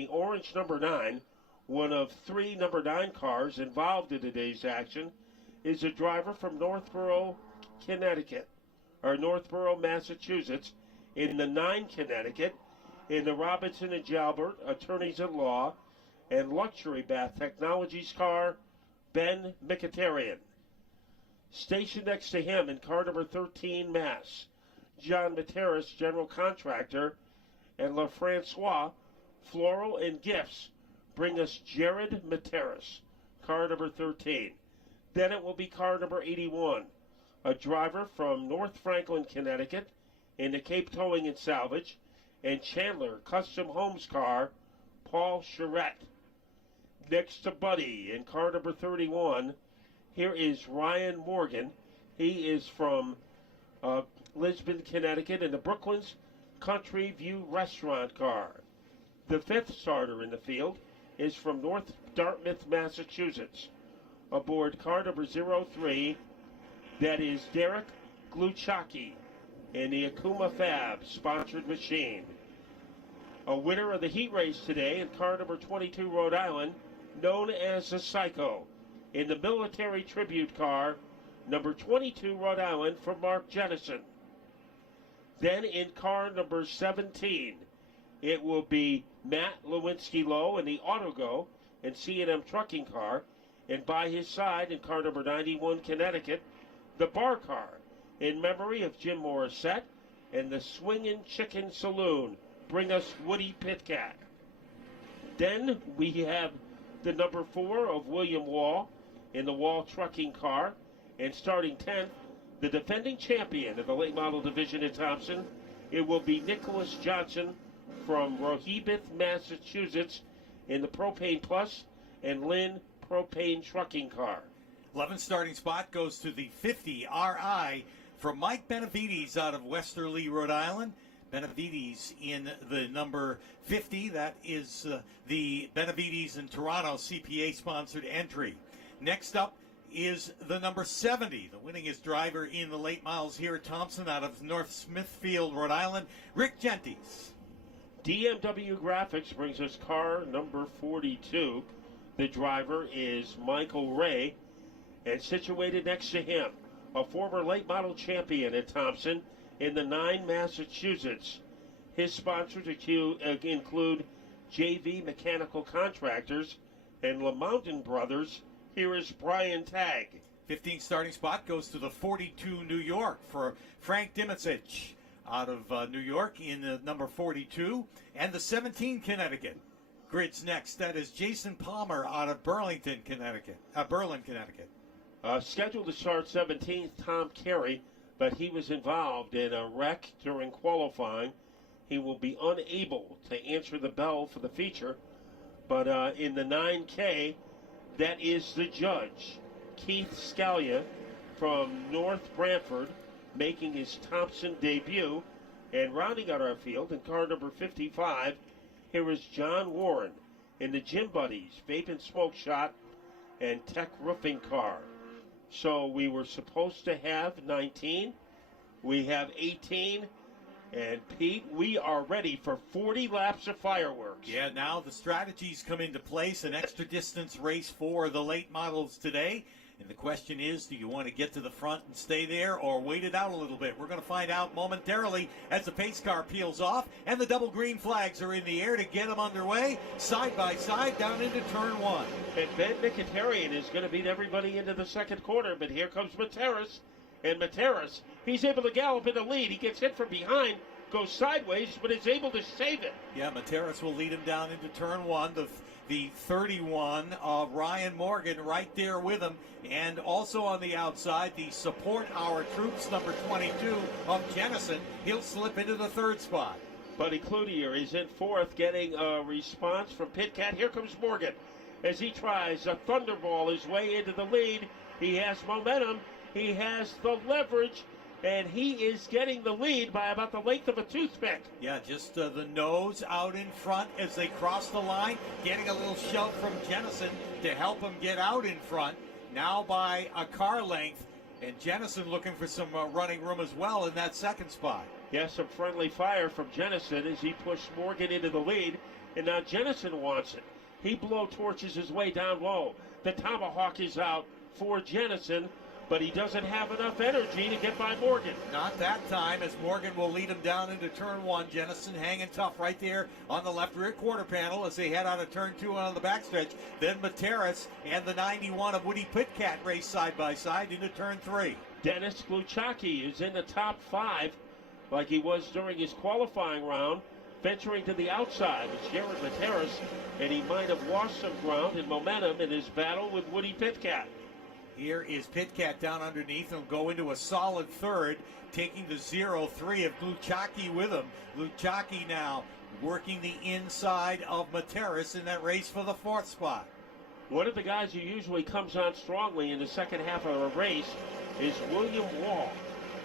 the orange number 9, one of 3 number 9 cars involved in today's action, is a driver from Northborough, Massachusetts, in the 9 Connecticut, in the Robinson and Jalbert Attorneys-at-Law and Luxury Bath Technologies car, Ben Mkhitaryan. Stationed next to him in car number 13, Mass, John Materis, general contractor, and LaFrancois, floral and gifts, bring us Jared Materis, car number 13. Then it will be car number 81, a driver from North Franklin, Connecticut, in the Cape Towing and Salvage, and Chandler Custom Homes car, Paul Charette. Next to Buddy in car number 31, here is Ryan Morgan. He is from Lisbon, Connecticut, in the Brooklands Country View Restaurant car. The 5th starter in the field is from North Dartmouth, Massachusetts. Aboard car number 03, that is Derek Gluchaki in the Akuma Fab sponsored machine. A winner of the heat race today in car number 22, Rhode Island, known as the Psycho, in the military tribute car, number 22, Rhode Island, from Mark Jennison. Then in car number 17, it will be Matt Lewinsky-Lowe in the Autogo and C&M trucking car, and by his side in car number 91, Connecticut, the bar car, in memory of Jim Morissette, and the Swingin' Chicken Saloon, bring us Woody Pitcat. Then we have the number 4 of William Wall in the Wall trucking car, and starting 10th, the defending champion of the late model division at Thompson, it will be Nicholas Johnson from Rehoboth, Massachusetts, in the Propane Plus and Lynn propane trucking car. 11th starting spot goes to the 50 RI from Mike Benavides out of Westerly, Rhode Island. Benavides in the number 50. That is the Benavides in Toronto CPA-sponsored entry. Next up is the number 70, the winningest driver in the late models here at Thompson out of North Smithfield, Rhode Island, Rick Gentes. DMW Graphics brings us car number 42. The driver is Michael Ray, and situated next to him, a former late model champion at Thompson in the 9 Massachusetts. His sponsors include JV Mechanical Contractors and LeMountain Brothers. Here is Brian Tagg. 15th starting spot goes to the 42 New York for Frank Dimitsich out of New York in number 42. And the 17 Connecticut. Grids next. That is Jason Palmer out of Berlin, Connecticut. Scheduled to start 17th, Tom Carey, but he was involved in a wreck during qualifying. He will be unable to answer the bell for the feature. But in the 9K, that is the judge, Keith Scalia from North Brantford, making his Thompson debut. And rounding out our field in car number 55, here is John Warren in the Gym Buddies Vape and Smoke Shot and Tech Roofing car. So we were supposed to have 19. We have 18. And Pete, we are ready for 40 laps of fireworks. Yeah, now the strategies come into place. An extra distance race for the late models today. And the question is, do you want to get to the front and stay there or wait it out a little bit? We're going to find out momentarily as the pace car peels off and the double green flags are in the air to get them underway, side by side down into turn 1. And Ben Mkhitaryan is going to beat everybody into the second corner, but here comes Materis. And Materis, he's able to gallop in the lead. He gets hit from behind, goes sideways, but is able to save it. Yeah, Materis will lead him down into turn 1. The 31 of Ryan Morgan right there with him. And also on the outside, the Support Our Troops number 22 of Jennison. He'll slip into the 3rd spot. Buddy Cloutier is in 4th, getting a response from Pitcat. Here comes Morgan as he tries to thunderball his way into the lead. He has momentum. He has the leverage. And he is getting the lead by about the length of a toothpick. Yeah, just the nose out in front as they cross the line. Getting a little shove from Jennison to help him get out in front. Now by a car length. And Jennison looking for some running room as well in that 2nd spot. Yes, some friendly fire from Jennison as he pushed Morgan into the lead. and now Jennison wants it. He blow torches his way down low. The tomahawk is out for Jennison, but he doesn't have enough energy to get by Morgan. Not that time, as Morgan will lead him down into turn one. Jennison hanging tough right there on the left rear quarter panel as they head out of turn two on the backstretch. Then Materis and the 91 of Woody Pitcat race side by side into turn three. Dennis Gluchacki is in the top 5 like he was during his qualifying round, venturing to the outside with Jared Materis, and he might have lost some ground and momentum in his battle with Woody Pitcat. Here is Pitcat down underneath. He'll go into a solid third, taking the 0-3 of Gluchacki with him. Gluchacki now working the inside of Materis in that race for the 4th spot. One of the guys who usually comes on strongly in the second half of a race is William Wall.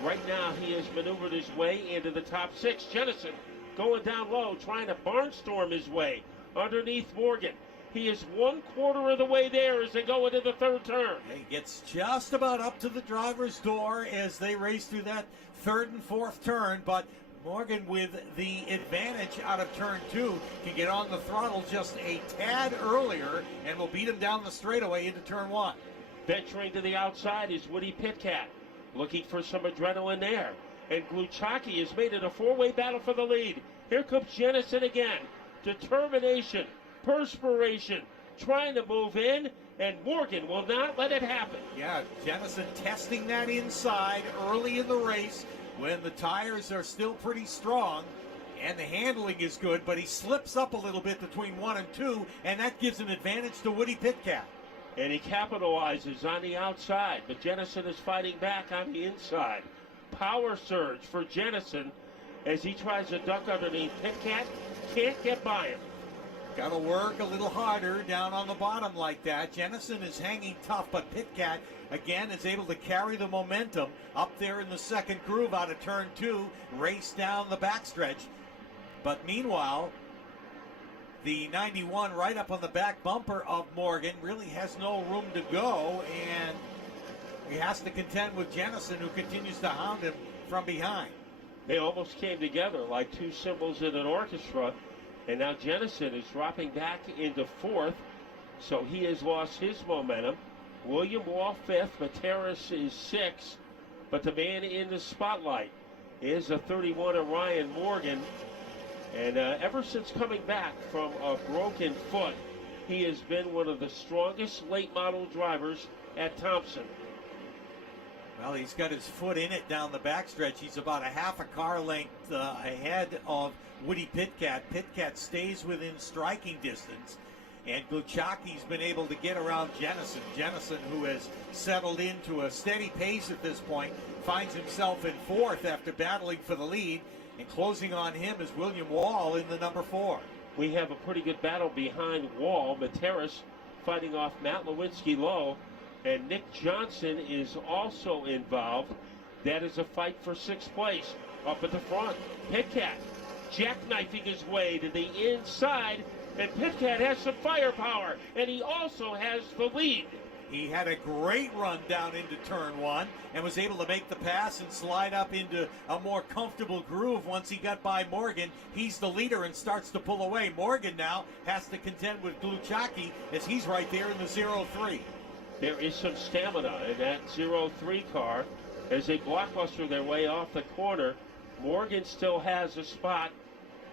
Right now he has maneuvered his way into the top 6. Jennison going down low, trying to barnstorm his way underneath Morgan. He is 1/4 of the way there as they go into the 3rd turn. He gets just about up to the driver's door as they race through that 3rd and 4th turn, but Morgan, with the advantage out of turn 2, can get on the throttle just a tad earlier and will beat him down the straightaway into turn 1. Venturing to the outside is Woody Pitcat, looking for some adrenaline there. And Gluchacki has made it a 4-way battle for the lead. Here comes Jennison again. Determination, perspiration, trying to move in, and Morgan will not let it happen. Yeah, Jennison testing that inside early in the race when the tires are still pretty strong and the handling is good, but he slips up a little bit between 1 and 2, and that gives an advantage to Woody Pitcat. And he capitalizes on the outside, but Jennison is fighting back on the inside. Power surge for Jennison as he tries to duck underneath Pitcat. Can't get by him. Got to work a little harder down on the bottom like that. Jennison is hanging tough, but Pitcat, again, is able to carry the momentum up there in the 2nd groove out of turn 2, race down the backstretch. But meanwhile, the 91 right up on the back bumper of Morgan really has no room to go, and he has to contend with Jennison, who continues to hound him from behind. They almost came together like two cymbals in an orchestra, and now Jennison is dropping back into 4th, so he has lost his momentum. William Wall 5th, Materis is 6th, but the man in the spotlight is a 31 of Ryan Morgan. And ever since coming back from a broken foot, he has been one of the strongest late model drivers at Thompson. Well, he's got his foot in it down the backstretch. He's about a half a car length ahead of Woody Pitcat. Pitcat stays within striking distance. And Gluchacki's been able to get around Jennison. Jennison, who has settled into a steady pace at this point, finds himself in 4th after battling for the lead. And closing on him is William Wall in the number 4. We have a pretty good battle behind Wall. Materis fighting off Matt Lewinsky low, and Nick Johnson is also involved. That is a fight for 6th place. Up at the front, Pitcat jackknifing his way to the inside, and Pitcat has some firepower, and he also has the lead. He had a great run down into turn 1 and was able to make the pass and slide up into a more comfortable groove once he got by Morgan. He's the leader and starts to pull away. Morgan now has to contend with Gluchacki as he's right there in the 0-3. There is some stamina in that 0-3 car as they blockbuster their way off the corner. Morgan still has a spot.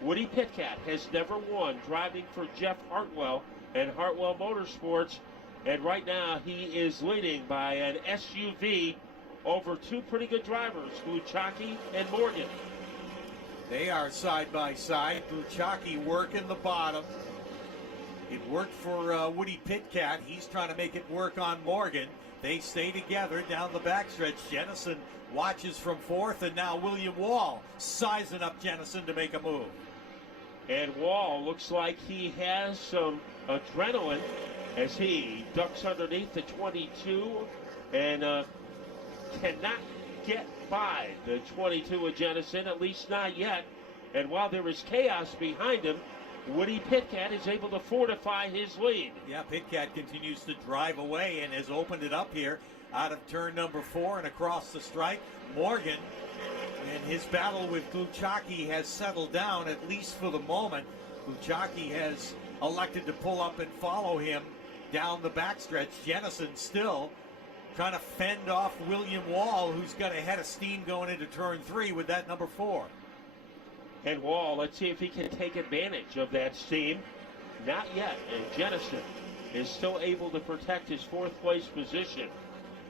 Woody Pitcat has never won driving for Jeff Hartwell and Hartwell Motorsports. And right now he is leading by an SUV over 2 pretty good drivers, Gluchacki and Morgan. They are side by side. Gluchacki working the bottom. It worked for Woody Pitcat. He's trying to make it work on Morgan. They stay together down the backstretch. Jennison watches from 4th, and now William Wall sizing up Jennison to make a move. And Wall looks like he has some adrenaline as he ducks underneath the 22 and cannot get by the 22 of Jennison, at least not yet. And while there is chaos behind him, Woody Pitcat is able to fortify his lead. Yeah, Pitcat continues to drive away and has opened it up here out of turn number 4 and across the stripe. Morgan, and his battle with Gluchacki has settled down, at least for the moment. Luchacki has elected to pull up and follow him down the backstretch. Jennison still trying to fend off William Wall, who's got a head of steam going into turn 3 with that number 4. And Wall, let's see if he can take advantage of that steam. Not yet, and Jennison is still able to protect his 4th place position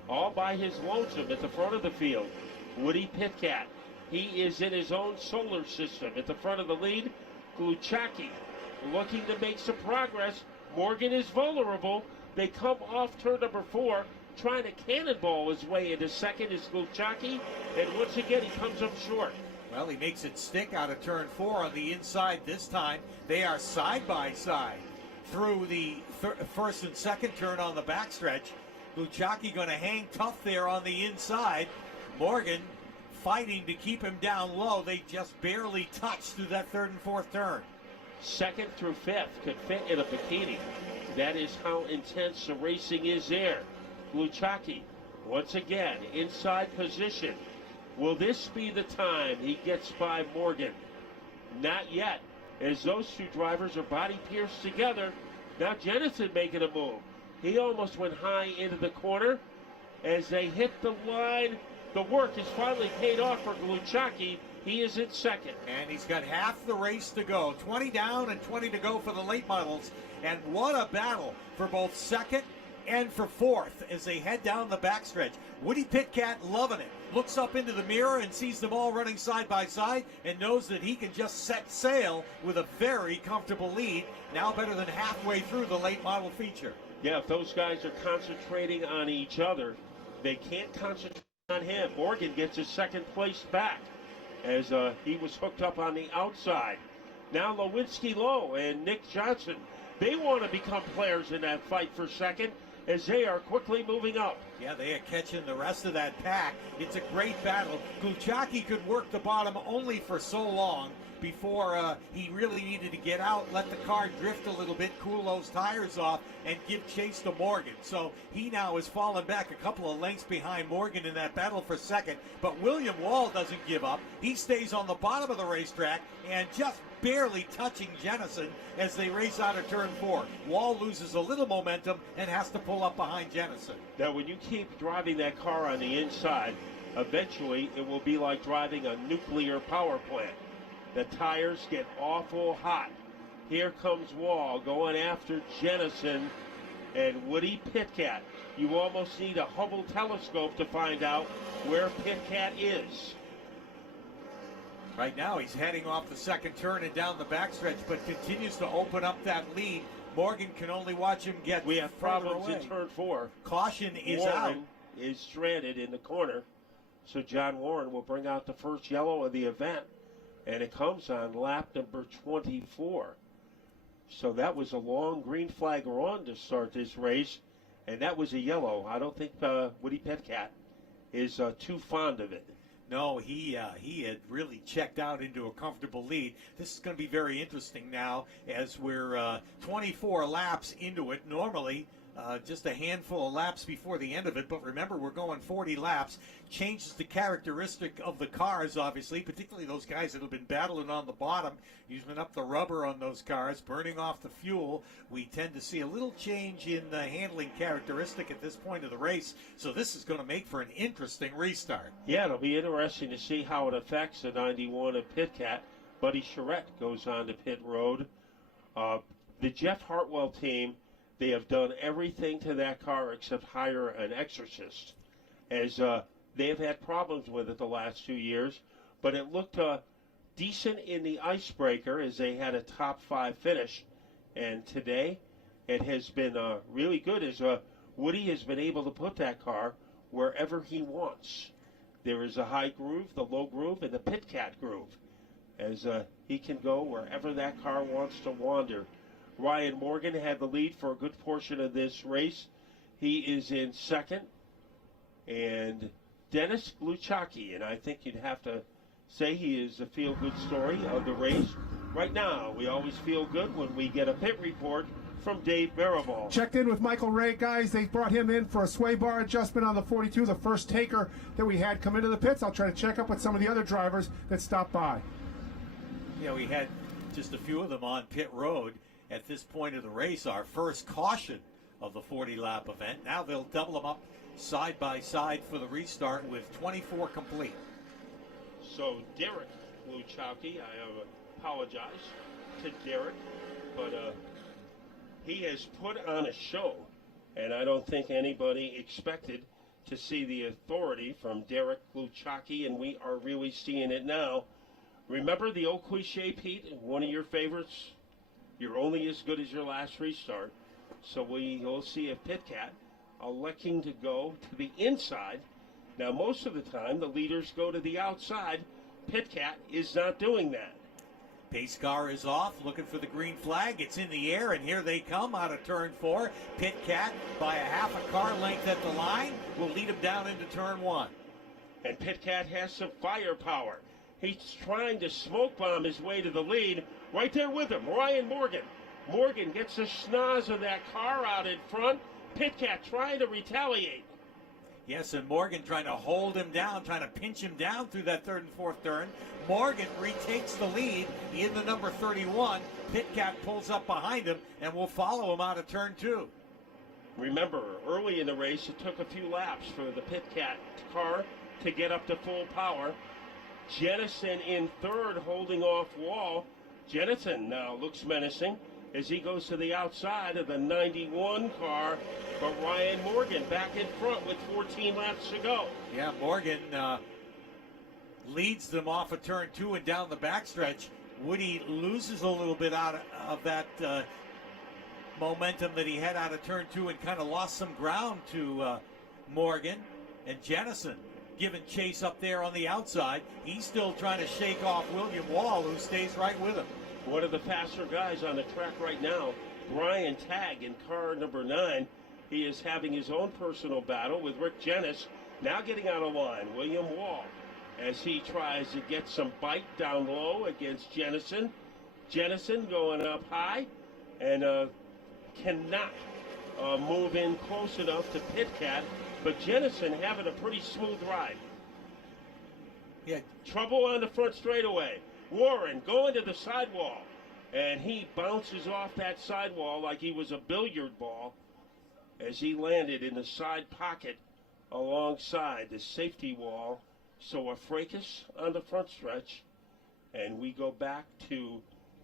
all by his lonesome at the front of the field. Woody Pitkat, he is in his own solar system at the front of the lead. Luchacki looking to make some progress. Morgan is vulnerable. They come off turn number 4, trying to cannonball his way into second is Luchacki, and once again he comes up short. Well, he makes it stick out of turn 4 on the inside this time. They are side by side through the first and second turn on the backstretch. Luchacki going to hang tough there on the inside. Morgan fighting to keep him down low. They just barely touch through that third and fourth turn. 2nd through 5th could fit in a bikini. That is how intense the racing is there. Luchacki, once again, inside position. Will this be the time he gets by Morgan? Not yet, as those two drivers are body pierced together. Now Jennison making a move. He almost went high into the corner. As they hit the line, the work is finally paid off for Luchacki. He is in second. And he's got half the race to go. 20 down and 20 to go for the late models. And what a battle for both second and for 4th as they head down the backstretch. Woody Pitkat loving it. Looks up into the mirror and sees them all running side by side and knows that he can just set sail with a very comfortable lead. Now better than halfway through the late model feature. Yeah, if those guys are concentrating on each other, they can't concentrate on him. Morgan gets his 2nd place back as he was hooked up on the outside. Now Lewinsky Lowe and Nick Johnson, they want to become players in that fight for second as they are quickly moving up. Yeah, they are catching the rest of that pack. It's a great battle. Luchacki could work the bottom only for so long before he really needed to get out, let the car drift a little bit, cool those tires off, and give chase to Morgan. So he now has fallen back a couple of lengths behind Morgan in that battle for second. But William Wall doesn't give up. He stays on the bottom of the racetrack and just barely touching Jennison as they race out of turn 4. Wall loses a little momentum and has to pull up behind Jennison. Now, when you keep driving that car on the inside, eventually it will be like driving a nuclear power plant. The tires get awful hot. Here comes Wall going after Jennison and Woody Pitkat. You almost need a Hubble telescope to find out where Pitkat is. Right now he's heading off the second turn and down the backstretch, but continues to open up that lead. Morgan can only watch him get We have problems away. in turn 4. Caution is Warren out. Is stranded in the corner. So John Warren will bring out the first yellow of the event. And it comes on lap number 24. So that was a long green flag on to start this race. And that was a yellow. I don't think Woody Pitkat is too fond of it. No, he had really checked out into a comfortable lead. This is going to be very interesting now as we're 24 laps into it. Normally, just a handful of laps before the end of it, but remember, we're going 40 laps. Changes the characteristic of the cars, obviously, particularly those guys that have been battling on the bottom, using up the rubber on those cars, burning off the fuel. We tend to see a little change in the handling characteristic at this point of the race, so this is going to make for an interesting restart. Yeah, it'll be interesting to see how it affects the 91 of Pitkat. Buddy Charette goes on to pit road. The Jeff Hartwell team, they have done everything to that car except hire an exorcist, as they have had problems with it the last 2 years. But it looked decent in the icebreaker as they had a top 5 finish. And today it has been really good as Woody has been able to put that car wherever he wants. There is a high groove, the low groove, and the Pitkat groove, as he can go wherever that car wants to wander. Ryan Morgan had the lead for a good portion of this race. He is in second. And Dennis Luchacki, and I think you'd have to say he is a feel-good story of the race. Right now, we always feel good when we get a pit report from Dave Barabal. Checked in with Michael Ray, guys. They brought him in for a sway bar adjustment on the 42, the first taker that we had come into the pits. I'll try to check up with some of the other drivers that stopped by. Yeah, we had just a few of them on pit road at this point of the race. Our first caution of the 40-lap event. Now they'll double them up side by side for the restart with 24 complete. So Derek Luchowski, I apologize to Derek, but he has put on a show, and I don't think anybody expected to see the authority from Derek Luchowski, and we are really seeing it now. Remember the old cliche, Pete? One of your favorites? You're only as good as your last restart. So we'll see if Pitcat electing to go to the inside. Now, most of the time, the leaders go to the outside. Pitcat is not doing that. Pace car is off, looking for the green flag. It's in the air, and here they come out of turn 4. Pitcat, by a half a car length at the line, will lead him down into turn 1. And Pitcat has some firepower. He's trying to smoke bomb his way to the lead. Right there with him, Ryan Morgan. Morgan gets the schnoz of that car out in front. Pitcat trying to retaliate. Yes, and Morgan trying to hold him down, trying to pinch him down through that third and fourth turn. Morgan retakes the lead in the number 31. Pitcat pulls up behind him and will follow him out of turn 2. Remember, early in the race, it took a few laps for the Pitcat car to get up to full power. Jennison in third, holding off Wall. Jennison now looks menacing as he goes to the outside of the 91 car, but Ryan Morgan back in front with 14 laps to go. Yeah, Morgan leads them off of turn 2 and down the backstretch. Woody loses a little bit out of that momentum that he had out of turn 2 and kind of lost some ground to Morgan. And Jennison giving chase up there on the outside. He's still trying to shake off William Wall, who stays right with him. One of the faster guys on the track right now, Brian Tagg in car number 9. He is having his own personal battle with Rick Jennis, now getting out of line. William Wall, as he tries to get some bite down low against Jennison. Jennison going up high and cannot move in close enough to Pitcat, but Jennison having a pretty smooth ride. Yeah. Trouble on the front straightaway. Warren going to the sidewall, and he bounces off that sidewall like he was a billiard ball as he landed in the side pocket alongside the safety wall. So a fracas on the front stretch, and we go back to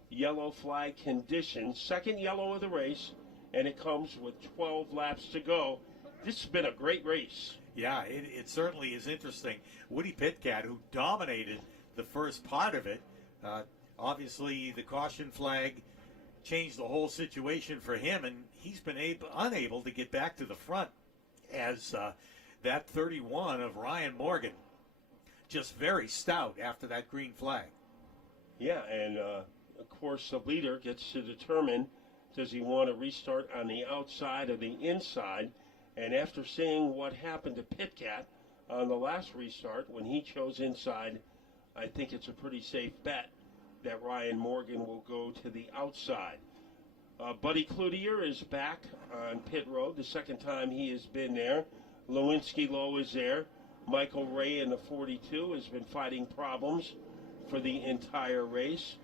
yellow flag conditions. Second yellow of the race, and it comes with 12 laps to go. This has been a great race. Yeah, it certainly is interesting. Woody Pitcat, who dominated the first part of it, obviously the caution flag changed the whole situation for him, and he's been unable to get back to the front as that 31 of Ryan Morgan, just very stout after that green flag. Yeah, and of course the leader gets to determine, does he want to restart on the outside or the inside? And after seeing what happened to Pitcat on the last restart when he chose inside, I think it's a pretty safe bet that Ryan Morgan will go to the outside. Buddy Cloutier is back on pit road, the second time he has been there. Lewinsky Lowe is there. Michael Ray in the 42 has been fighting problems for the entire race,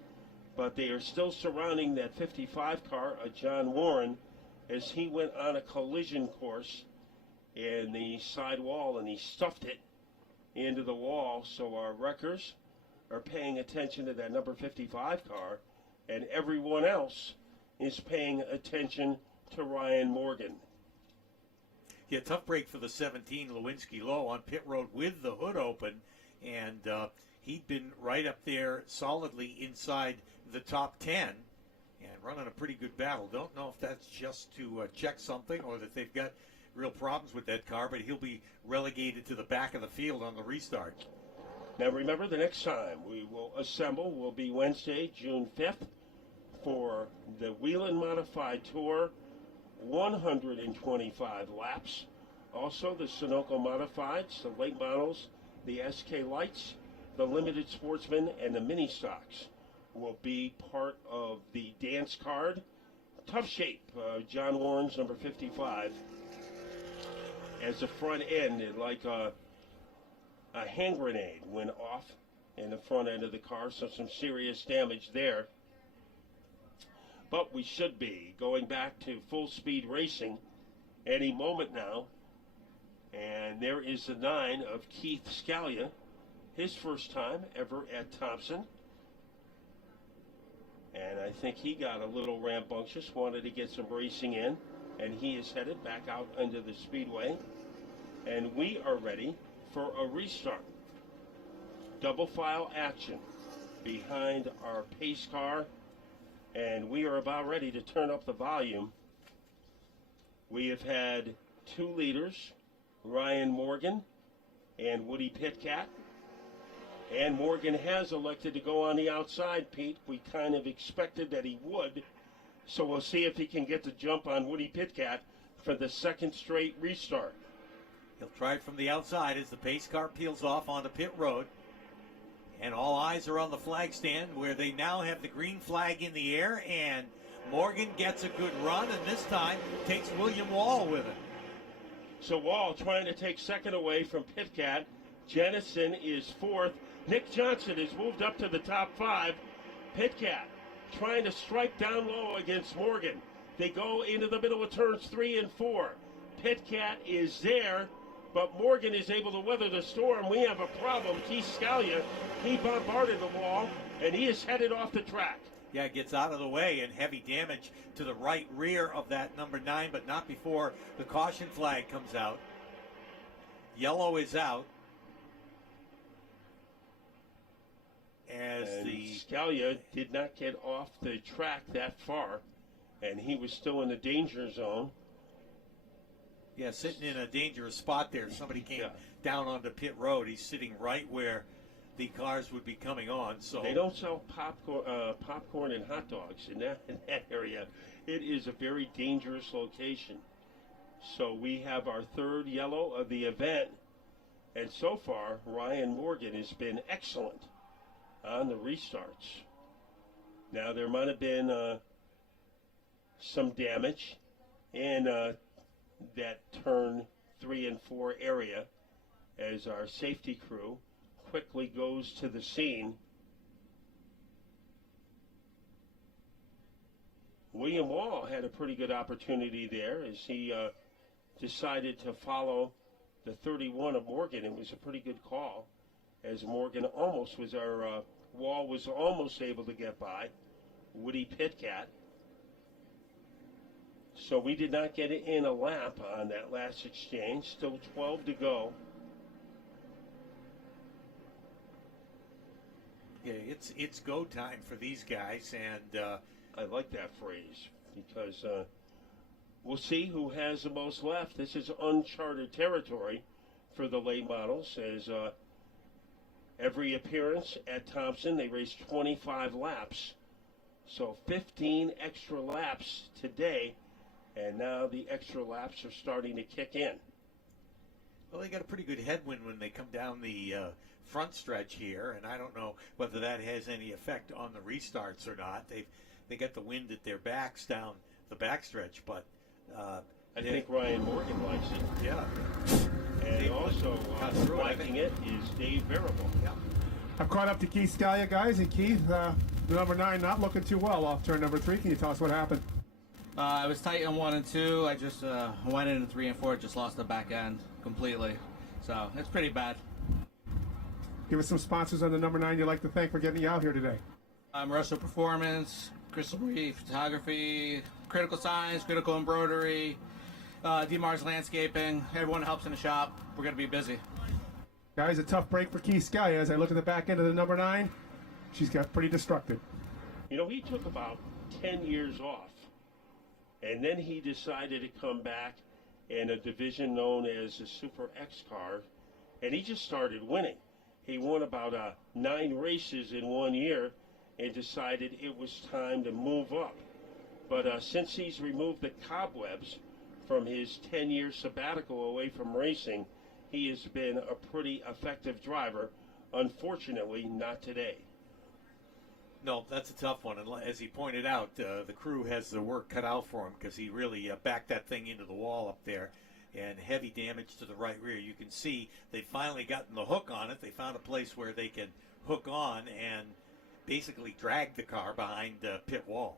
but they are still surrounding that 55 car, John Warren, as he went on a collision course in the side wall, and he stuffed it into the wall. So our wreckers are paying attention to that number 55 car, and everyone else is paying attention to Ryan Morgan. Yeah, tough break for the 17, Lewinsky Lowe, on pit road with the hood open, and he'd been right up there solidly inside the top 10 and running a pretty good battle. Don't know if that's just to check something or that they've got real problems with that car, but he'll be relegated to the back of the field on the restart. Now remember, the next time we will assemble will be Wednesday, June 5th, for the Whelen Modified Tour, 125 laps. Also the Sunoco Modifieds, the late models, the SK Lights, the Limited Sportsman, and the Mini Stocks will be part of the dance card. Tough shape, John Warren's number 55. As the front end, like a hand grenade went off in the front end of the car, so some serious damage there. but we should be going back to full speed racing any moment now. And there is the 9 of Keith Scalia, his first time ever at Thompson. And I think he got a little rambunctious, wanted to get some racing in, and he is headed back out under the speedway. And we are ready for a restart. Double file action behind our pace car, and we are about ready to turn up the volume. We have had 2 leaders, Ryan Morgan and Woody Pitcat. And Morgan has elected to go on the outside, Pete. We kind of expected that he would. So we'll see if he can get the jump on Woody Pitcat for the second straight restart. He'll try it from the outside as the pace car peels off onto pit road. And all eyes are on the flag stand where they now have the green flag in the air. And Morgan gets a good run, and this time takes William Wall with him. So Wall trying to take second away from Pitcat. Jennison is fourth. Nick Johnson has moved up to the top 5. Pitcat trying to strike down low against Morgan. They go into the middle of turns 3 and 4. Pitcat is there, but Morgan is able to weather the storm. We have a problem. Keith Scalia, he bombarded the wall, and he is headed off the track. Yeah, gets out of the way, and heavy damage to the right rear of that number 9, but not before the caution flag comes out. Yellow is out. And Scalia did not get off the track that far, and he was still in the danger zone. Yeah, sitting in a dangerous spot there. Somebody came down onto pit road. He's sitting right where the cars would be coming on. So they don't sell popcorn and hot dogs in that area. It is a very dangerous location. So we have our third yellow of the event, and so far Ryan Morgan has been excellent on the restarts. Now there might have been some damage in that turn 3 and 4 area as our safety crew quickly goes to the scene. William Wall had a pretty good opportunity there as he decided to follow the 31 of Morgan. It was a pretty good call as Morgan almost was Wall was almost able to get by Woody Pitcat. So we did not get in a lap on that last exchange. Still 12 to go. Yeah, it's go time for these guys, and I like that phrase because we'll see who has the most left. This is uncharted territory for the late models as every appearance at Thompson, they raced 25 laps. So 15 extra laps today, and now the extra laps are starting to kick in. Well, they got a pretty good headwind when they come down the front stretch here, and I don't know whether that has any effect on the restarts or not. They got the wind at their backs down the backstretch, but I think Ryan Morgan likes it. Yeah. And also liking it is Dave Variable. Yeah. I've caught up to Keith Scalia, guys, and Keith, the number 9 not looking too well off turn number 3. Can you tell us what happened? I was tight on 1 and 2. I just went into 3 and 4, just lost the back end completely. So it's pretty bad. Give us some sponsors on the number 9 you'd like to thank for getting you out here today. Russell Performance, Crystal Marie Photography, Critical Science, Critical Embroidery, DeMars Landscaping. Everyone helps in the shop. We're going to be busy. Guys, a tough break for Keith Scalia. As I look at the back end of the number 9, she's got pretty destructive. You know, he took about 10 years off, and then he decided to come back in a division known as the Super X car, and he just started winning. He won about 9 races in 1 year and decided it was time to move up. But since he's removed the cobwebs from his 10-year sabbatical away from racing, he has been a pretty effective driver. Unfortunately, not today. No, that's a tough one. And as he pointed out, the crew has the work cut out for him because he really backed that thing into the wall up there. And heavy damage to the right rear. You can see they've finally gotten the hook on it. They found a place where they can hook on and basically drag the car behind pit wall.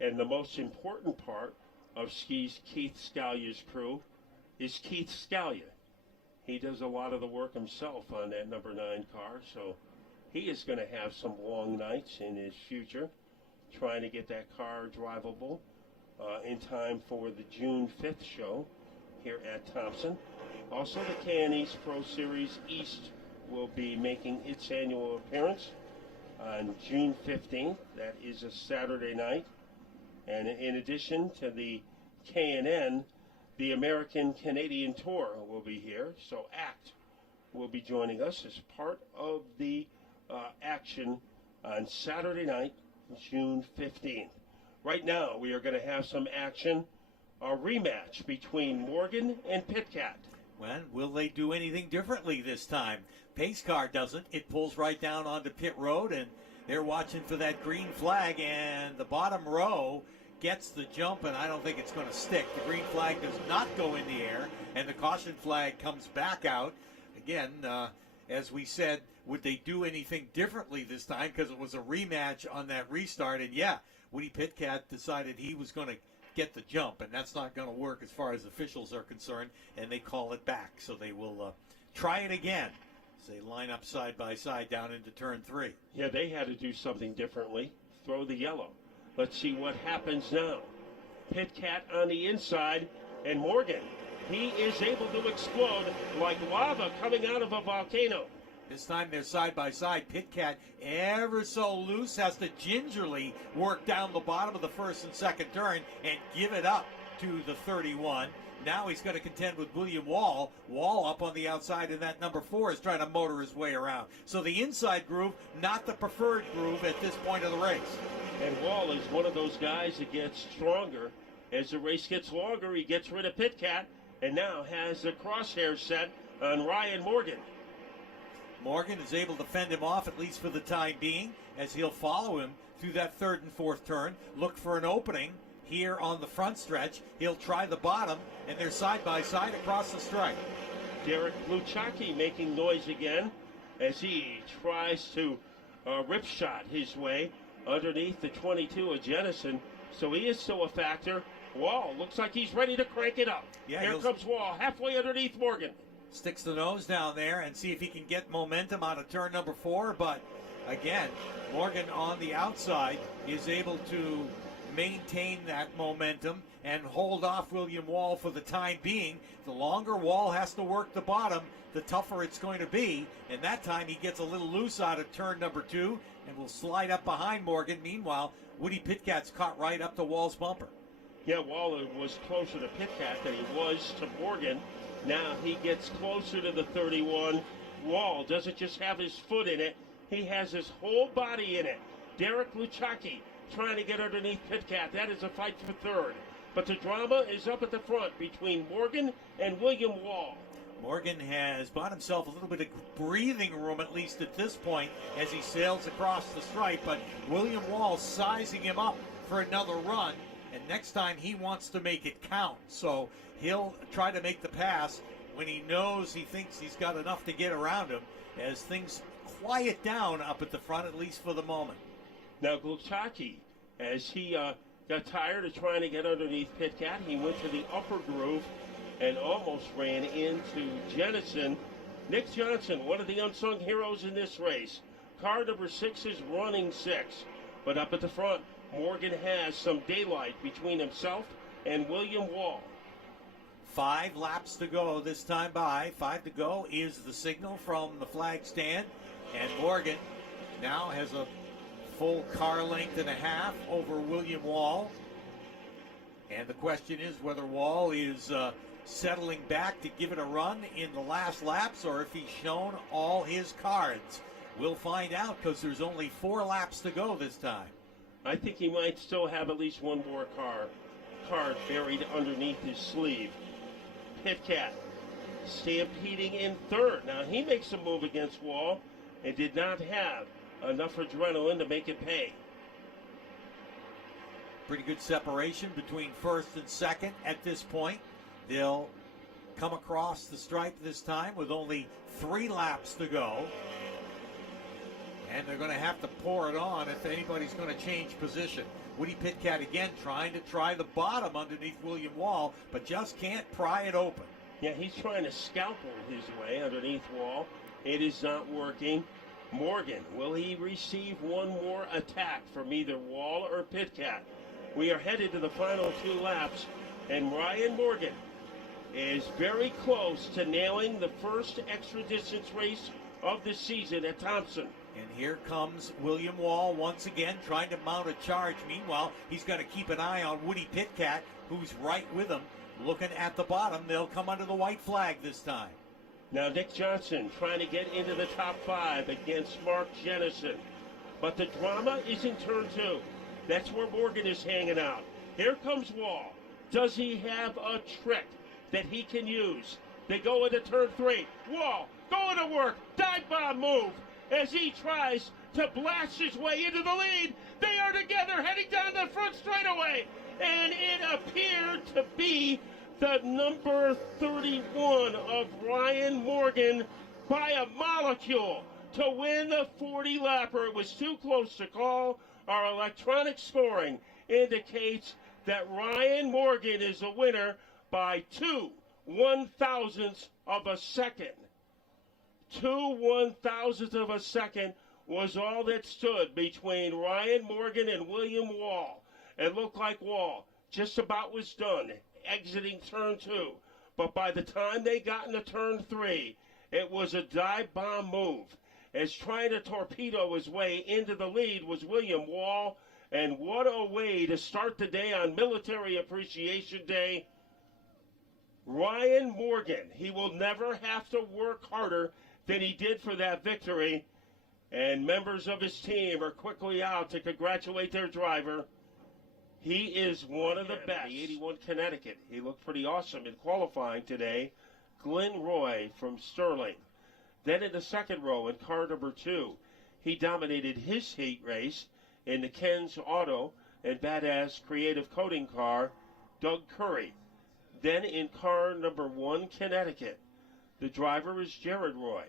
And the most important part of Keith Scalia's crew is Keith Scalia. He does a lot of the work himself on that number 9 car, so he is going to have some long nights in his future trying to get that car drivable in time for the June 5th show here at Thompson. Also, the K&E's Pro Series East will be making its annual appearance on June 15th. That is a Saturday night. And in addition to the K&N, the American Canadian Tour will be here. So ACT will be joining us as part of the action on Saturday night, June 15th. Right now, we are going to have some action, a rematch between Morgan and Pitcat. Well, will they do anything differently this time? Pace car doesn't. It pulls right down onto pit road, and they're watching for that green flag, and the bottom row gets the jump, and I don't think it's going to stick. The green flag does not go in the air, and the caution flag comes back out. Again, as we said, would they do anything differently this time? Because it was a rematch on that restart, and yeah, Woody Pitcat decided he was going to get the jump, and that's not going to work as far as officials are concerned, and they call it back. So they will try it again as they line up side by side down into turn 3. Yeah, they had to do something differently. Throw the yellow. Let's see what happens now. Pitcat on the inside, and Morgan, he is able to explode like lava coming out of a volcano. This time they're side by side. Pitcat, ever so loose, has to gingerly work down the bottom of the first and second turn and give it up to the 31. Now he's going to contend with William Wall. Wall up on the outside, and that number 4 is trying to motor his way around. So the inside groove, not the preferred groove at this point of the race. And Wall is one of those guys that gets stronger. As the race gets longer, he gets rid of Pitcat and now has the crosshair set on Ryan Morgan. Morgan is able to fend him off, at least for the time being, as he'll follow him through that third and fourth turn. Look for an opening here on the front stretch. He'll try the bottom, and they're side by side across the stripe. Derek Luchacki making noise again as he tries to rip shot his way underneath the 22 of Jennison. So he is still a factor. Wall looks like he's ready to crank it up. Yeah, here comes Wall, halfway underneath Morgan. Sticks the nose down there and see if he can get momentum out of turn number 4. But again, Morgan on the outside is able to maintain that momentum and hold off William Wall for the time being. The longer Wall has to work the bottom, the tougher it's going to be. And that time he gets a little loose out of turn number 2 and will slide up behind Morgan. Meanwhile, Woody Pitcat's caught right up to Wall's bumper. Yeah, Wall was closer to Pitcat than he was to Morgan. Now he gets closer to the 31. Wall doesn't just have his foot in it, he has his whole body in it. Derek Luchacki trying to get underneath Pitcat. That is a fight for third. But the drama is up at the front between Morgan and William Wall. Morgan has bought himself a little bit of breathing room, at least at this point, as he sails across the stripe. But William Wall sizing him up for another run. And next time he wants to make it count. So he'll try to make the pass when he knows he thinks he's got enough to get around him as things quiet down up at the front, at least for the moment. Now Gluchaki, as he got tired of trying to get underneath Pitcat, he went to the upper groove and almost ran into Jennison. Nick Johnson, one of the unsung heroes in this race. Car number 6 is running 6. But up at the front, Morgan has some daylight between himself and William Wall. 5 laps to go this time by. 5 to go is the signal from the flag stand. And Morgan now has a full car length and a half over William Wall. And the question is whether Wall is settling back to give it a run in the last laps or if he's shown all his cards. We'll find out because there's only 4 laps to go this time. I think he might still have at least one more card buried underneath his sleeve. Pitcat stampeding in third. Now he makes a move against Wall and did not have enough adrenaline to make it pay. Pretty good separation between first and second at this point. They'll come across the stripe this time with only 3 laps to go. And they're going to have to pour it on if anybody's going to change position. Woody Pitcat again trying to try the bottom underneath William Wall, but just can't pry it open. Yeah, he's trying to scalpel his way underneath Wall. It is not working. Morgan, will he receive one more attack from either Wall or Pitcat? We are headed to the final 2 laps, and Ryan Morgan is very close to nailing the first extra distance race of the season at Thompson. And here comes William Wall once again trying to mount a charge. Meanwhile, he's got to keep an eye on Woody Pitcat, who's right with him, looking at the bottom. They'll come under the white flag this time. Now Nick Johnson trying to get into the top 5 against Mark Jennison. But the drama is in turn 2. That's where Morgan is hanging out. Here comes Wall. Does he have a trick that he can use? They go into turn 3. Wall going to work. Dive bomb move as he tries to blast his way into the lead. They are together heading down the front straightaway. And it appeared to be the number 31 of Ryan Morgan by a molecule to win the 40-lapper. It was too close to call. Our electronic scoring indicates that Ryan Morgan is the winner by 2 1/1000ths of a second. 2 1/1000ths of a second was all that stood between Ryan Morgan and William Wall. It looked like Wall just about was done exiting turn 2. But by the time they got into turn 3, it was a dive bomb move. As trying to torpedo his way into the lead was William Wall. And what a way to start the day on Military Appreciation Day. Ryan Morgan, he will never have to work harder than he did for that victory. And members of his team are quickly out to congratulate their driver. He is one of the best. The 81 Connecticut. He looked pretty awesome in qualifying today. Glenn Roy from Sterling. Then in the second row in car number 2, he dominated his heat race in the Ken's Auto and Badass Creative Coating car, Doug Curry. Then in car number 1, Connecticut, the driver is Jared Roy.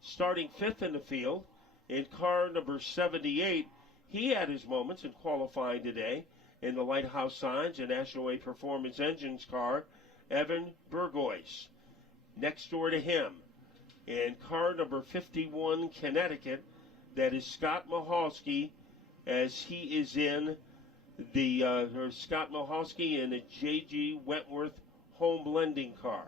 Starting 5th in the field, in car number 78, he had his moments in qualifying today in the Lighthouse Signs and National Way Performance Engines car, Evan Burgoyce. Next door to him, in car number 51, Connecticut, that is Scott Mahalski, as he is in the Scott Mahalski in the J.G. Wentworth home blending car.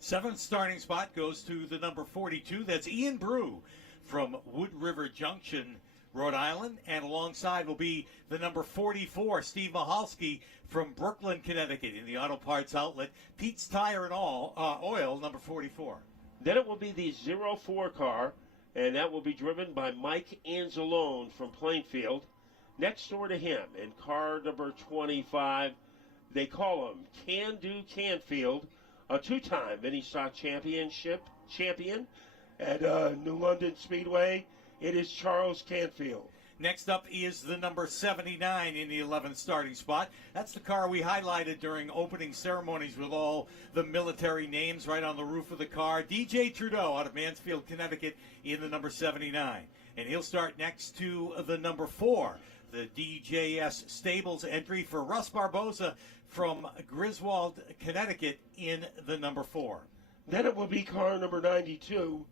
7th starting spot goes to the number 42. That's Ian Brew from Wood River Junction, Rhode Island. And alongside will be the number 44, Steve Mahalski from Brooklyn, Connecticut, in the Auto Parts Outlet. Pete's Tire and Oil, number 44. Then it will be the 04 car, and that will be driven by Mike Anzalone from Plainfield. Next door to him, in car number 25, they call him Can Do Canfield, a 2-time mini stock champion at New London Speedway. It is Charles Canfield. Next up is the number 79 in the 11th starting spot. That's the car we highlighted during opening ceremonies with all the military names right on the roof of the car. DJ Trudeau out of Mansfield, Connecticut in the number 79. And he'll start next to the number 4, the DJS Stables entry for Russ Barbosa from Griswold, Connecticut in the number 4. Then it will be car number 92,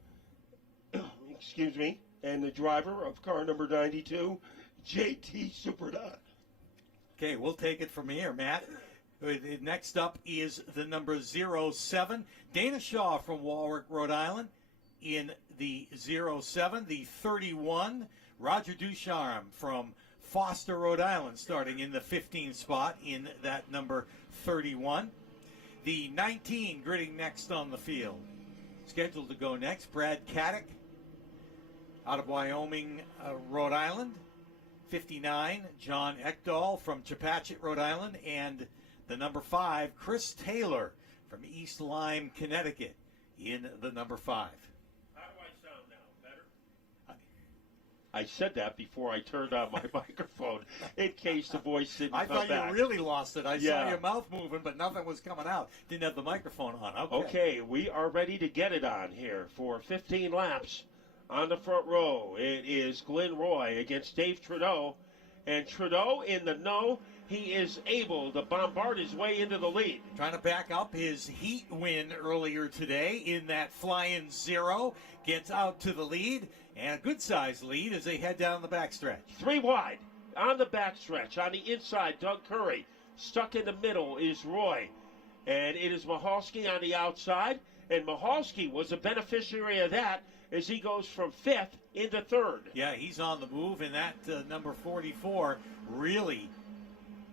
excuse me, and the driver of car number 92, JT Superdot. Okay, we'll take it from here, Matt. Next up is the number 07, Dana Shaw from Warwick, Rhode Island. In the 07, the 31, Roger Ducharme from Foster, Rhode Island, starting in the 15th spot in that number 31. The 19 gritting next on the field. Scheduled to go next, Brad Caddick out of Wyoming, Rhode Island. 59, John Ekdahl from Chepachet, Rhode Island. And the number 5, Chris Taylor from East Lyme, Connecticut in the number 5. How do I sound now? Better? I said that before I turned on my microphone in case the voice didn't come back. I thought you really lost it. I saw your mouth moving, but nothing was coming out. Didn't have the microphone on. Okay, we are ready to get it on here for 15 laps. On the front row, it is Glenn Roy against Dave Trudeau. And Trudeau in the no. He is able to bombard his way into the lead. Trying to back up his heat win earlier today in that flying zero. Gets out to the lead, and a good-sized lead as they head down the backstretch. 3 wide on the backstretch. On the inside, Doug Curry. Stuck in the middle is Roy. And it is Mahalski on the outside. And Mahalski was a beneficiary of that as he goes from 5th into 3rd. Yeah, he's on the move, and that number 44 really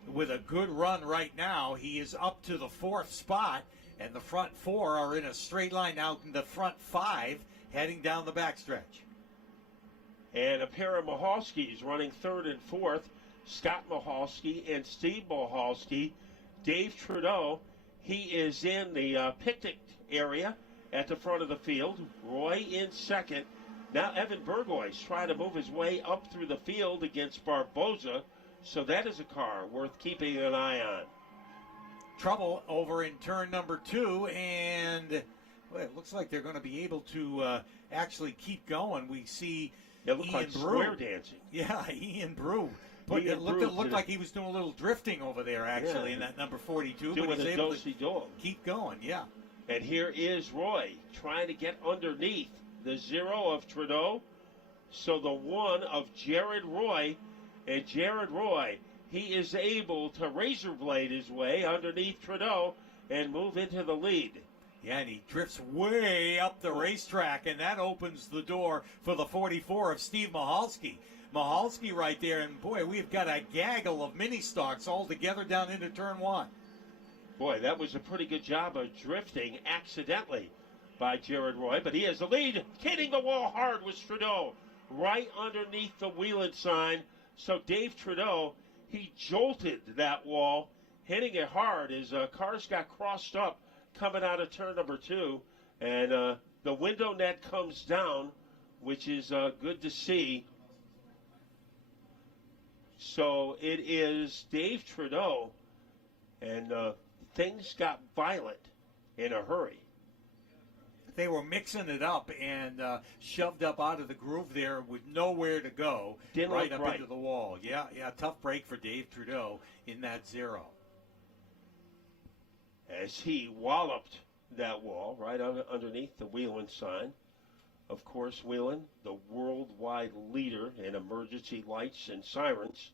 with a good run right now. He is up to the 4th spot, and the front 4 are in a straight line now. The front 5 heading down the backstretch. And a pair of Mahalskis running 3rd and 4th. Scott Mahalski and Steve Mahalski. Dave Trudeau, he is in the picnic area at the front of the field. Roy in 2nd. Now Evan Burgoy's trying to move his way up through the field against Barboza. So that is a car worth keeping an eye on. Trouble over in turn number 2, and well, it looks like they're going to be able to actually keep going. We see it looked Ian like Brew. square dancing. Yeah, Ian Brew. But it looked like he was doing a little drifting over there, actually, in that number 42. Doing but he's a able do-si to dog. keep going, yeah. And here is Roy trying to get underneath the 0 of Trudeau. So the 1 of Jared Roy. And Jared Roy, he is able to razor blade his way underneath Trudeau and move into the lead. Yeah, and he drifts way up the racetrack, and that opens the door for the 44 of Steve Mahalski. Mahalski right there, and boy, we've got a gaggle of mini stocks all together down into turn 1. Boy, that was a pretty good job of drifting accidentally by Jared Roy, but he has the lead. Hitting the wall hard was Trudeau, right underneath the Wheelan sign. So Dave Trudeau, he jolted that wall, hitting it hard as cars got crossed up coming out of turn number 2. And the window net comes down, which is good to see. So it is Dave Trudeau, and things got violent in a hurry. They were mixing it up and shoved up out of the groove there with nowhere to go. Didn't right look up right. into the wall. Yeah, tough break for Dave Trudeau in that 0. As he walloped that wall right underneath the Wheelan sign. Of course, Wheelan, the worldwide leader in emergency lights and sirens.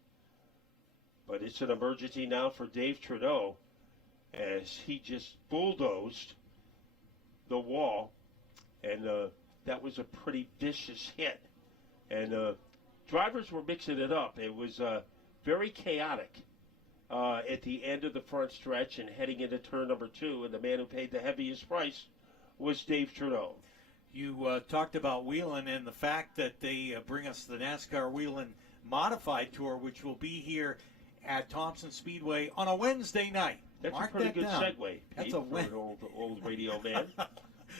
But it's an emergency now for Dave Trudeau as he just bulldozed the wall, and that was a pretty vicious hit. And drivers were mixing it up. It was very chaotic at the end of the front stretch and heading into turn number 2, and the man who paid the heaviest price was Dave Trudeau. You talked about Wheelan and the fact that they bring us the NASCAR Wheelan Modified Tour, which will be here at Thompson Speedway on a Wednesday night. That's Mark a pretty that good down. segue, Pete, That's for an old radio man.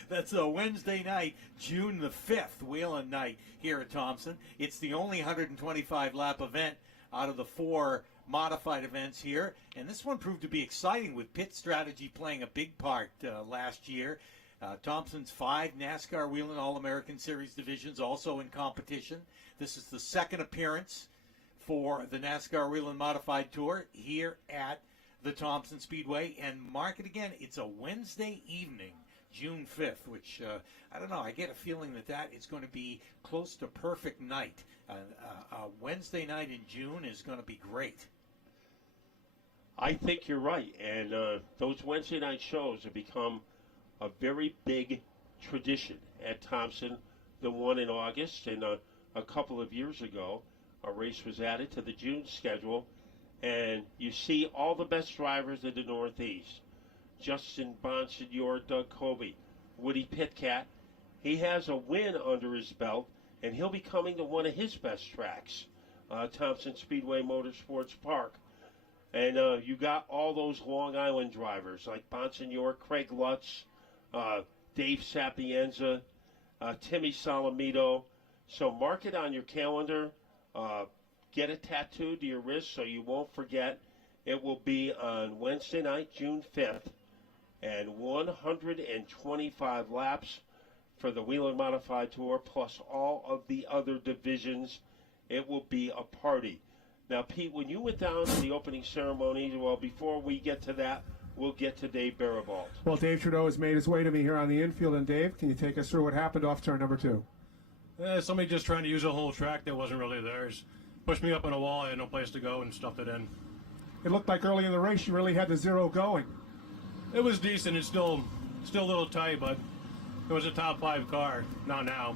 That's a Wednesday night, June the 5th, Wheelan night here at Thompson. It's the only 125-lap event out of the 4 modified events here. And this one proved to be exciting with pit strategy playing a big part last year. Thompson's 5 NASCAR Wheelan All-American Series divisions also in competition. This is the 2nd appearance for the NASCAR Wheelan Modified Tour here at the Thompson Speedway. And mark it again, it's a Wednesday evening, June 5th, which, I don't know, I get a feeling that is going to be close to perfect night. A Wednesday night in June is going to be great. I think you're right. And those Wednesday night shows have become a very big tradition at Thompson. The one in August, and a couple of years ago, a race was added to the June schedule. And you see all the best drivers in the Northeast. Justin Bonsignor, Doug Colby, Woody Pitcat. He has a win under his belt, and he'll be coming to one of his best tracks, Thompson Speedway Motorsports Park. And you got all those Long Island drivers like Bonsignor, Craig Lutz, Dave Sapienza, Timmy Solomito. So mark it on your calendar. Get it tattooed to your wrist so you won't forget. It will be on Wednesday night, June 5th, and 125 laps for the Wheelan Modified Tour, plus all of the other divisions. It will be a party. Now, Pete, when you went down to the opening ceremony, well, before we get to that, we'll get to Dave Barabalt. Well, Dave Trudeau has made his way to me here on the infield. And Dave, can you take us through what happened off turn number 2? Somebody just trying to use a whole track that wasn't really theirs. Pushed me up on a wall, I had no place to go, and stuffed it in. It looked like early in the race you really had the 0 going. It was decent. It's still a little tight, but it was a top 5 car. Not now.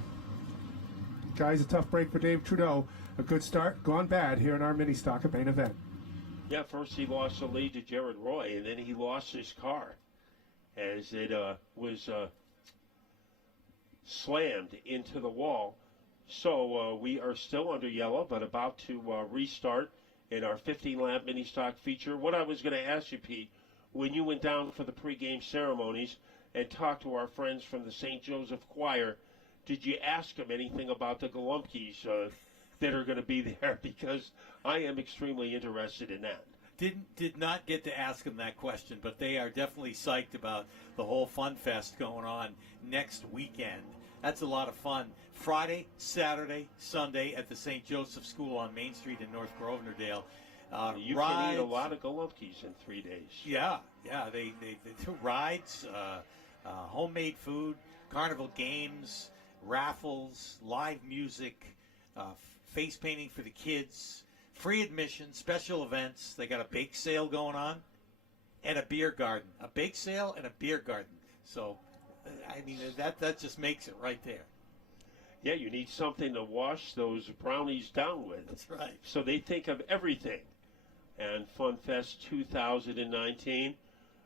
Guys, a tough break for Dave Trudeau. A good start, gone bad here in our mini stock at main event. Yeah, first he lost the lead to Jared Roy, and then he lost his car as it was slammed into the wall. So we are still under yellow, but about to restart in our 15-lap mini stock feature. What I was going to ask you, Pete, when you went down for the pregame ceremonies and talked to our friends from the St. Joseph Choir, did you ask them anything about the Golumkis that are going to be there? Because I am extremely interested in that. Did not get to ask them that question, but they are definitely psyched about the whole Fun Fest going on next weekend. That's a lot of fun. Friday, Saturday, Sunday at the St. Joseph School on Main Street in North Grovernordale. You rides, can eat a lot of Golumkis in 3 days. Yeah. They do rides, homemade food, carnival games, raffles, live music, face painting for the kids, free admission, special events. They got a bake sale going on, and a beer garden. A bake sale and a beer garden. So, I mean, that just makes it right there. Yeah, you need something to wash those brownies down with. That's right. So they think of everything. And Fun Fest 2019.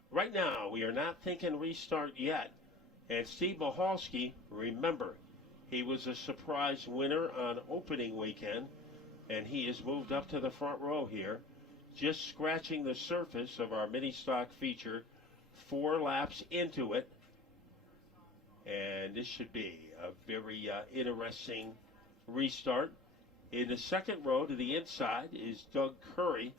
Right now, we are not thinking restart yet. And Steve Mahalski, remember, he was a surprise winner on opening weekend, and he has moved up to the front row here, just scratching the surface of our mini stock feature, 4 laps into it. And this should be a very interesting restart. In the second row to the inside is Doug Curry.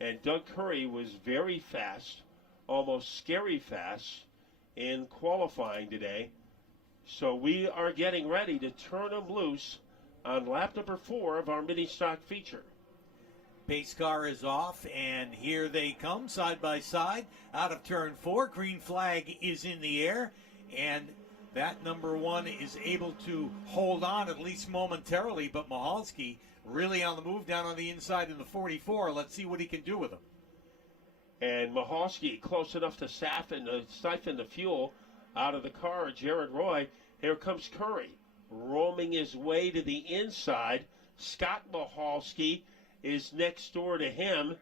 And Doug Curry was very fast, almost scary fast, in qualifying today. So we are getting ready to turn him loose on lap number 4 of our mini stock feature. Pace car is off, and here they come side by side out of turn 4. Green flag is in the air, and that number 1 is able to hold on at least momentarily, but Mahalski really on the move down on the inside in the 44. Let's see what he can do with him. And Mahalski close enough to siphon the fuel out of the car. Jared Roy. Here comes Curry, roaming his way to the inside. Scott Mahalski is next door to him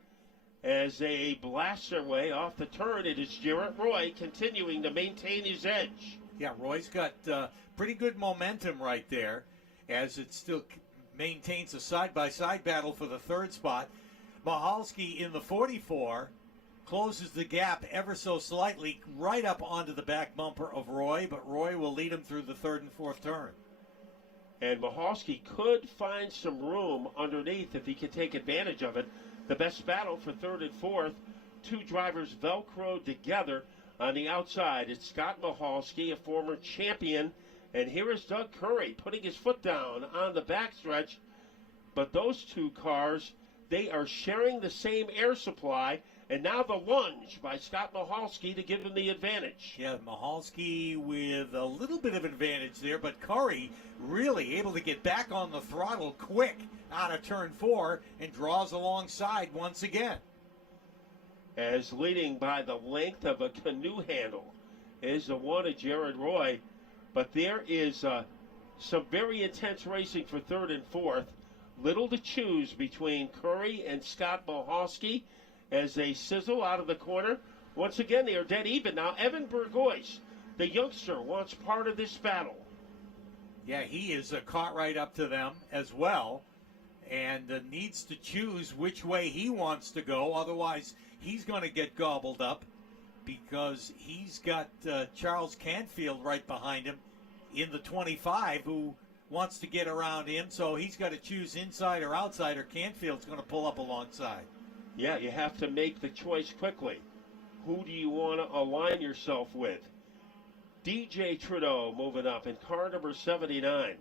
as they blast their way off the turn. It is Jared Roy continuing to maintain his edge. Yeah, Roy's got pretty good momentum right there as it still maintains a side-by-side battle for the 3rd spot. Mahalski in the 44 closes the gap ever so slightly right up onto the back bumper of Roy, but Roy will lead him through the 3rd and 4th turn. And Mahalski could find some room underneath if he could take advantage of it. The best battle for 3rd and 4th. 2 drivers Velcroed together on the outside. It's Scott Mahalski, a former champion. And here is Doug Curry putting his foot down on the backstretch. But those 2 cars, they are sharing the same air supply. And now the lunge by Scott Mahalski to give him the advantage. Yeah, Mahalski with a little bit of advantage there, but Curry really able to get back on the throttle quick out of turn 4 and draws alongside once again. As leading by the length of a canoe handle is the one of Jared Roy. But there is some very intense racing for 3rd and 4th. Little to choose between Curry and Scott Mahalski as they sizzle out of the corner. Once again, they are dead even. Now, Evan Burgoyce, the youngster, wants part of this battle. Yeah, he is caught right up to them as well and needs to choose which way he wants to go. Otherwise, he's going to get gobbled up because he's got Charles Canfield right behind him in the 25 who wants to get around him. So he's got to choose inside or outside, or Canfield's going to pull up alongside. Yeah, you have to make the choice quickly. Who do you want to align yourself with? DJ Trudeau moving up in car number 79.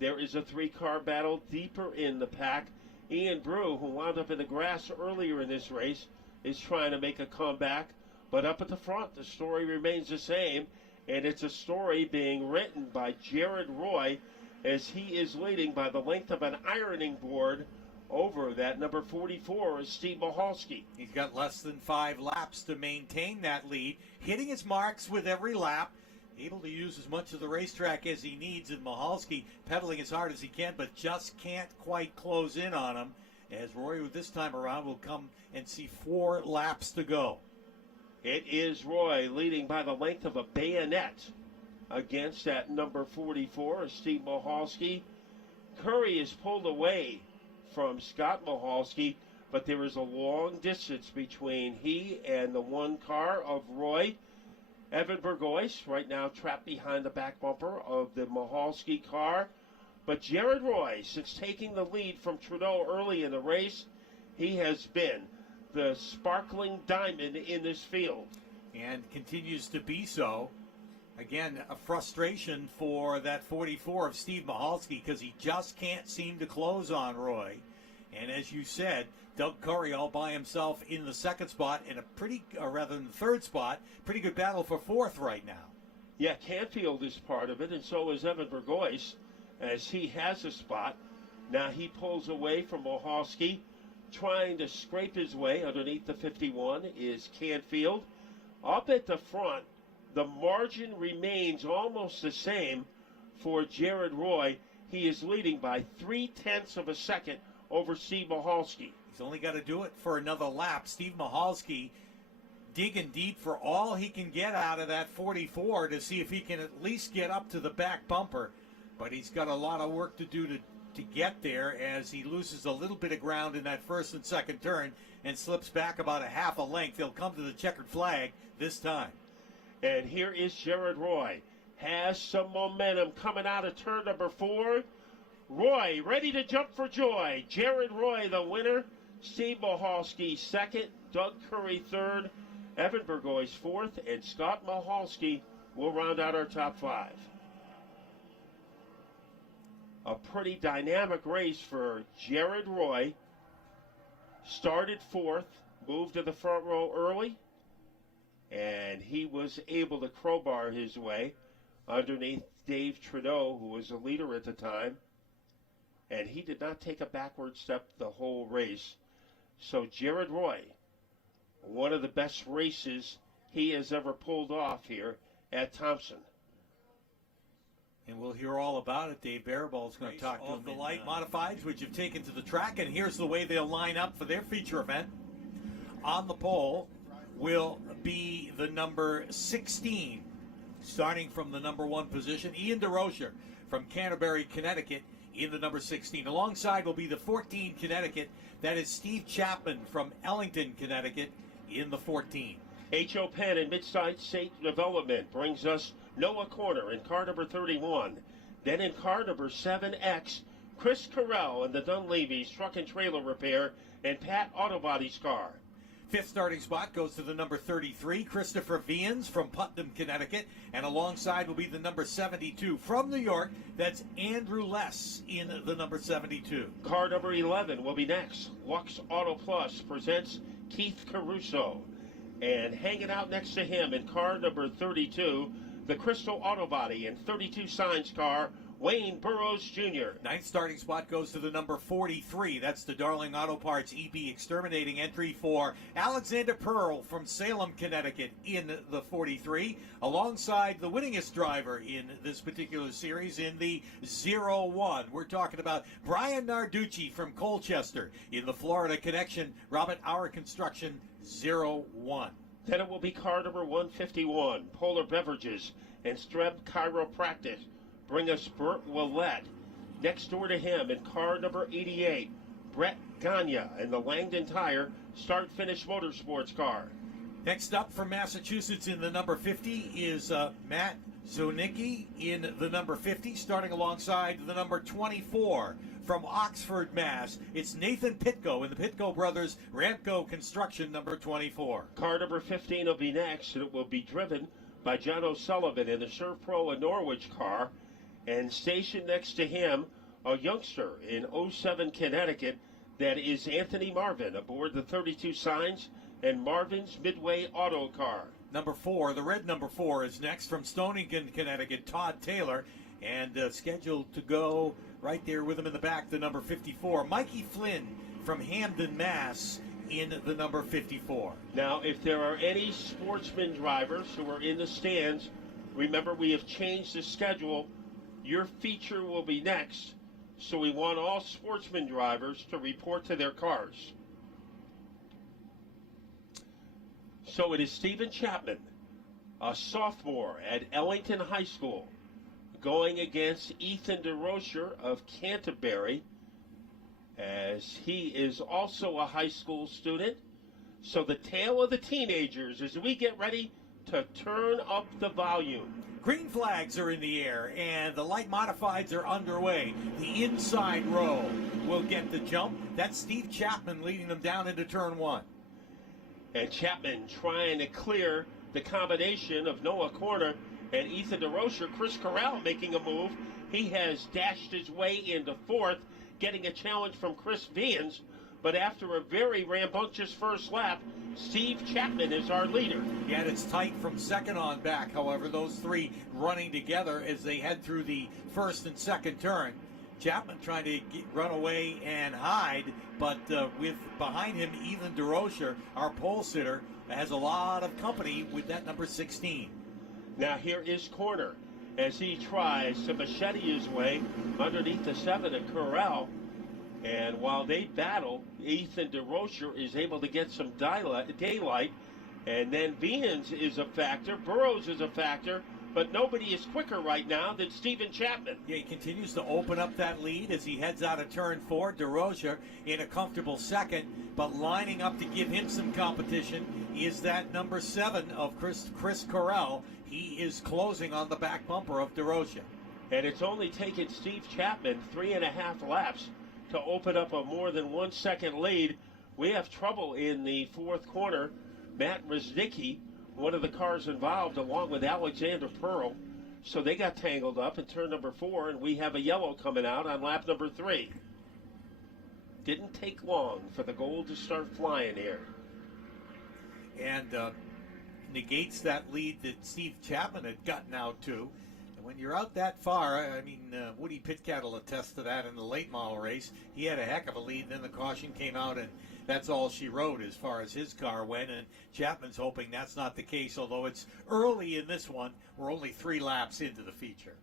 There is a 3-car battle deeper in the pack Ian Brew, who wound up in the grass earlier in this race, is trying to make a comeback. But up at the front, the story remains the same, and it's a story being written by Jared Roy as he is leading by the length of an ironing board over that number 44 is Steve Mahalski. He's got less than 5 laps to maintain that lead, hitting his marks with every lap, able to use as much of the racetrack as he needs, and Mahalski pedaling as hard as he can, but just can't quite close in on him, as Roy this time around will come and see 4 laps to go. It is Roy leading by the length of a bayonet against that number 44, Steve Mahalski. Curry is pulled away from Scott Mahalski, but there is a long distance between he and the one car of Roy. Evan Burgoyce right now trapped behind the back bumper of the Mahalski car. But Jared Roy, since taking the lead from Trudeau early in the race, he has been the sparkling diamond in this field. And continues to be so. Again, a frustration for that 44 of Steve Mahalski because he just can't seem to close on Roy. And as you said, Doug Curry all by himself in the second spot and rather than the third spot, pretty good battle for fourth right now. Yeah, Canfield is part of it, and so is Evan Burgoyce, as he has a spot. Now he pulls away from Mahalski. Trying to scrape his way underneath the 51 is Canfield. Up at the front, the margin remains almost the same for Jared Roy. He is leading by 0.3 of a second over Steve Mahalski. He's only got to do it for another lap. Steve Mahalski digging deep for all he can get out of that 44 to see if he can at least get up to the back bumper. But he's got a lot of work to do to get there as he loses a little bit of ground in that first and second turn and slips back about a half a length. He'll come to the checkered flag this time. And here is Jared Roy. Has some momentum coming out of turn number 4. Roy ready to jump for joy. Jared Roy the winner. Steve Mahalski second. Doug Curry third. Evan Burgoyce fourth. And Scott Mahalski will round out our top 5. A pretty dynamic race for Jared Roy. Started 4th, moved to the front row early, and he was able to crowbar his way underneath Dave Trudeau, who was a leader at the time, and he did not take a backward step the whole race. So Jared Roy, one of the best races he has ever pulled off here at Thompson. And we'll hear all about it. Dave Baraball is going to talk to the light modifieds, which have taken to the track. And here's the way they'll line up for their feature event. On the pole will be the number 16, starting from the number 1 position. Ian DeRocher from Canterbury, Connecticut, in the number 16. Alongside will be the 14 Connecticut. That is Steve Chapman from Ellington, Connecticut, in the 14. H.O. Penn in Midside State Development brings us Noah Corner in car number 31. Then in car number 7X, Chris Carell in the Dunleavy's Truck and Trailer Repair and Pat Auto Body's car. 5th starting spot goes to the number 33, Christopher Vians from Putnam, Connecticut. And alongside will be the number 72 from New York. That's Andrew Less in the number 72. Car number 11 will be next. Lux Auto Plus presents Keith Caruso. And hanging out next to him in car number 32, the Crystal Auto Body and 32 Signs car, Wayne Burrows Jr. 9th starting spot goes to the number 43. That's the Darling Auto Parts EB Exterminating entry for Alexander Pearl from Salem, Connecticut in the 43, alongside the winningest driver in this particular series in the 01. We're talking about Brian Narducci from Colchester in the Florida Connection, Robert Auer Construction 01. Then it will be car number 151, Polar Beverages and Streb Chiropractic. Bring us Burt Willett. Next door to him in car number 88, Brett Gagne in the Langdon Tire Start Finish Motorsports car. Next up from Massachusetts in the number 50 is Matt Zonicki in the number 50, starting alongside the number 24. From Oxford, Mass, it's Nathan Pitko and the Pitko Brothers Ramco Construction number 24. Car number 15 will be next, and it will be driven by John O'Sullivan in the ServPro and Norwich car. And stationed next to him, a youngster in 07 Connecticut, That is Anthony Marvin aboard the 32 Signs and Marvin's Midway Auto Car. Number 4, the red number 4 is next from Stonington, Connecticut, Todd Taylor, and scheduled to go right there with him in the back, the number 54, Mikey Flynn from Hamden, Mass, in the number 54. Now, if there are any sportsman drivers who are in the stands, remember we have changed the schedule. Your feature will be next, so we want all sportsman drivers to report to their cars. So it is Stephen Chapman, a sophomore at Ellington High School, going against Ethan DeRocher of Canterbury, as he is also a high school student. So the tale of the teenagers as we get ready to turn up the volume. Green flags are in the air, and the light modifieds are underway. The inside row will get the jump. That's Steve Chapman leading them down into turn 1. And Chapman trying to clear the combination of Noah Corner and Ethan DeRocher. Chris Corral making a move. He has dashed his way into 4th, getting a challenge from Chris Vians. But after a very rambunctious first lap, Steve Chapman is our leader. Yeah, it's tight from second on back. However, those three running together as they head through the first and second turn. Chapman trying to run away and hide, but with behind him, Ethan DeRocher, our pole sitter, has a lot of company with that number 16. Now here is Corner as he tries to machete his way underneath the 7 of Corral. And while they battle, Ethan DeRocher is able to get some daylight. And then Vians is a factor, Burrows is a factor, but nobody is quicker right now than Stephen Chapman. Yeah, he continues to open up that lead as he heads out of turn 4. DeRocher in a comfortable second, but lining up to give him some competition is that number 7 of Chris Corral. He is closing on the back bumper of DeRocher. And it's only taken Steve Chapman 3.5 laps to open up a more than 1 second lead. We have trouble in the 4th corner. Matt Reznicki, one of the cars involved, along with Alexander Pearl. So they got tangled up in turn number 4, and we have a yellow coming out on lap number 3. Didn't take long for the gold to start flying here. And negates that lead that Steve Chapman had gotten out to. And when you're out that far, I mean, Woody Pitcat will attest to that in the late model race. He had a heck of a lead, then the caution came out, and that's all she wrote as far as his car went. And Chapman's hoping that's not the case, although it's early in this one. We're only 3 laps into the feature.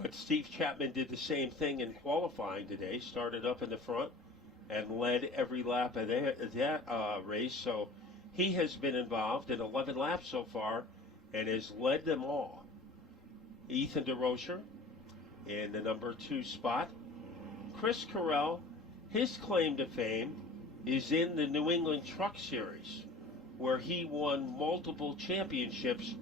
But Steve Chapman did the same thing in qualifying today, started up in the front and led every lap of that race. So he has been involved in 11 laps so far and has led them all. Ethan DeRocher in the number 2 spot. Chris Corral, his claim to fame is in the New England Truck Series, where he won multiple championships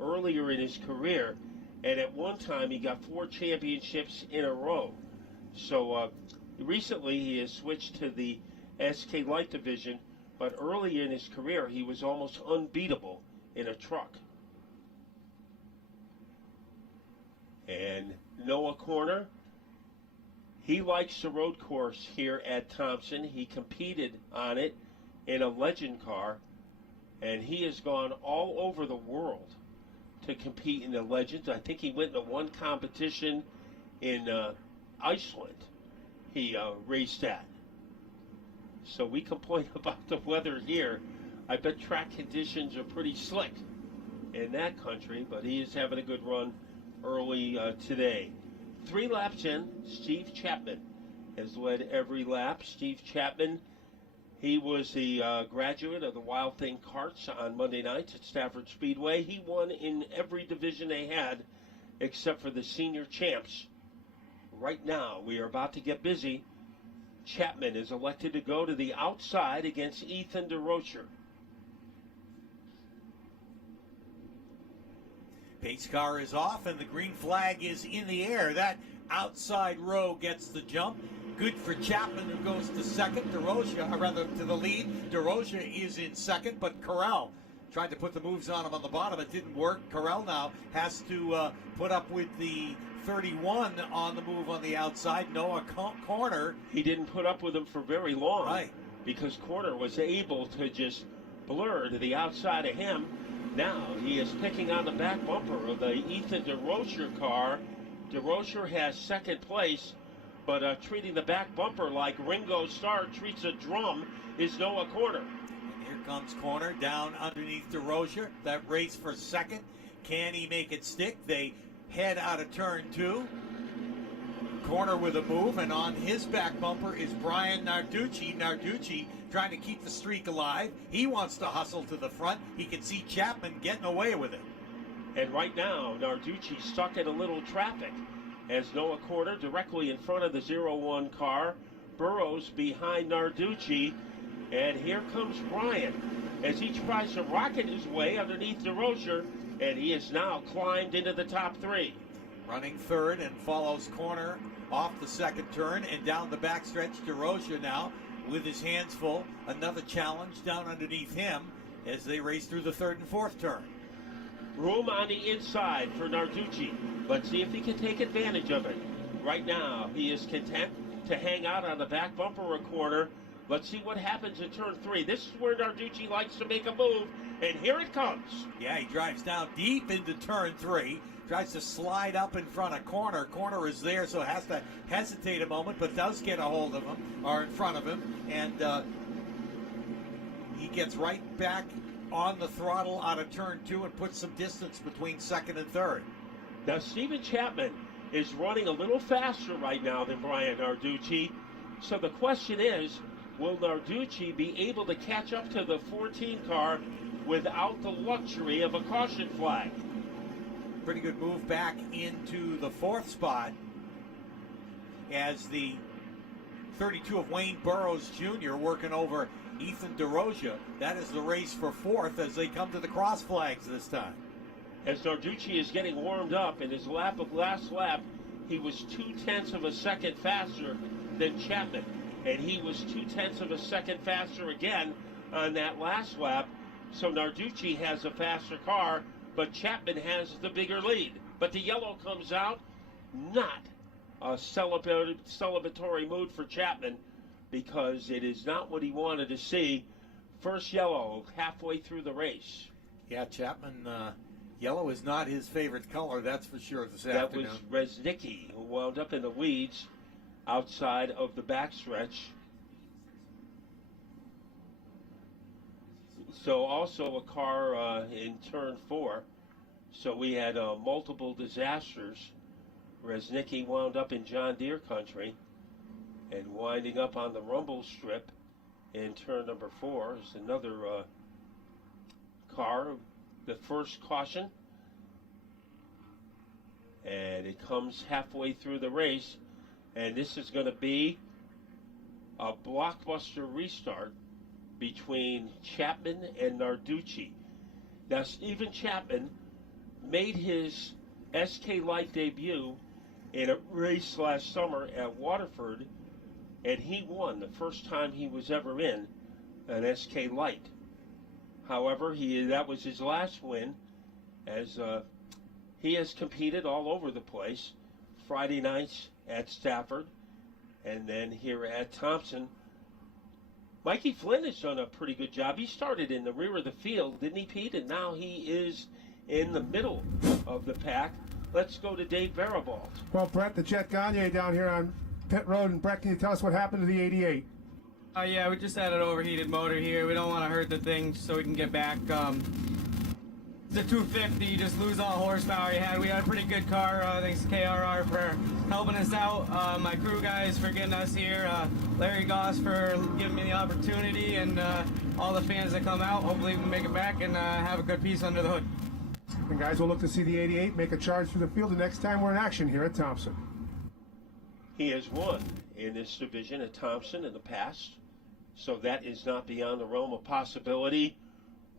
earlier in his career, and at one time he got 4 championships in a row. So recently he has switched to the SK Light division, but early in his career he was almost unbeatable in a truck. And Noah Corner, he likes the road course here at Thompson. He competed on it in a legend car, and he has gone all over the world to compete in the legends. I think he went to one competition in Iceland. He raced at. So we complain about the weather here. I bet track conditions are pretty slick in that country, but he is having a good run early today. 3 laps in, Steve Chapman has led every lap. Steve Chapman, he was the graduate of the Wild Thing Karts on Monday nights at Stafford Speedway. He won in every division they had except for the senior champs. Right now, we are about to get busy. Chapman is elected to go to the outside against Ethan DeRocher. Pace car is off and the green flag is in the air. That outside row gets the jump. Good for Chapman, who goes to second. DeRocher, or rather to the lead. DeRocher is in second, but Corral tried to put the moves on him on the bottom. It didn't work. Carell now has to put up with the 31 on the move on the outside. Noah Corner. He didn't put up with him for very long. Right. Because Corner was able to just blur to the outside of him. Now he is picking on the back bumper of the Ethan DeRocher car. DeRocher has second place, but treating the back bumper like Ringo Starr treats a drum is Noah Corner. And here comes Corner down underneath DeRocher. That race for second. Can he make it stick? They head out of turn 2. Corner with a move, and on his back bumper is Brian Narducci. Narducci trying to keep the streak alive. He wants to hustle to the front. He can see Chapman getting away with it. And right now, Narducci stuck in a little traffic as Noah Corner directly in front of the 0-1 car. Burrows behind Narducci, and here comes Brian as he tries to rocket his way underneath DeRocher, and he has now climbed into the top 3. Running third and follows Corner off the second turn and down the backstretch. DeRocher now with his hands full. Another challenge down underneath him as they race through the third and fourth turn. Room on the inside for Narducci. Let's see if he can take advantage of it. Right now, he is content to hang out on the back bumper of Corner. Let's see what happens in turn 3. This is where Narducci likes to make a move, and here it comes. Yeah, he drives down deep into turn 3. Tries to slide up in front of Corner. Corner is there, so has to hesitate a moment, but does get a hold of him, or in front of him, and he gets right back on the throttle out of turn 2 and puts some distance between second and third. Now, Steven Chapman is running a little faster right now than Brian Narducci, so the question is, will Narducci be able to catch up to the 14 car without the luxury of a caution flag? Pretty good move back into the fourth spot as the 32 of Wayne Burrows Jr. working over Ethan DeRocher. That is the race for fourth as they come to the cross flags this time. As Narducci is getting warmed up in his last lap, he was 0.2 of a second faster than Chapman. And he was 0.2 of a second faster again on that last lap. So Narducci has a faster car, but Chapman has the bigger lead. But the yellow comes out, not a celebratory mood for Chapman, because it is not what he wanted to see. First yellow halfway through the race. Yeah, Chapman, yellow is not his favorite color, that's for sure this afternoon. That was Resnicki, who wound up in the weeds outside of the backstretch. So also a car in turn 4. So we had multiple disasters. Resnicki wound up in John Deere country and winding up on the rumble strip in turn number 4 is another car, the first caution. And it comes halfway through the race, and this is going to be a blockbuster restart between Chapman and Narducci. Now, Steven Chapman made his SK Light debut in a race last summer at Waterford, and he won the first time he was ever in an SK Light. However, that was his last win, as he has competed all over the place. Friday nights at Stafford, and then here at Thompson. Mikey Flynn has done a pretty good job. He started in the rear of the field, didn't he, Pete? And now he is in the middle of the pack. Let's go to Dave Barabalt. Well, Brett, the Jet Gagne down here on pit road, and Brett, can you tell us what happened to the 88? Yeah, we just had an overheated motor here. We don't want to hurt the thing so we can get back. The 250, you just lose all horsepower you had. We had a pretty good car. Thanks to KRR for helping us out. My crew guys for getting us here. Larry Goss for giving me the opportunity, and all the fans that come out. Hopefully we can make it back and have a good piece under the hood. And guys, we'll look to see the 88 make a charge through the field the next time we're in action here at Thompson. He has won in this division at Thompson in the past, so that is not beyond the realm of possibility.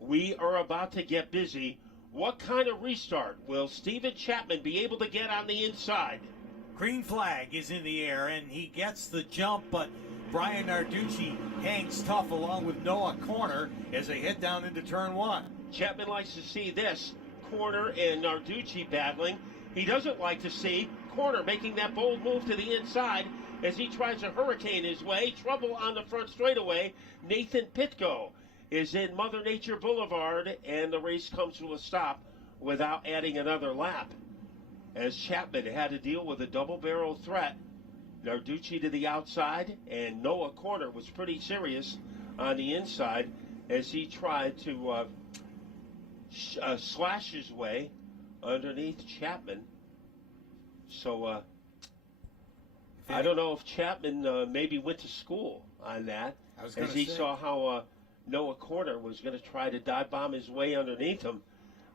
We are about to get busy. What kind of restart will Steven Chapman be able to get on the inside? Green flag is in the air, and he gets the jump, but Brian Narducci hangs tough along with Noah Corner as they head down into turn 1. Chapman likes to see this. Corner and Narducci battling. He doesn't like to see Corner making that bold move to the inside as he tries to hurricane his way. Trouble on the front straightaway. Nathan Pitko is in Mother Nature Boulevard, and the race comes to a stop without adding another lap, as Chapman had to deal with a double-barrel threat. Narducci to the outside, and Noah Corner was pretty serious on the inside as he tried to slash his way underneath Chapman. So I don't know if Chapman maybe went to school on that, as he saw how Noah Corner was going to try to dive bomb his way underneath him.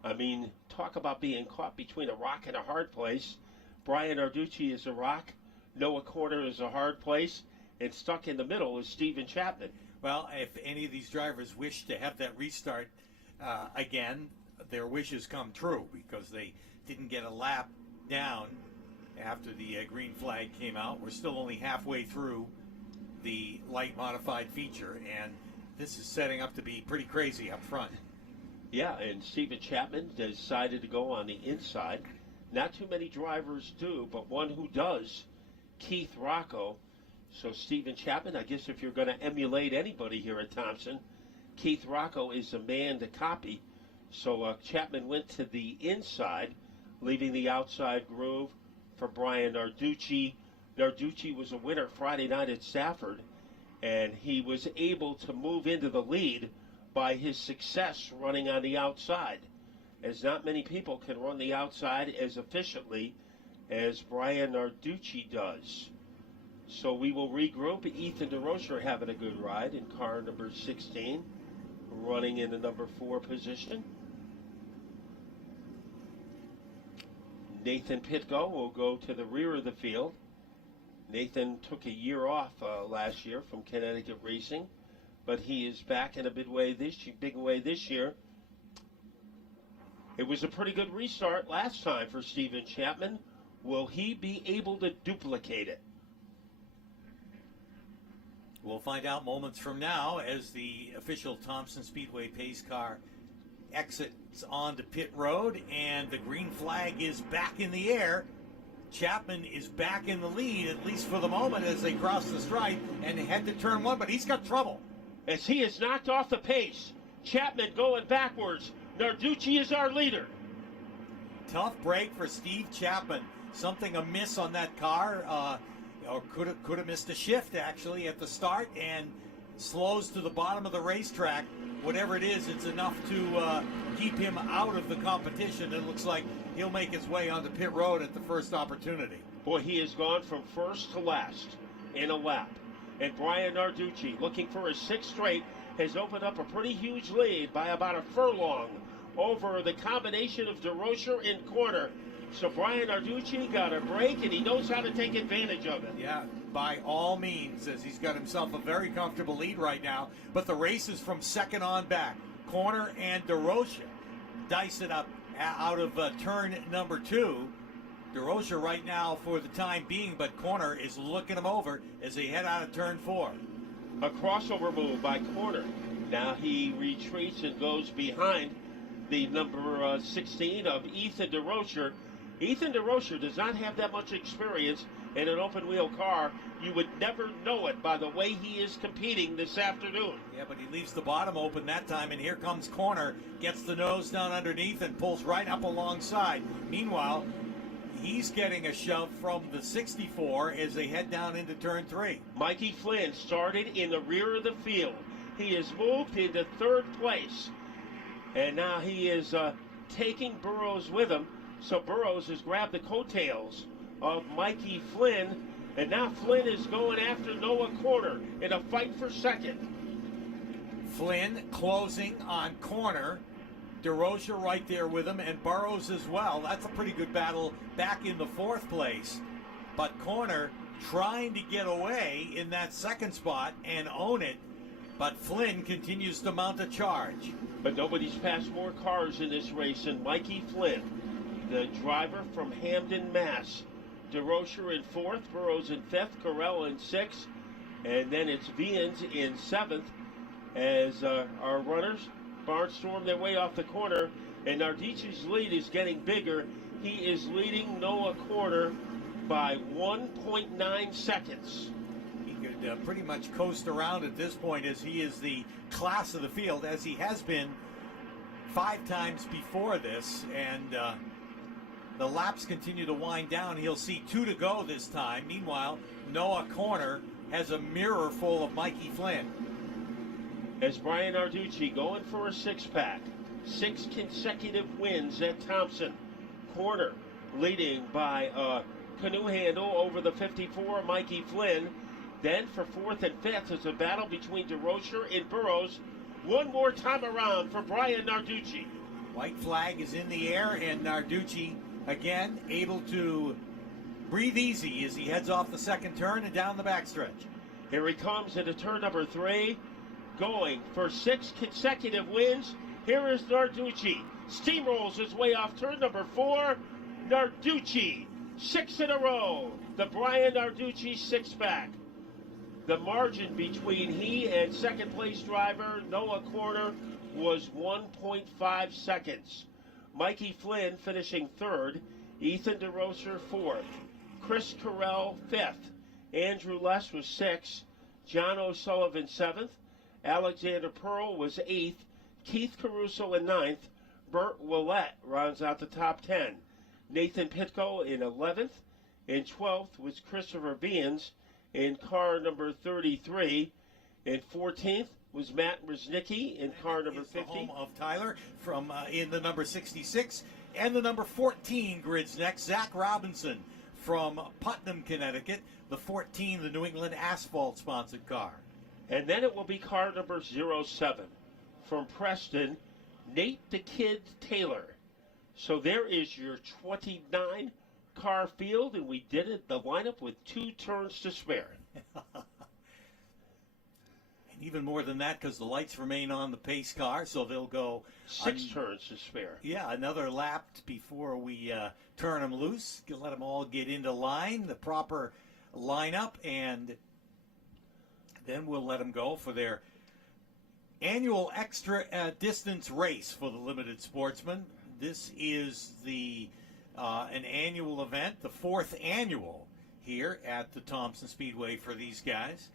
I mean, talk about being caught between a rock and a hard place. Brian Narducci is a rock, Noah Corner is a hard place, and stuck in the middle is Stephen Chapman. Well, if any of these drivers wish to have that restart again, their wishes come true, because they didn't get a lap down after the green flag came out. We're still only halfway through the light modified feature, and this is setting up to be pretty crazy up front. Yeah, and Stephen Chapman decided to go on the inside. Not too many drivers do, but one who does, Keith Rocco. So Stephen Chapman, I guess if you're going to emulate anybody here at Thompson, Keith Rocco is a man to copy. So Chapman went to the inside, leaving the outside groove for Brian Narducci. Narducci was a winner Friday night at Stafford, and he was able to move into the lead by his success running on the outside, as not many people can run the outside as efficiently as Brian Narducci does. So we will regroup. Ethan DeRocher having a good ride in car number 16, running in the number 4 position. Nathan Pitko will go to the rear of the field. Nathan took a year off last year from Connecticut Racing, but he is back in a big way this year. It was a pretty good restart last time for Stephen Chapman. Will he be able to duplicate it? We'll find out moments from now as the official Thompson Speedway pace car exits onto pit road, and the green flag is back in the air. Chapman is back in the lead, at least for the moment, as they cross the stripe and head to turn 1, but he's got trouble. As he is knocked off the pace, Chapman going backwards. Narducci is our leader. Tough break for Steve Chapman. Something amiss on that car, or could have missed a shift actually at the start, and slows to the bottom of the racetrack. Whatever it is, it's enough to keep him out of the competition. It looks like he'll make his way onto pit road at the first opportunity. Boy, he has gone from first to last in a lap. And Brian Narducci, looking for his 6th straight, has opened up a pretty huge lead by about a furlong over the combination of DeRocher and Corner. So Brian Narducci got a break, and he knows how to take advantage of it. Yeah, by all means, as he's got himself a very comfortable lead right now. But the race is from second on back. Corner and DeRocher dice it up out of turn number 2. DeRocher right now for the time being, but Corner is looking him over as they head out of turn 4. A crossover move by Corner. Now he retreats and goes behind the number 16 of Ethan DeRocher. Ethan DeRocher does not have that much experience in an open-wheel car. You would never know it by the way he is competing this afternoon. Yeah, but he leaves the bottom open that time, and here comes Corner, gets the nose down underneath and pulls right up alongside. Meanwhile, he's getting a shove from the 64 as they head down into turn 3. Mikey Flynn started in the rear of the field. He has moved into 3rd place, and now he is taking Burrows with him. So Burrows has grabbed the coattails of Mikey Flynn, and now Flynn is going after Noah Corner in a fight for second. Flynn closing on Corner. DeRocher right there with him, and Burrows as well. That's a pretty good battle back in the 4th place. But Corner trying to get away in that 2nd spot and own it. But Flynn continues to mount a charge. But nobody's passed more cars in this race than Mikey Flynn, the driver from Hamden, Mass. DeRocher in 4th, Burrows in 5th, Carell in 6th, and then it's Vians in 7th as our runners. Barnstorm their way off the corner, and Nardici's lead is getting bigger. He is leading Noah Corner by 1.9 seconds. He could pretty much coast around at this point, as he is the class of the field, as he has been 5 times before this, and the laps continue to wind down. He'll see 2 to go this time. Meanwhile, Noah Corner has a mirror full of Mikey Flynn. As Brian Narducci going for a 6-pack. 6 consecutive wins at Thompson. Corner leading by a canoe handle over the 54, Mikey Flynn. Then for 4th and 5th is a battle between DeRocher and Burrows. One more time around for Brian Narducci. White flag is in the air, and Narducci again able to breathe easy as he heads off the second turn and down the backstretch. Here he comes into turn number 3, going for 6 consecutive wins. Here is Narducci. Steamrolls his way off turn number 4. Narducci, 6 in a row. The Brian Narducci 6-pack. The margin between he and second place driver Noah Corner was 1.5 seconds. Mikey Flynn finishing 3rd. Ethan DeRocher 4th. Chris Carell 5th. Andrew Less was 6th. John O'Sullivan 7th. Alexander Pearl was 8th. Keith Caruso in 9th. Burt Willett rounds out the top 10. Nathan Pitko in 11th. In 12th was Christopher Beans in car number 33. In 14th was Matt Reznicki in car number 50. The home of Tyler from in the number 66. And the number 14 grids next, Zach Robinson from Putnam, Connecticut. The 14, the New England Asphalt sponsored car. And then it will be car number 07 from Preston, Nate the Kid Taylor. So there is your 29 car field, and we did it, the lineup with 2 turns to spare. And even more than that, because the lights remain on the pace car, so they'll go 6 turns to spare. Yeah, another lap before we turn them loose. Let them all get into line, the proper lineup, and then we'll let them go for their annual extra distance race for the limited sportsman. This is the an annual event, the 4th annual here at the Thompson Speedway for these guys.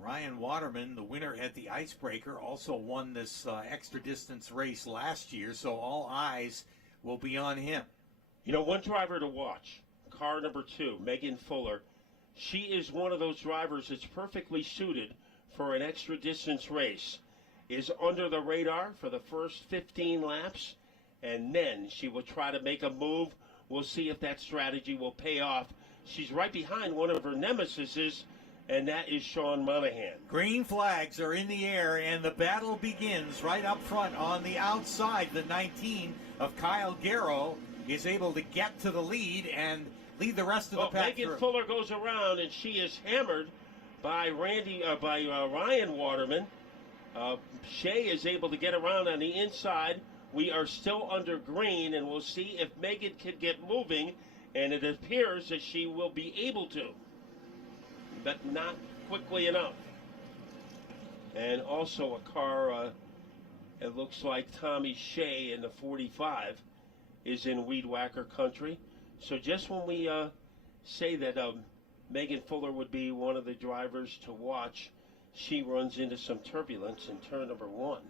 Ryan Waterman, the winner at the Icebreaker, also won this extra distance race last year, so all eyes will be on him. You know, one driver to watch, car number 2, Megan Fuller. She is one of those drivers that's perfectly suited for an extra distance race. Is under the radar for the first 15 laps, and then she will try to make a move. We'll see if that strategy will pay off. She's right behind one of her nemesises, and that is Sean Monahan. Green flags are in the air, and the battle begins right up front on the outside. The 19 of Kyle Garrow is able to get to the lead and lead the rest of the pack Megan through. Fuller goes around, and she is hammered by Ryan Waterman. Shea is able to get around on the inside. We are still under green, and we'll see if Megan can get moving, and it appears that she will be able to, but not quickly enough. And also a car, it looks like Tommy Shea in the 45 is in Weed Whacker country. So just when we say that Megan Fuller would be one of the drivers to watch, she runs into some turbulence in turn number 1.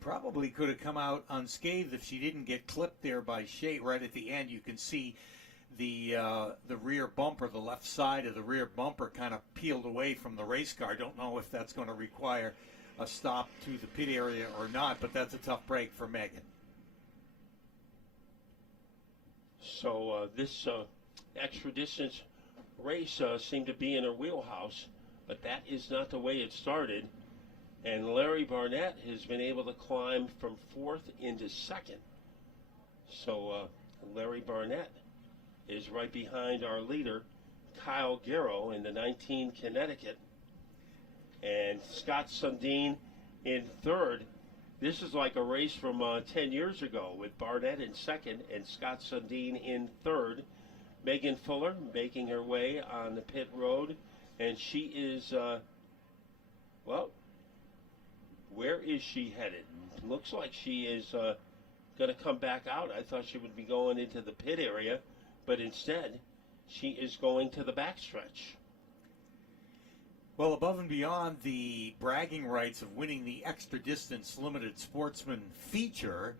Probably could have come out unscathed if she didn't get clipped there by Shea right at the end. You can see the rear bumper, the left side of the rear bumper kind of peeled away from the race car. Don't know if that's going to require a stop to the pit area or not, but that's a tough break for Megan. So this extra distance race seemed to be in her wheelhouse, but that is not the way it started. And Larry Barnett has been able to climb from 4th into 2nd. So Larry Barnett is right behind our leader, Kyle Garrow, in the 19 Connecticut. And Scott Sundin in 3rd. This is like a race from 10 years ago with Barnett in 2nd and Scott Sundin in 3rd. Megan Fuller making her way on the pit road. And she is, where is she headed? looks like she is going to come back out. I thought she would be going into the pit area, but instead she is going to the backstretch. Well, above and beyond the bragging rights of winning the extra distance limited sportsman feature,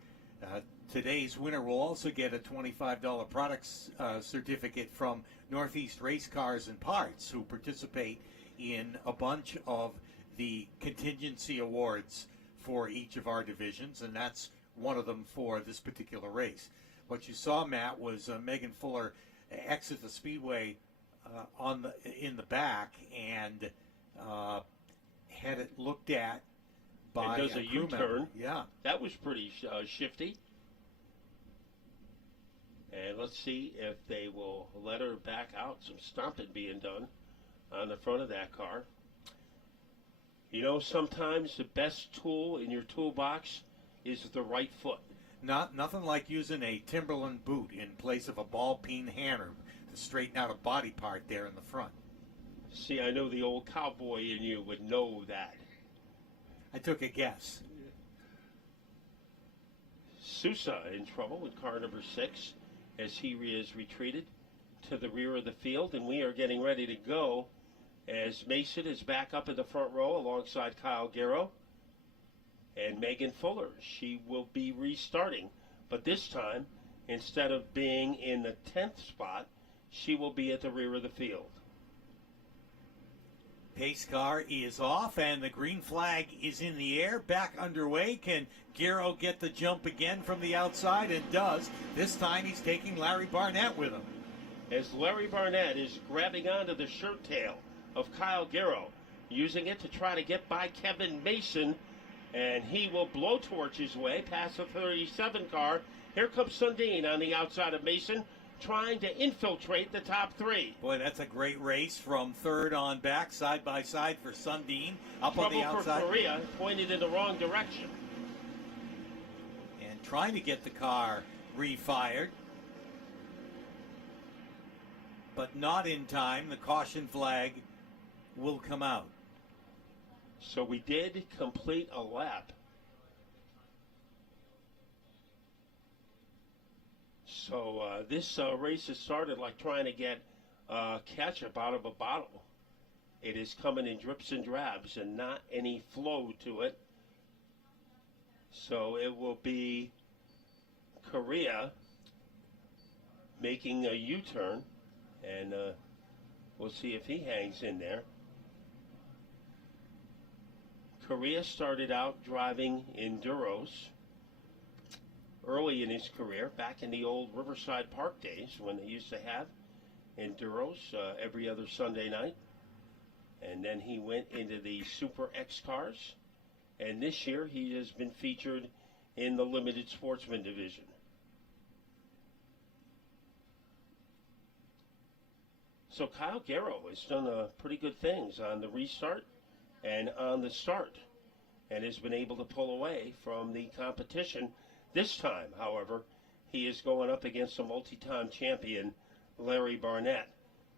today's winner will also get a $25 products certificate from Northeast Race Cars and Parts, who participate in a bunch of the contingency awards for each of our divisions, and that's one of them for this particular race. What you saw, Matt, was Megan Fuller exit the speedway in the back and had it looked at by and does a crew U-turn. member. Yeah, that was pretty shifty. And let's see if they will let her back out. Some stomping being done on the front of that car. You know, sometimes the best tool in your toolbox is the right foot. nothing like using a Timberland boot in place of a ball peen hammer to straighten out a body part there in the front. See, I know the old cowboy in you would know that. I took a guess. Sousa in trouble with car number 6 as he is retreated to the rear of the field, and we are getting ready to go as Mason is back up in the front row alongside Kyle Garrow and Megan Fuller. She will be restarting, but this time, instead of being in the 10th spot, she will be at the rear of the field. Pace car is off, and the green flag is in the air. Back underway. Can Garrow get the jump again from the outside? And does. This time he's taking Larry Barnett with him. As Larry Barnett is grabbing onto the shirt tail of Kyle Garrow, using it to try to get by Kevin Mason, and he will blowtorch his way past the 37 car. Here comes Sundin on the outside of Mason, trying to infiltrate the top 3. Boy, that's a great race from third on back, side by side for Sundin. Up on the Trouble outside. for Korea, pointed in the wrong direction. And trying to get the car refired. But not in time. The caution flag will come out. So we did complete a lap. So this race has started like trying to get ketchup out of a bottle. It is coming in drips and drabs and not any flow to it. So it will be Korea making a U-turn, and we'll see if he hangs in there. Korea started out driving Enduros early in his career, back in the old Riverside Park days when they used to have Enduros every other Sunday night. And then he went into the Super X cars. And this year he has been featured in the Limited Sportsman division. So Kyle Garrow has done pretty good things on the restart and on the start, and has been able to pull away from the competition. This time, however, he is going up against a multi-time champion, Larry Barnett.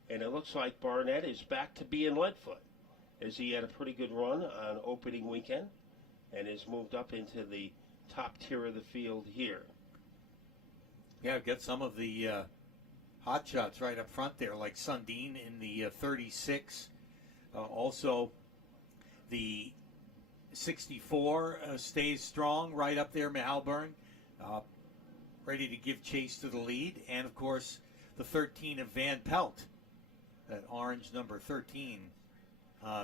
And it looks like Barnett is back to being Leadfoot, as he had a pretty good run on opening weekend and has moved up into the top tier of the field here. Yeah, I've got some of the hot shots right up front there, like Sundin in the 36. Also, the 64 stays strong right up there, Malburn, ready to give chase to the lead. And, of course, the 13 of Van Pelt, that orange number 13.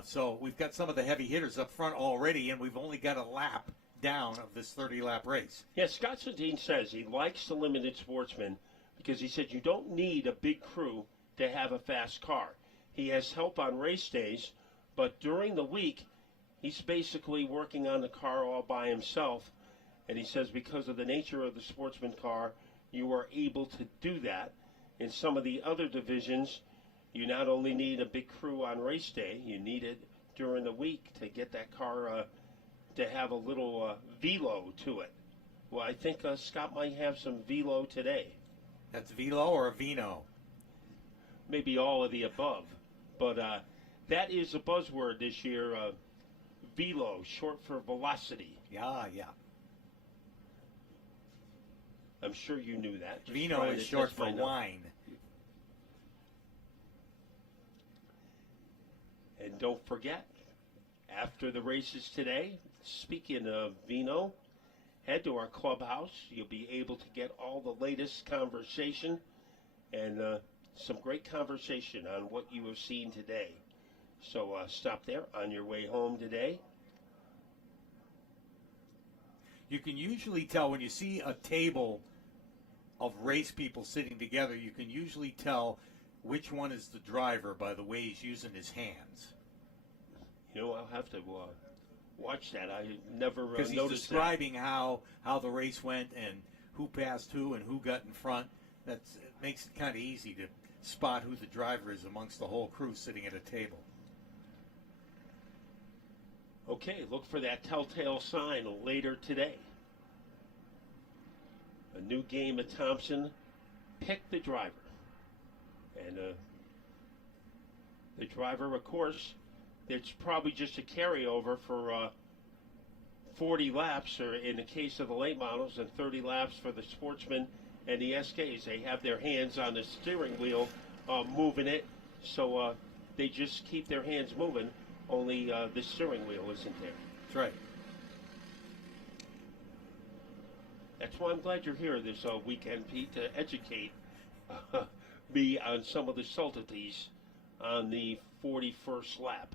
So we've got some of the heavy hitters up front already, and we've only got a lap down of this 30-lap race. Yeah, Scott Sundin says he likes the Limited Sportsman because he said you don't need a big crew to have a fast car. He has help on race days, but during the week, he's basically working on the car all by himself. And he says because of the nature of the Sportsman car, you are able to do that. In some of the other divisions, you not only need a big crew on race day, you need it during the week to get that car to have a little velo to it. Well, I think Scott might have some velo today. That's velo or vino? Maybe all of the above. But that is a buzzword this year, velo, short for velocity. Yeah. I'm sure you knew that. Just Vino trying is to short test my for knowledge. wine. And don't forget, after the races today, speaking of Vino, head to our clubhouse. You'll be able to get all the latest conversation and some great conversation on what you have seen today. So stop there on your way home today. You can usually tell when you see a table of race people sitting together, you can usually tell which one is the driver by the way he's using his hands. You know, I'll have to watch that. I never Because noticed he's describing how the race went and who passed who and who got in front. It makes it kind of easy to spot who the driver is amongst the whole crew sitting at a table. Okay, look for that telltale sign later today. A new game at Thompson. Pick the driver. And the driver, of course, it's probably just a carryover for 40 laps, or in the case of the late models, and 30 laps for the sportsmen and the SKs. They have their hands on the steering wheel moving it, so they just keep their hands moving, only the steering wheel isn't there. That's right. That's why I'm glad you're here this weekend, Pete, to educate me on some of the subtleties on the 41st lap.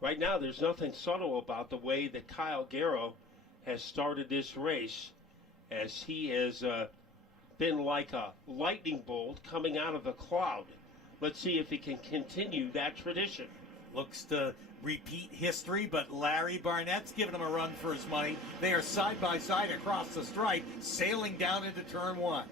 Right now, there's nothing subtle about the way that Kyle Garrow has started this race, as he has been like a lightning bolt coming out of the cloud. Let's see if he can continue that tradition. Looks to repeat history, but Larry Barnett's giving him a run for his money. They are side by side across the stripe, sailing down into turn one.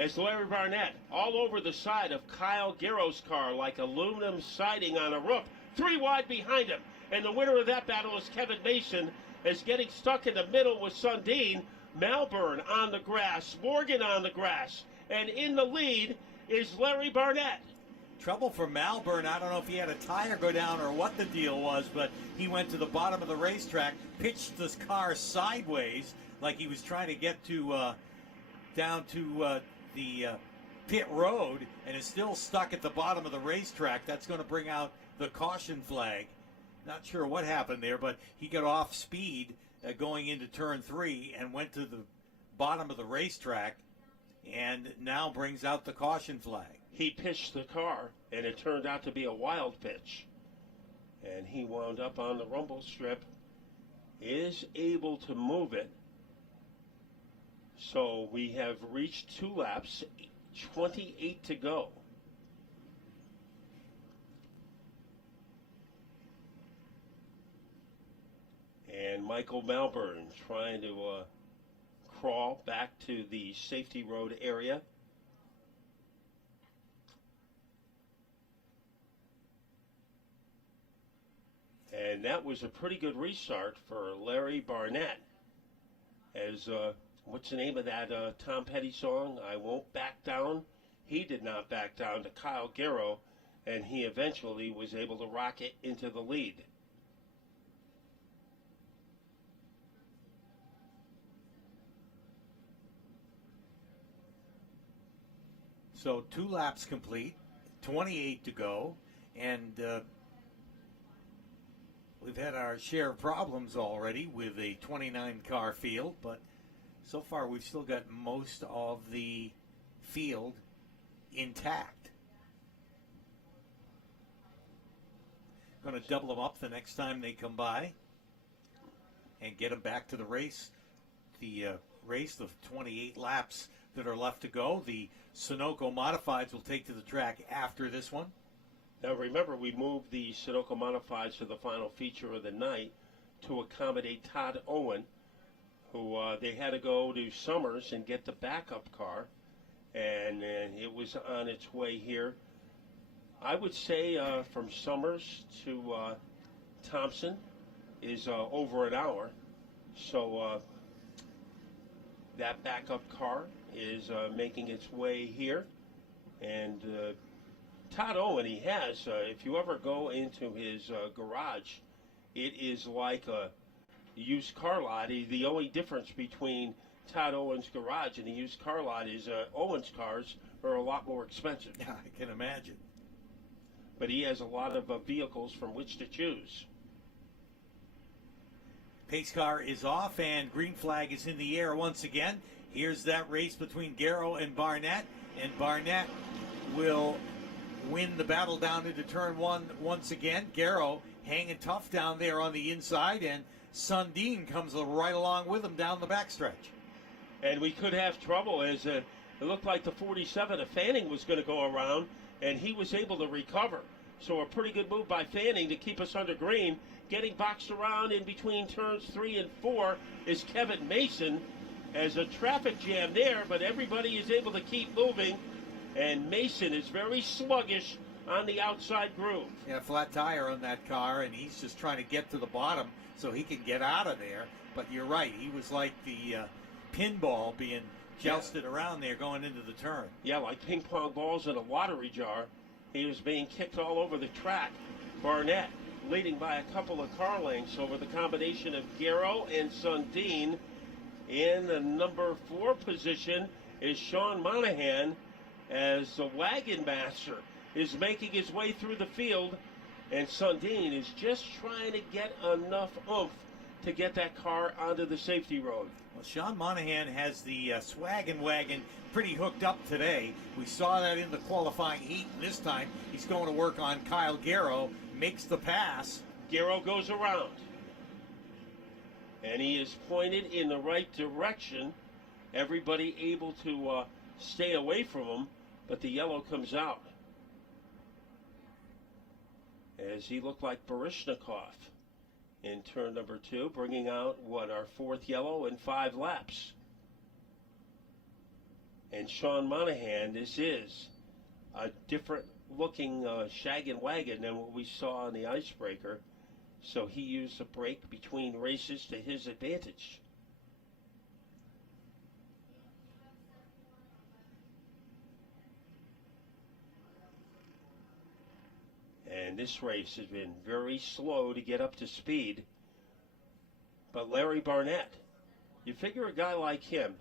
As Larry Barnett all over the side of Kyle Garrow's car like aluminum siding on a roof, 3 wide behind him. And the winner of that battle is Kevin Mason, as getting stuck in the middle with Sundin. Malburn on the grass, Morgan on the grass, and in the lead is Larry Barnett. Trouble for Malburn. I don't know if he had a tire go down or what the deal was, but he went to the bottom of the racetrack, pitched this car sideways like he was trying to get to down to the pit road, and is still stuck at the bottom of the racetrack. That's going to bring out the caution flag. Not sure what happened there, but he got off speed going into turn 3 and went to the bottom of the racetrack, and now brings out the caution flag. He pitched the car, and it turned out to be a wild pitch. And he wound up on the rumble strip, is able to move it. So we have reached 2 laps, 28 to go. And Michael Malburn trying to crawl back to the safety road area. And that was a pretty good restart for Larry Barnett. As, what's the name of that Tom Petty song? I Won't Back Down. He did not back down to Kyle Garrow, and he eventually was able to rocket into the lead. So 2 laps complete, 28 to go, and we've had our share of problems already with a 29-car field, but so far we've still got most of the field intact. Going to double them up the next time they come by and get them back to the race. The race of 28 laps that are left to go. The Sunoco Modifieds will take to the track after this one. Now remember, we moved the Sunoco Modifieds to the final feature of the night to accommodate Todd Owen, who they had to go to Summers and get the backup car, and it was on its way here. I would say from Summers to Thompson is over an hour, so that backup car is making its way here, and Todd Owen, he has, if you ever go into his garage, it is like a used car lot. The only difference between Todd Owens' garage, and the used car lot is Owens' cars are a lot more expensive. Yeah, I can imagine. But he has a lot of vehicles from which to choose. Pace car is off, and green flag is in the air once again. Here's that race between Garrow and Barnett, and Barnett will win the battle down into turn one once again. Garrow hanging tough down there on the inside, and Sundin comes right along with him down the backstretch. And we could have trouble as it looked like the 47 of Fanning was going to go around, and he was able to recover. So a pretty good move by Fanning to keep us under green. Getting boxed around in between turns 3 and 4 is Kevin Mason. As a traffic jam there, but everybody is able to keep moving, and Mason is very sluggish on the outside groove. Yeah, flat tire on that car, and he's just trying to get to the bottom so he can get out of there. But you're right, he was like the pinball being jousted around there going into the turn. Yeah, like ping pong balls in a lottery jar. He was being kicked all over the track. Barnett leading by a couple of car lengths over the combination of Garrow and Sundin. In the number 4 position is Sean Monahan, as the wagon master is making his way through the field, and Sundin is just trying to get enough oomph to get that car onto the safety road. Well, Sean Monahan has the swaggin' wagon pretty hooked up today. We saw that in the qualifying heat, and this time he's going to work on Kyle Garrow, makes the pass. Garrow goes around, and he is pointed in the right direction. Everybody able to stay away from him, but the yellow comes out. As he looked like Barishnikov in turn number 2, bringing out our 4th yellow in 5 laps. And Sean Monahan, this is a different looking shaggin' wagon than what we saw in the icebreaker. So he used a break between races to his advantage. And this race has been very slow to get up to speed. But Larry Barnett, you figure a guy like him,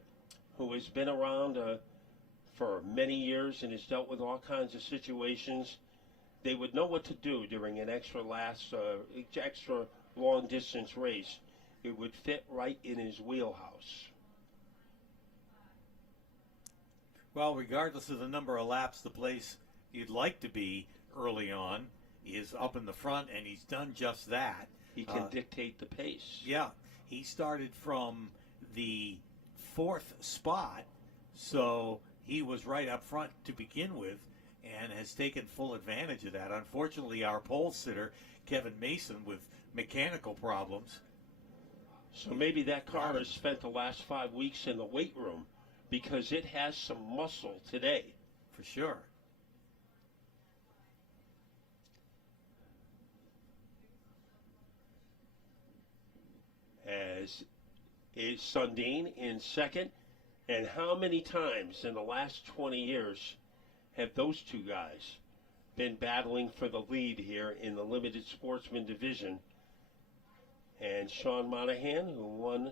who has been around for many years and has dealt with all kinds of situations, they would know what to do during an extra long distance race. It would fit right in his wheelhouse. Well, regardless of the number of laps, the place you'd like to be early on is up in the front, and he's done just that. He can dictate the pace. Yeah, he started from the 4th spot, so he was right up front to begin with and has taken full advantage of that. Unfortunately, our pole sitter, Kevin Mason, with mechanical problems. So maybe that car has spent the last 5 weeks in the weight room because it has some muscle today. For sure. As is Sundin in second. And how many times in the last 20 years have those two guys been battling for the lead here in the limited sportsman division? And Sean Monahan, who won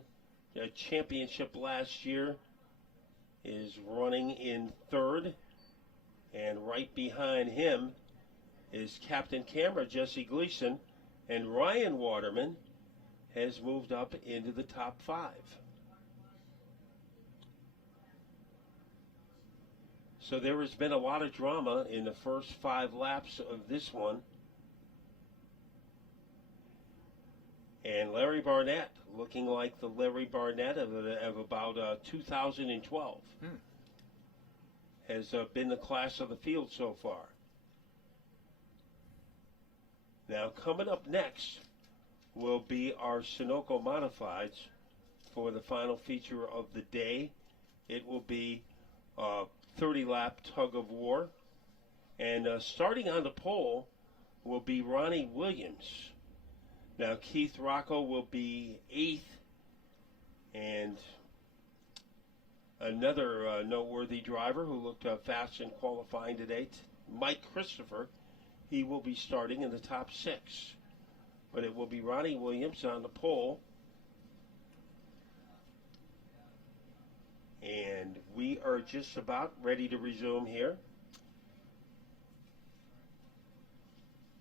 a championship last year, is running in 3rd. And right behind him is Captain Camera Jesse Gleason. And Ryan Waterman has moved up into the top 5. So there has been a lot of drama in the first 5 laps of this one. And Larry Barnett, looking like the Larry Barnett of about 2012, has been the class of the field so far. Now, coming up next will be our Sunoco Modifieds for the final feature of the day. It will be 30-lap tug of war. And starting on the pole will be Ronnie Williams. Now, Keith Rocco will be 8th. And another noteworthy driver who looked fast in qualifying today, Mike Christopher, he will be starting in the top 6. But it will be Ronnie Williams on the pole. we are just about ready to resume here.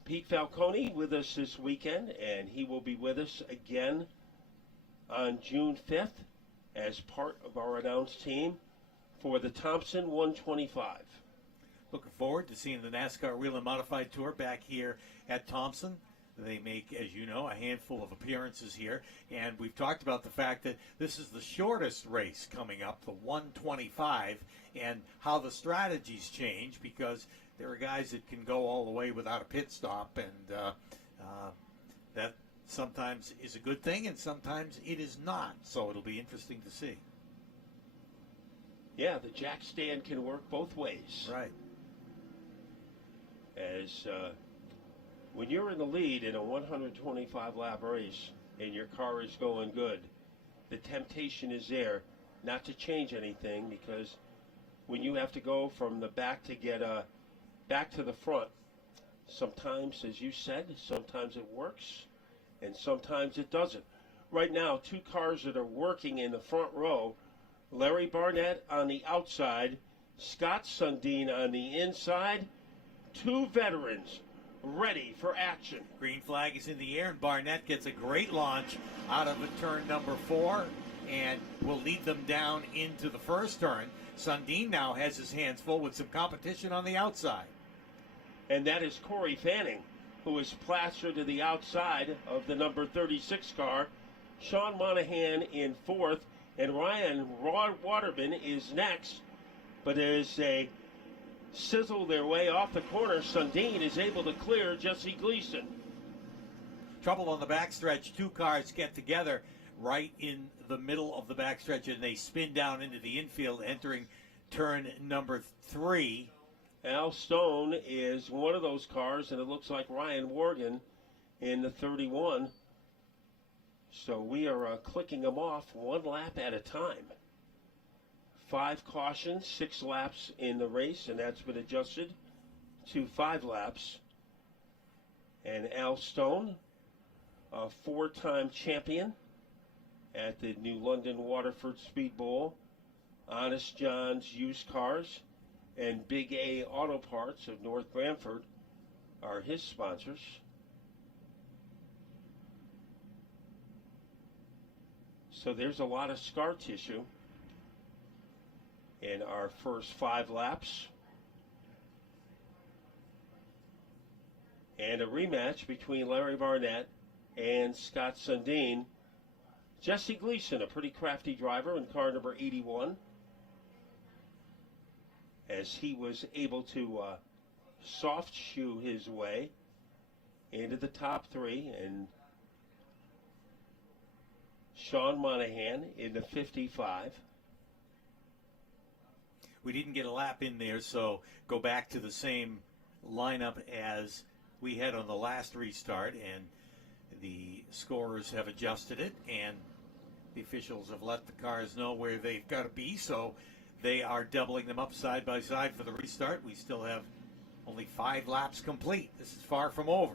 Pete Falcone with us this weekend, and he will be with us again on June 5th as part of our announced team for the Thompson 125. Looking forward to seeing the NASCAR Wheel and Modified Tour back here at Thompson. They make, as you know, a handful of appearances here, and we've talked about the fact that this is the shortest race coming up, the 125, and how the strategies change, because there are guys that can go all the way without a pit stop, and that sometimes is a good thing, and sometimes it is not. So it'll be interesting to see. Yeah, the jack stand can work both ways. Right. As when you're in the lead in a 125 lap race and your car is going good, the temptation is there not to change anything, because when you have to go from the back to get back to the front, sometimes, as you said, sometimes it works and sometimes it doesn't. Right now, two cars that are working in the front row, Larry Barnett on the outside, Scott Sundin on the inside, two veterans ready for action. Green flag is in the air, and Barnett gets a great launch out of the turn number 4 and will lead them down into the first turn. Sundin now has his hands full with some competition on the outside. And that is Corey Fanning, who is plastered to the outside of the number 36 car. Sean Monahan in 4th, and Ryan Waterman is next. But as they sizzle their way off the corner, Sundin is able to clear Jesse Gleason. Trouble on the backstretch. Two cars get together right in the middle of the backstretch, and they spin down into the infield, entering turn number 3. Al Stone is one of those cars, and it looks like Ryan Morgan in the 31. So we are clicking them off one lap at a time. 5 cautions, 6 laps in the race, and that's been adjusted to 5 laps. And Al Stone, a 4-time champion at the New London Waterford Speed Bowl, Honest John's Used Cars, and Big A Auto Parts of North Branford are his sponsors. So there's a lot of scar tissue in our first 5 laps. And a rematch between Larry Barnett and Scott Sundin. Jesse Gleason, a pretty crafty driver in car number 81, as he was able to soft shoe his way into the top 3, and Sean Monahan in the 55. We didn't get a lap in there, so go back to the same lineup as we had on the last restart, and the scorers have adjusted it, and the officials have let the cars know where they've got to be, so they are doubling them up side by side for the restart. We still have only 5 laps complete. This is far from over.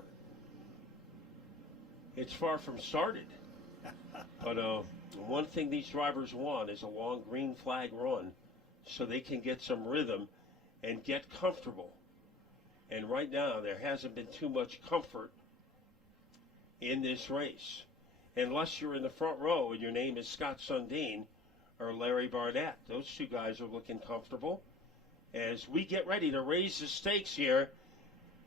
It's far from started. But one thing these drivers want is a long green flag run so they can get some rhythm and get comfortable. And right now, there hasn't been too much comfort in this race, unless you're in the front row and your name is Scott Sundin or Larry Barnett. Those two guys are looking comfortable as we get ready to raise the stakes here,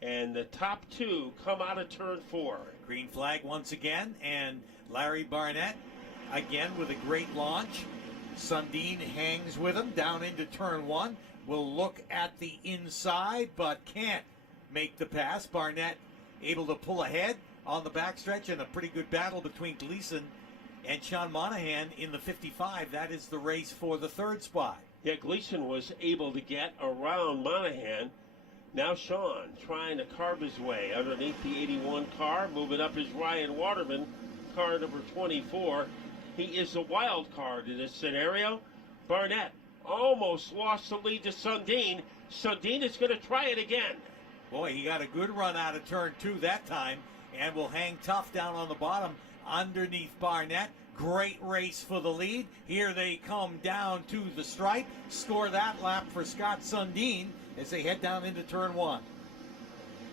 and the top 2 come out of turn 4. Green flag once again, and Larry Barnett again with a great launch. Sundin hangs with him down into turn 1. Will look at the inside, but can't make the pass. Barnett able to pull ahead on the backstretch, and a pretty good battle between Gleason and Sean Monahan in the 55. That is the race for the 3rd spot. Yeah, Gleason was able to get around Monahan. Now Sean trying to carve his way underneath the 81 car. Moving up is Ryan Waterman, car number 24. He is the wild card in this scenario. Barnett almost lost the lead to Sundin. Sundin is going to try it again. Boy, he got a good run out of turn 2 that time, and will hang tough down on the bottom underneath Barnett. Great race for the lead. Here they come down to the stripe. Score that lap for Scott Sundin as they head down into turn 1.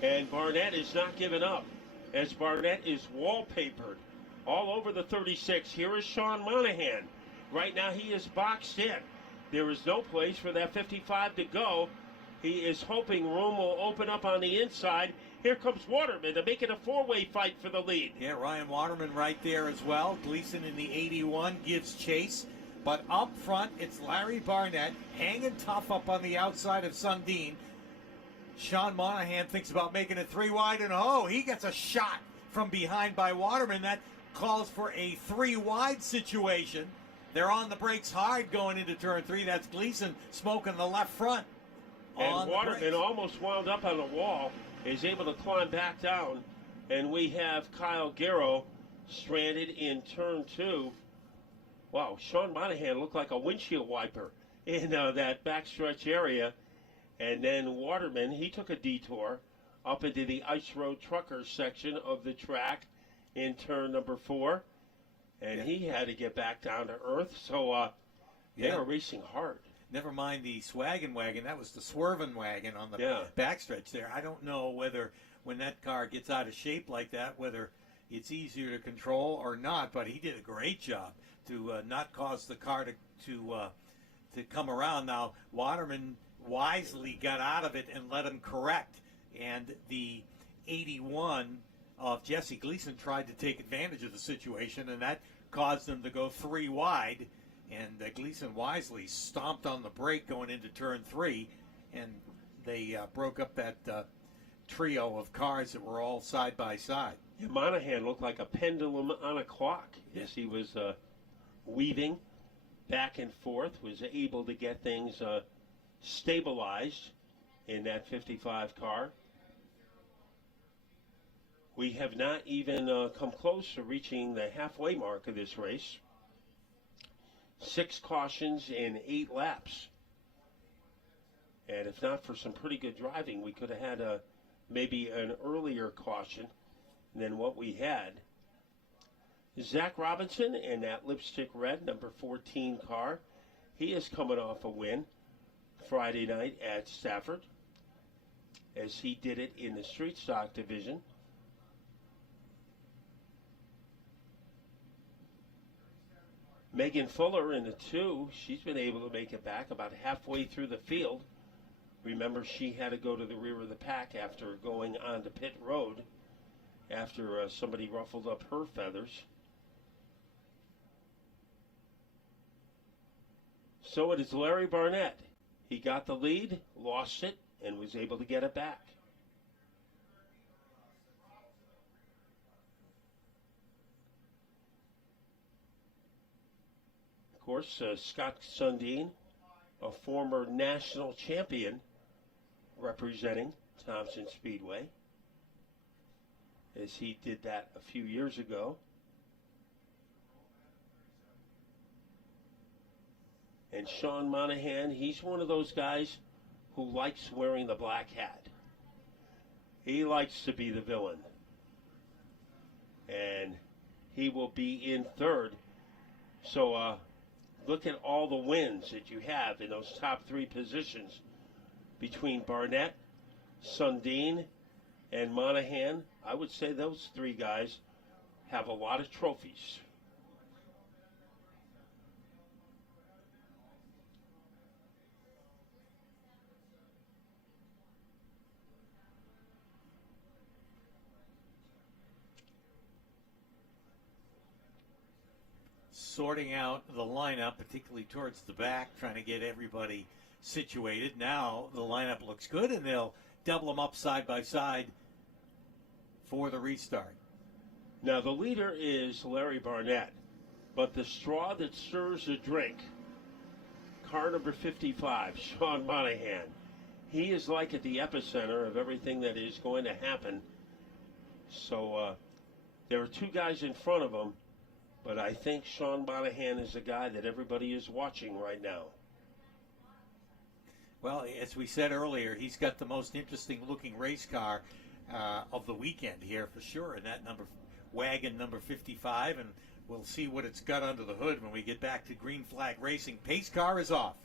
And Barnett is not giving up, as Barnett is wallpapered all over the 36. Here is Sean Monahan. Right now he is boxed in. There is no place for that 55 to go. He is hoping room will open up on the inside. Here comes Waterman to make it a four-way fight for the lead. Yeah, Ryan Waterman right there as well. Gleason in the 81 gives chase. But up front, it's Larry Barnett hanging tough up on the outside of Sundin. Sean Monahan thinks about making it 3 wide, and he gets a shot from behind by Waterman. That calls for a 3 wide situation. They're on the brakes hard going into turn 3. That's Gleason smoking the left front. And Waterman almost wound up on the wall, is able to climb back down, and we have Kyle Garrow stranded in turn 2. Wow, Sean Monahan looked like a windshield wiper in that backstretch area. And then Waterman, he took a detour up into the Ice Road Truckers section of the track in turn number 4. And he had to get back down to earth. So they were racing hard. Never mind the swaggin' wagon. That was the swervin' wagon on the backstretch there. I don't know whether when that car gets out of shape like that, whether it's easier to control or not. But he did a great job to not cause the car to come around. Now, Waterman wisely got out of it and let him correct. And the 81 of Jesse Gleason tried to take advantage of the situation, and that caused them to go 3 wide. And Gleason wisely stomped on the brake going into turn 3, and they broke up that trio of cars that were all side by side. Yeah, Monahan looked like a pendulum on a clock as he was weaving back and forth, was able to get things stabilized in that 55 car. We have not even come close to reaching the halfway mark of this race. 6 cautions in 8 laps. And if not for some pretty good driving, we could have had maybe an earlier caution than what we had. Zach Robinson in that lipstick red number 14 car. He is coming off a win Friday night at Stafford, as he did it in the street stock division. Megan Fuller in the 2, she's been able to make it back about halfway through the field. Remember, she had to go to the rear of the pack after going on to pit road after somebody ruffled up her feathers. So it is Larry Barnett. He got the lead, lost it, and was able to get it back. Of course, Scott Sundin, a former national champion representing Thompson Speedway, as he did that a few years ago. And Sean Monahan, he's one of those guys who likes wearing the black hat. He likes to be the villain. And he will be in third. So look at all the wins that you have in those top 3 positions between Barnett, Sundin, and Monahan. I would say those 3 guys have a lot of trophies. Sorting out the lineup, particularly towards the back, trying to get everybody situated. Now the lineup looks good, and they'll double them up side by side for the restart. Now the leader is Larry Barnett, but the straw that stirs the drink, car number 55, Sean Monahan, he is like at the epicenter of everything that is going to happen. So there are 2 guys in front of him, but I think Sean Monahan is the guy that everybody is watching right now. Well, as we said earlier, he's got the most interesting looking race car of the weekend here for sure, and that wagon number 55, and we'll see what it's got under the hood when we get back to green flag racing. Pace car is off.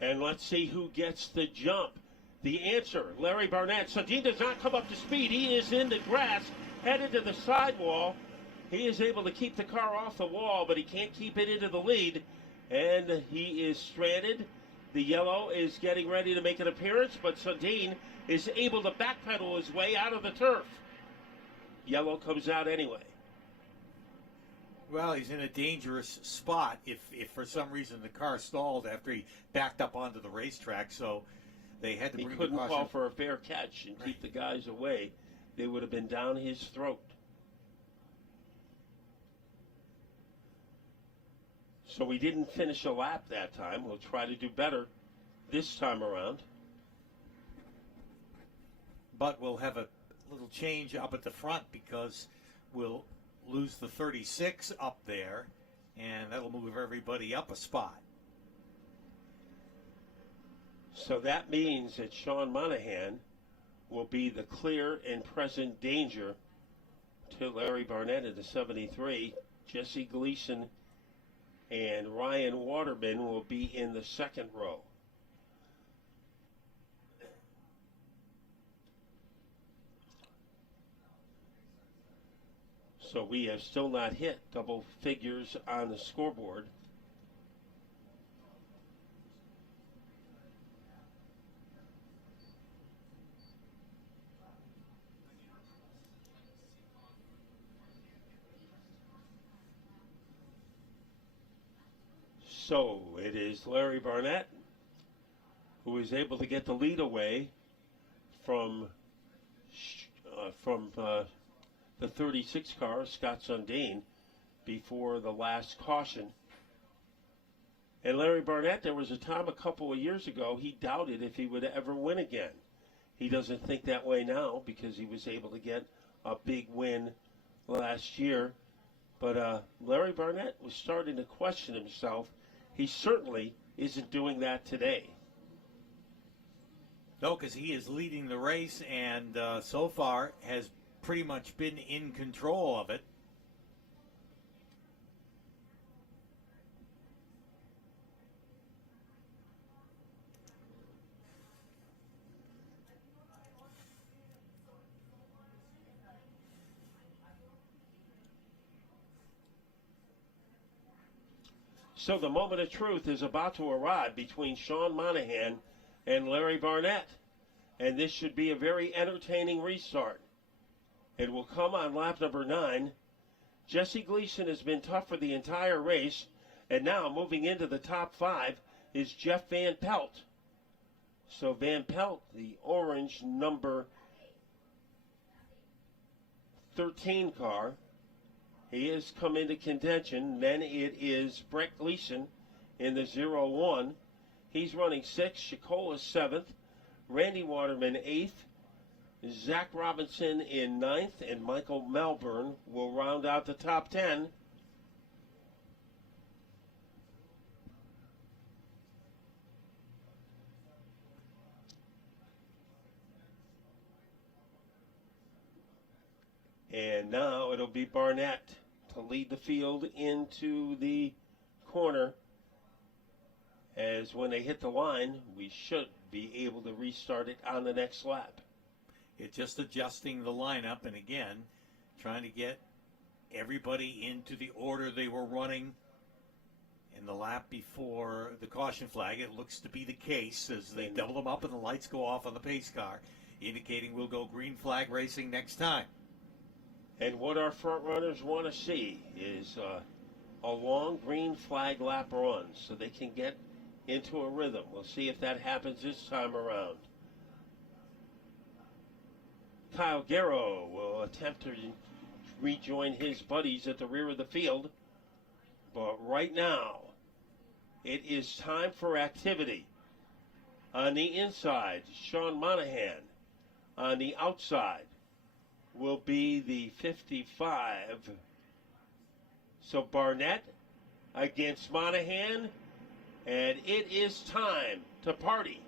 And let's see who gets the jump. The answer, Larry Barnett. Sundin does not come up to speed. He is in the grass, headed to the sidewall. He is able to keep the car off the wall, but he can't keep it into the lead. And he is stranded. The yellow is getting ready to make an appearance, but Sundin is able to backpedal his way out of the turf. Yellow comes out anyway. Well, he's in a dangerous spot if for some reason the car stalled after he backed up onto the racetrack, so they had to He bring couldn't the caution. call for a fair catch and keep the guys away. They would have been down his throat. So we didn't finish a lap that time. We'll try to do better this time around. But we'll have a little change up at the front because we'll lose the 36 up there, and that'll move everybody up a spot. So that means that Sean Monahan will be the clear and present danger to Larry Barnett in the 73. Jesse Gleason and Ryan Waterman will be in the second row. So we have still not hit double figures on the scoreboard. So it is Larry Barnett who is able to get the lead away from the 36 car, Scott Sundin, before the last caution. And Larry Barnett, there was a time a couple of years ago he doubted if he would ever win again. He doesn't think that way now because he was able to get a big win last year. But Larry Barnett was starting to question himself. He certainly isn't doing that today. No, because he is leading the race and so far has pretty much been in control of it. So the moment of truth is about to arrive between Sean Monahan and Larry Barnett. And this should be a very entertaining restart. It will come on lap number 9. Jesse Gleason has been tough for the entire race. And now moving into the top 5 is Jeff Van Pelt. So Van Pelt, the orange number 13 car, he has come into contention. Then it is Brett Gleason in the 0-1. He's running 6th. Shakola 7th. Randy Waterman 8th. Zach Robinson in 9th. And Michael Melbourne will round out the top 10. And now it'll be Barnett to lead the field into the corner, as when they hit the line, we should be able to restart it on the next lap. It's just adjusting the lineup, and again, trying to get everybody into the order they were running in the lap before the caution flag. It looks to be the case as they double them up and the lights go off on the pace car, indicating we'll go green flag racing next time. And what our front runners want to see is a long green flag lap run so they can get into a rhythm. We'll see if that happens this time around. Kyle Garrow will attempt to rejoin his buddies at the rear of the field. But right now, it is time for activity. On the inside, Sean Monahan. On the outside will be the 55. So Barnett against Monahan, and it is time to party.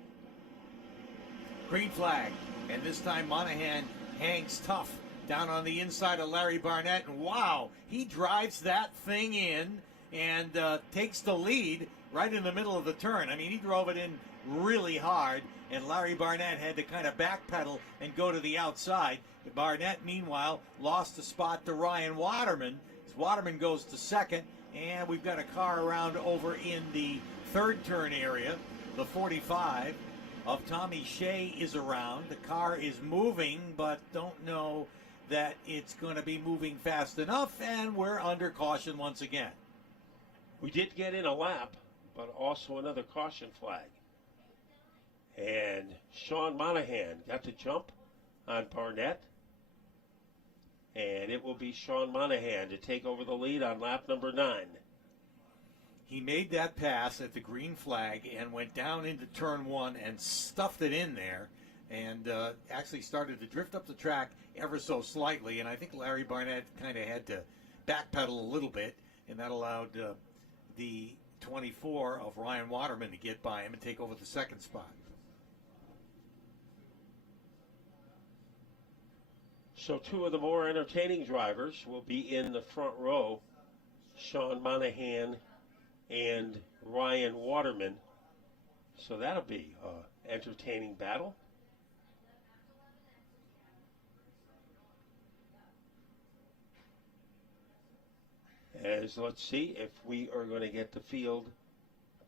Green flag, and this time Monahan hangs tough down on the inside of Larry Barnett, and wow, he drives that thing in and takes the lead right in the middle of the turn. I mean, he drove it in really hard, and Larry Barnett had to kind of backpedal and go to the outside. Barnett, meanwhile, lost the spot to Ryan Waterman. Waterman goes to second, and we've got a car around over in the third turn area. The 45 of Tommy Shea is around. The car is moving, but don't know that it's going to be moving fast enough, and we're under caution once again. We did get in a lap, but also another caution flag. And Sean Monahan got the jump on Barnett. And it will be Sean Monahan to take over the lead on lap number 9. He made that pass at the green flag and went down into turn 1 and stuffed it in there, and actually started to drift up the track ever so slightly. And I think Larry Barnett kind of had to backpedal a little bit, and that allowed the 24 of Ryan Waterman to get by him and take over the second spot. So 2 of the more entertaining drivers will be in the front row, Sean Monahan and Ryan Waterman. So that'll be an entertaining battle. As let's see if we are going to get the field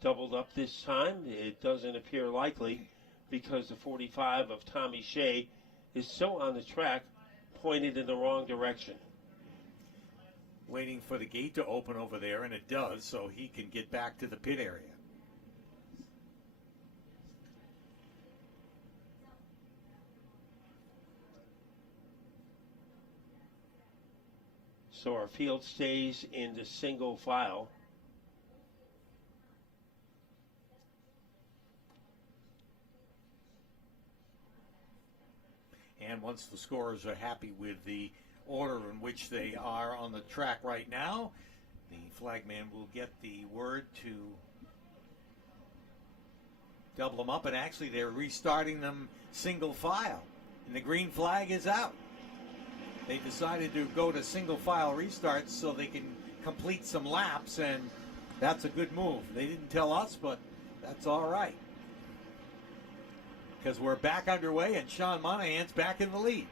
doubled up this time. It doesn't appear likely because the 45 of Tommy Shea is so on the track, pointed in the wrong direction. Waiting for the gate to open over there, and it does, so he can get back to the pit area. So our field stays in the single file. And once the scorers are happy with the order in which they are on the track right now, the flagman will get the word to double them up. And actually, they're restarting them single file, and the green flag is out. They decided to go to single file restarts so they can complete some laps, and that's a good move. They didn't tell us, but that's all right, because we're back underway, and Sean Monahan's back in the lead.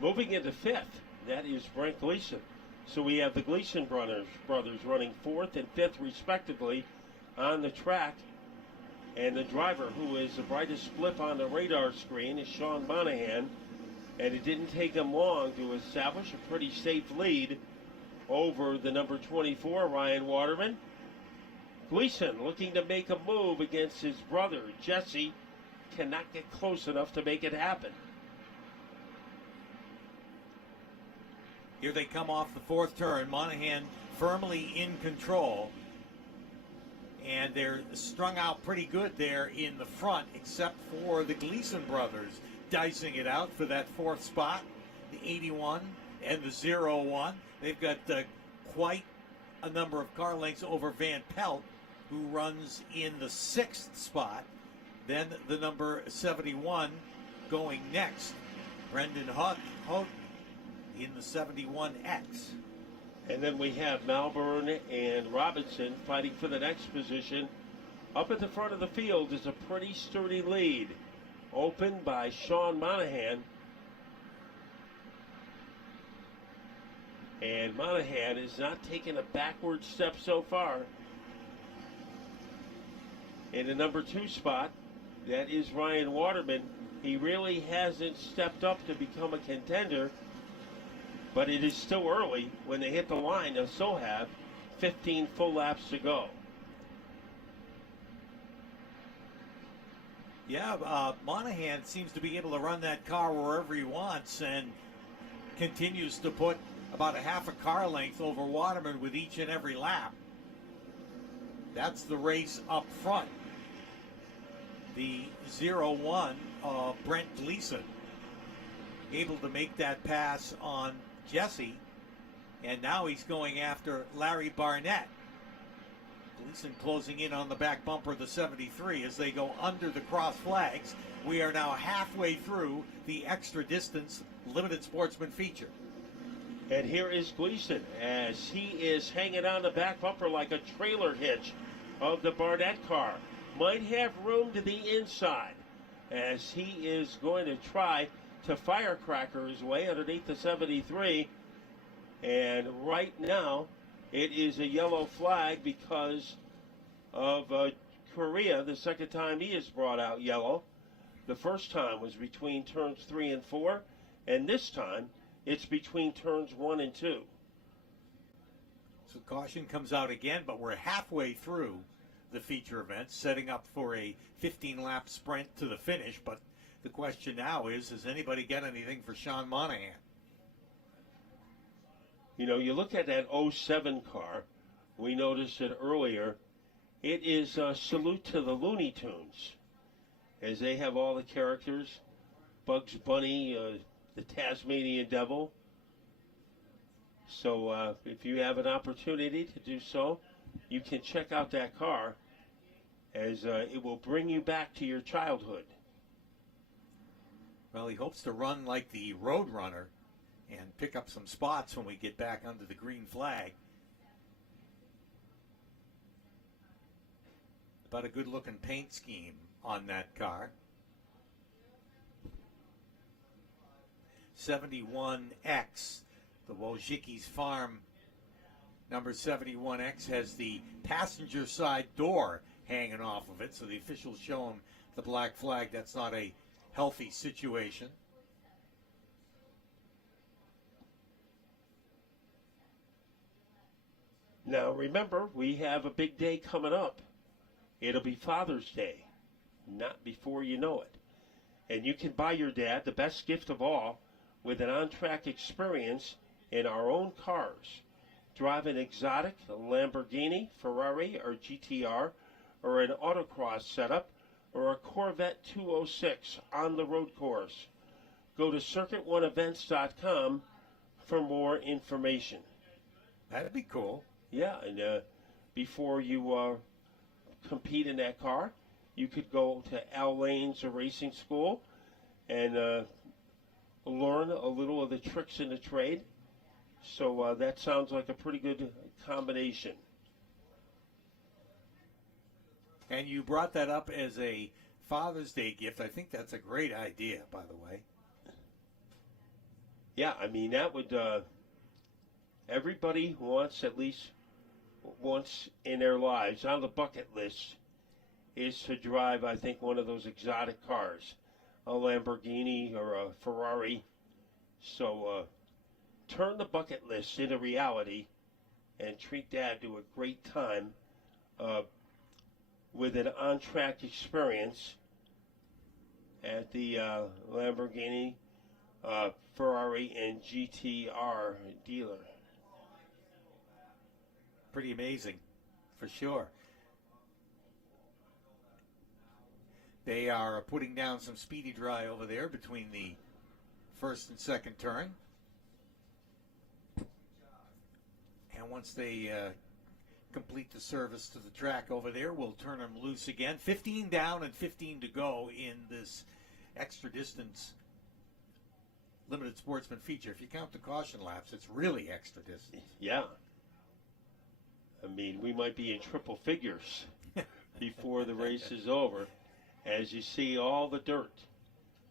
Moving into 5th, that is Brent Gleason. So we have the Gleason brothers running 4th and 5th respectively on the track. And the driver who is the brightest blip on the radar screen is Sean Monahan. And it didn't take him long to establish a pretty safe lead over the number 24, Ryan Waterman. Gleason looking to make a move against his brother, Jesse. Cannot get close enough to make it happen. Here they come off the 4th turn. Monahan firmly in control. And they're strung out pretty good there in the front, except for the Gleason brothers dicing it out for that 4th spot, the 81 and the 01. They've got quite a number of car lengths over Van Pelt, who runs in the 6th spot. Then the number 71 going next, Brendan Holt in the 71X. And then we have Malburn and Robinson fighting for the next position. Up at the front of the field is a pretty sturdy lead, opened by Sean Monahan. And Monahan is not taking a backward step so far. In the number 2 spot, that is Ryan Waterman. He really hasn't stepped up to become a contender, but it is still early. When they hit the line, they'll still have 15 full laps to go. Yeah, Monahan seems to be able to run that car wherever he wants and continues to put about a half a car length over Waterman with each and every lap. That's the race up front. The 01, Brent Gleason, able to make that pass on Jesse, and now he's going after Larry Barnett. Gleason closing in on the back bumper of the 73 as they go under the cross flags. We are now halfway through the extra distance limited sportsman feature. And here is Gleason as he is hanging on the back bumper like a trailer hitch of the Barnett car. Might have room to the inside as he is going to try to firecracker his way underneath the 73. And right now, it is a yellow flag because of Korea, the second time he has brought out yellow. The first time was between turns 3 and 4, and this time it's between turns 1 and 2. So caution comes out again, but we're halfway through the feature event, setting up for a 15-lap sprint to the finish. But the question now is, has anybody got anything for Sean Monahan? You know, you look at that '07 car, we noticed it earlier, it is a salute to the Looney Tunes, as they have all the characters, Bugs Bunny, the Tasmanian Devil. So if you have an opportunity to do so, you can check out that car, as it will bring you back to your childhood. Well, he hopes to run like the Road Runner and pick up some spots when we get back under the green flag. About a good-looking paint scheme on that car. 71X, the Wojcicki's Farm number 71X has the passenger side door hanging off of it, so the officials show him the black flag. That's not a healthy situation. Now remember, we have a big day coming up. It'll be Father's Day, not before you know it. And you can buy your dad the best gift of all with an on-track experience in our own cars. Drive an exotic, a Lamborghini, Ferrari, or GTR, or an autocross setup, or a Corvette 206 on the road course. Go to circuit1events.com for more information. That'd be cool. Yeah, and before you compete in that car, you could go to Al Lane's racing school and learn a little of the tricks in the trade. So that sounds like a pretty good combination. And you brought that up as a Father's Day gift. I think that's a great idea, by the way. Yeah, I mean, that would, everybody wants at least once in their lives on the bucket list is to drive, I think, one of those exotic cars, a Lamborghini or a Ferrari. So turn the bucket list into reality and treat Dad to a great time with an on-track experience at the Lamborghini, Ferrari, and GTR dealer. Pretty amazing, for sure. They are putting down some speedy dry over there between the first and second turn. And once they complete the service to the track over there, we'll turn them loose again. 15 down and 15 to go in this extra distance limited sportsman feature. If you count the caution laps, it's really extra distance. Yeah. I mean, we might be in triple figures before the race is over, as you see all the dirt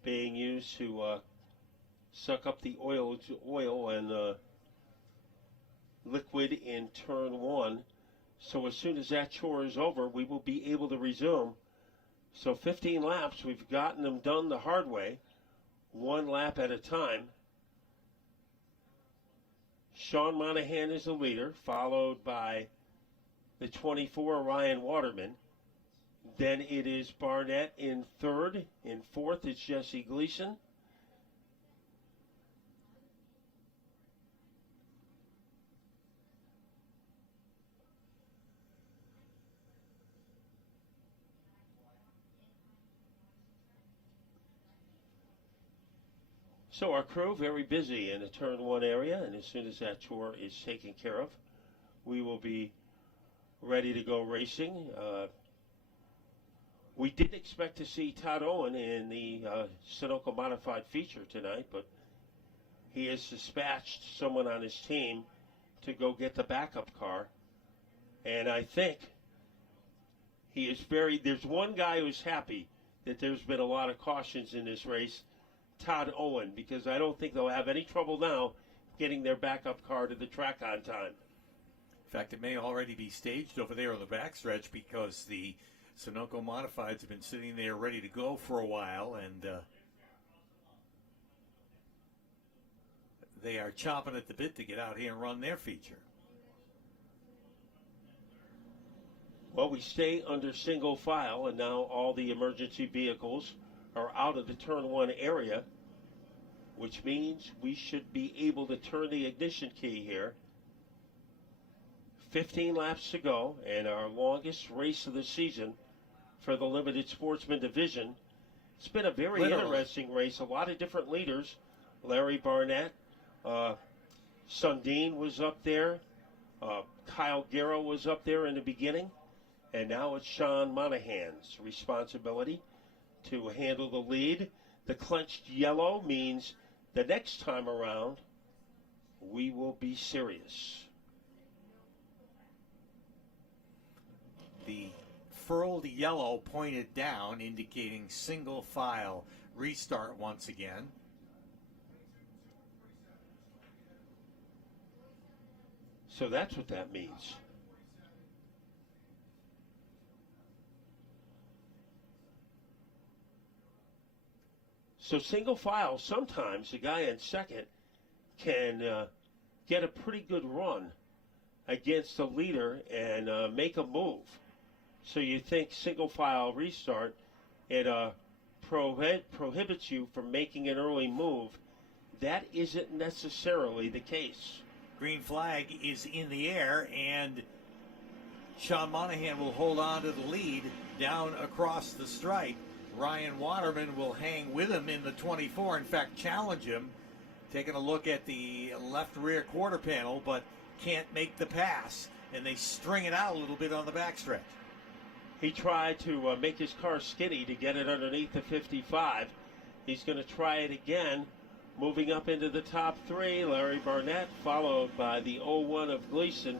being used to suck up the oil and liquid in turn 1. So as soon as that chore is over, we will be able to resume. So 15 laps, we've gotten them done the hard way, one lap at a time. Sean Monahan is the leader, followed by the 24, Ryan Waterman. Then it is Barnett in third. In fourth, it's Jesse Gleason. So our crew very busy in the turn 1 area, and as soon as that chore is taken care of, we will be ready to go racing. We didn't expect to see Todd Owen in the Sunoco Modified feature tonight, but he has dispatched someone on his team to go get the backup car. And I think there's one guy who's happy that there's been a lot of cautions in this race, Todd Owen, because I don't think they'll have any trouble now getting their backup car to the track on time. In fact, it may already be staged over there on the backstretch because the Sunoco Modifieds have been sitting there ready to go for a while, and they are chomping at the bit to get out here and run their feature. Well, we stay under single file, and now all the emergency vehicles are out of the turn one area, which means we should be able to turn the ignition key here. 15 laps to go, and our longest race of the season for the Limited Sportsman Division. It's been a very interesting race. A lot of different leaders. Larry Barnett, Sundin was up there. Kyle Guerra was up there in the beginning. And now it's Sean Monahan's responsibility to handle the lead. The clenched yellow means the next time around we will be serious. The furled yellow pointed down, indicating single file restart once again. So that's what that means. So single file, sometimes the guy in second can get a pretty good run against the leader and make a move. So you think single file restart, it prohibits you from making an early move. That isn't necessarily the case. Green flag is in the air, and Sean Monahan will hold on to the lead down across the stripe. Ryan Waterman will hang with him in the 24, in fact, challenge him. Taking a look at the left rear quarter panel, but can't make the pass, and they string it out a little bit on the backstretch. He tried to make his car skinny to get it underneath the 55. He's going to try it again, moving up into the top three. Larry Barnett, followed by the 01 of Gleason,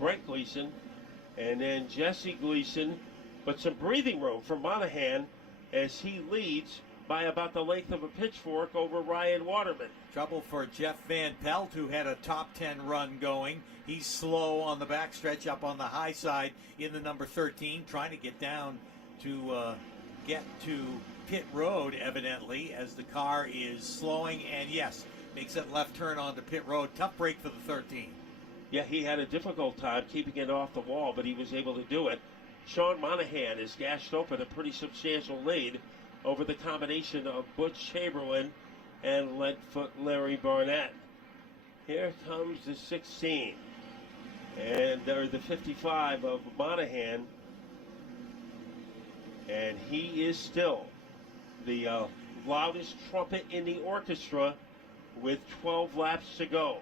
Brent Gleason, and then Jesse Gleason. But some breathing room for Monahan as he leads by about the length of a pitchfork over Ryan Waterman. Trouble for Jeff Van Pelt, who had a top 10 run going. He's slow on the backstretch up on the high side in the number 13, trying to get down to get to pit road, evidently, as the car is slowing. And yes, makes that left turn onto pit road. Tough break for the 13. Yeah, he had a difficult time keeping it off the wall, but he was able to do it. Sean Monahan has gashed open a pretty substantial lead over the combination of Butch Chamberlain and Leadfoot Larry Barnett. Here comes the 16, and there's the 55 of Monahan, and he is still the loudest trumpet in the orchestra with 12 laps to go.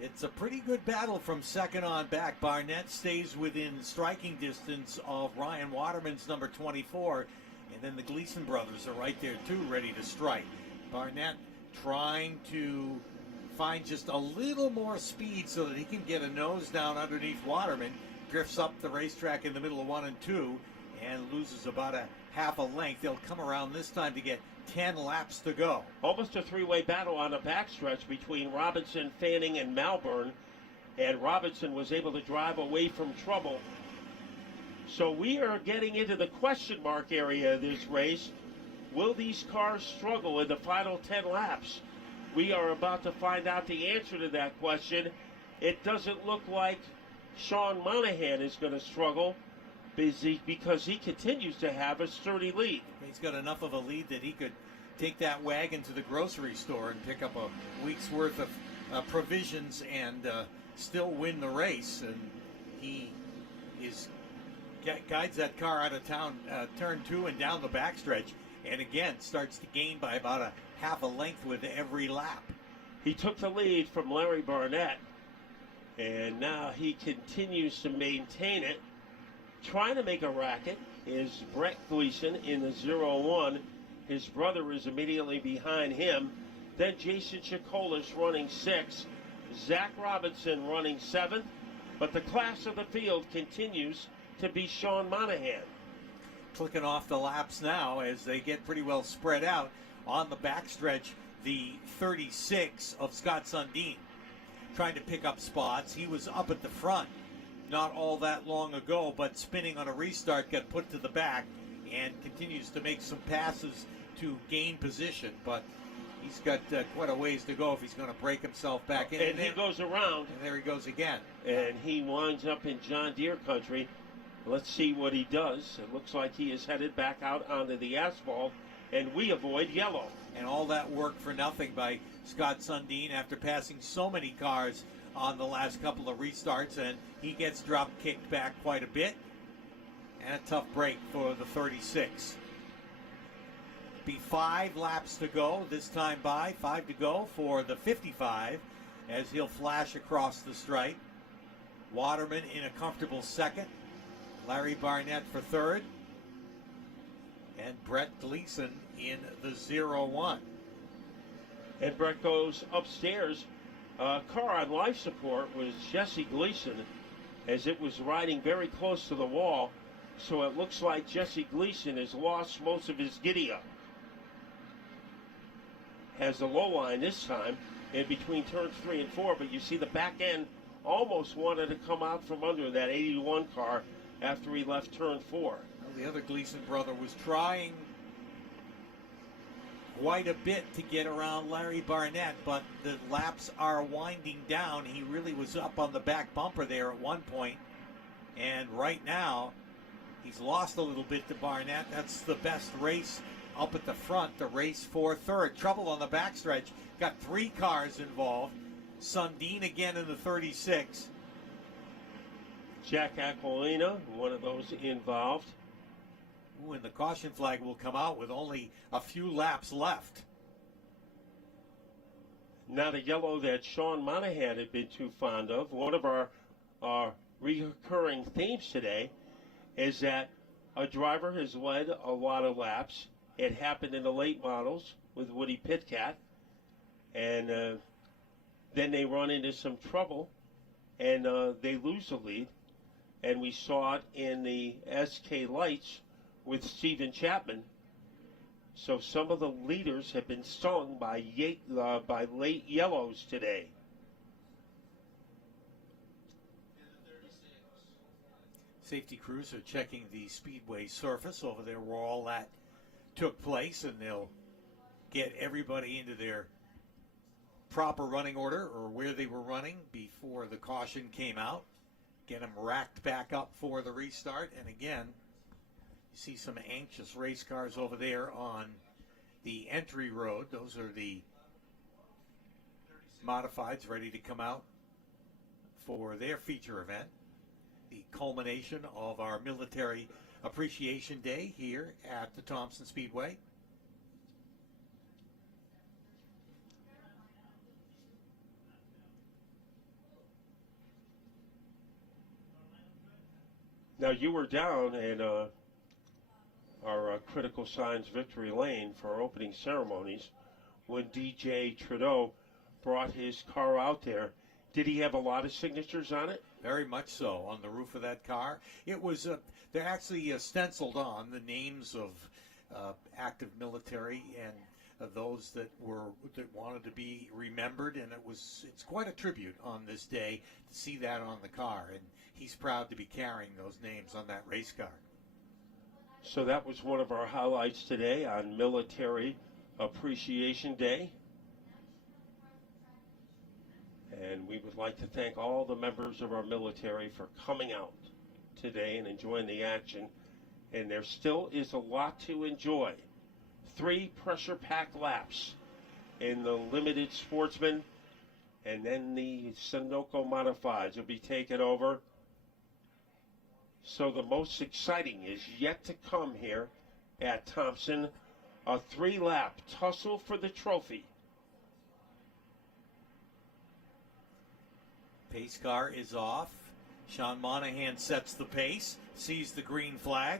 It's a pretty good battle from second on back. Barnett stays within striking distance of Ryan Waterman's number 24. And then the Gleason brothers are right there too, ready to strike. Barnett trying to find just a little more speed so that he can get a nose down underneath Waterman. Drifts up the racetrack in the middle of 1 and 2 and loses about a half a length. They'll come around this time to get 10 laps to go. Almost a three-way battle on the backstretch between Robinson, Fanning, and Malburn. And Robinson was able to drive away from trouble. So we are getting into the question mark area of this race. Will these cars struggle in the final 10 laps? We are about to find out the answer to that question. It doesn't look like Sean Monahan is going to struggle because he continues to have a sturdy lead. He's got enough of a lead that he could take that wagon to the grocery store and pick up a week's worth of provisions and still win the race. And he guides that car out of town, turn 2 and down the backstretch, and again starts to gain by about a half a length with every lap. He took the lead from Larry Barnett, And now he continues to maintain it. Trying to make a racket is Brett Gleason in the 0-1. His brother is immediately behind him. Then Jason Chikolis running 6th. Zach Robinson running 7th. But the class of the field continues to be Sean Monahan. Clicking off the laps now as they get pretty well spread out on the backstretch. The 36 of Scott Sundin trying to pick up spots. He was up at the front not all that long ago, but spinning on a restart got put to the back and continues to make some passes to gain position. But he's got quite a ways to go if he's going to break himself back in. And he goes around. And there he goes again. And he winds up in John Deere country. Let's see what he does. It looks like he is headed back out onto the asphalt, and we avoid yellow. And all that work for nothing by Scott Sundin after passing so many cars on the last couple of restarts, and he gets drop kicked back quite a bit. And a tough break for the 36. Be 5 laps to go this time by. 5 to go for the 55 as he'll flash across the stripe. Waterman in a comfortable second. Larry Barnett for third. And Brett Gleason in the 0-1. And Brett goes upstairs. Car on life support was Jesse Gleason as it was riding very close to the wall. So it looks like Jesse Gleason has lost most of his giddy-up. Has the low line this time in between turns 3 and 4, but you see the back end almost wanted to come out from under that 81 car after he left turn 4. Well, the other Gleason brother was trying quite a bit to get around Larry Barnett, but the laps are winding down. He really was up on the back bumper there at one point, and right now he's lost a little bit to Barnett. That's the best race up at the front, the race for third. Trouble on the backstretch. Got 3 cars involved. Sundin again in the 36. Jack Aquilina, one of those involved. Ooh, and the caution flag will come out with only a few laps left. Now the yellow that Sean Monahan had been too fond of. One of our recurring themes today is that a driver has led a lot of laps. It happened in the late models with Woody Pitcat, and then they run into some trouble, and they lose the lead. And we saw it in the SK Lights with Steven Chapman. So some of the leaders have been stung by late yellows today. Safety crews are checking the speedway surface over there where all that took place, and they'll get everybody into their proper running order or where they were running before the caution came out. Get them racked back up for the restart. And again, you see some anxious race cars over there on the entry road. Those are the modifieds ready to come out for their feature event. The culmination of our Military Appreciation Day here at the Thompson Speedway. Now you were down in our Critical Signs Victory Lane for our opening ceremonies when DJ Trudeau brought his car out there. Did he have a lot of signatures on it? Very much so, on the roof of that car. It was, they're actually stenciled on the names of active military and those that wanted to be remembered, and it's quite a tribute on this day to see that on the car, and he's proud to be carrying those names on that race car. So that was one of our highlights today on Military Appreciation Day. And we would like to thank all the members of our military for coming out today and enjoying the action. And there still is a lot to enjoy. 3 pressure-packed laps in the Limited Sportsman, and then the Sunoco Modifieds will be taken over. So the most exciting is yet to come here at Thompson. A 3-lap tussle for the trophy. Pace car is off. Sean Monahan sets the pace, sees the green flag,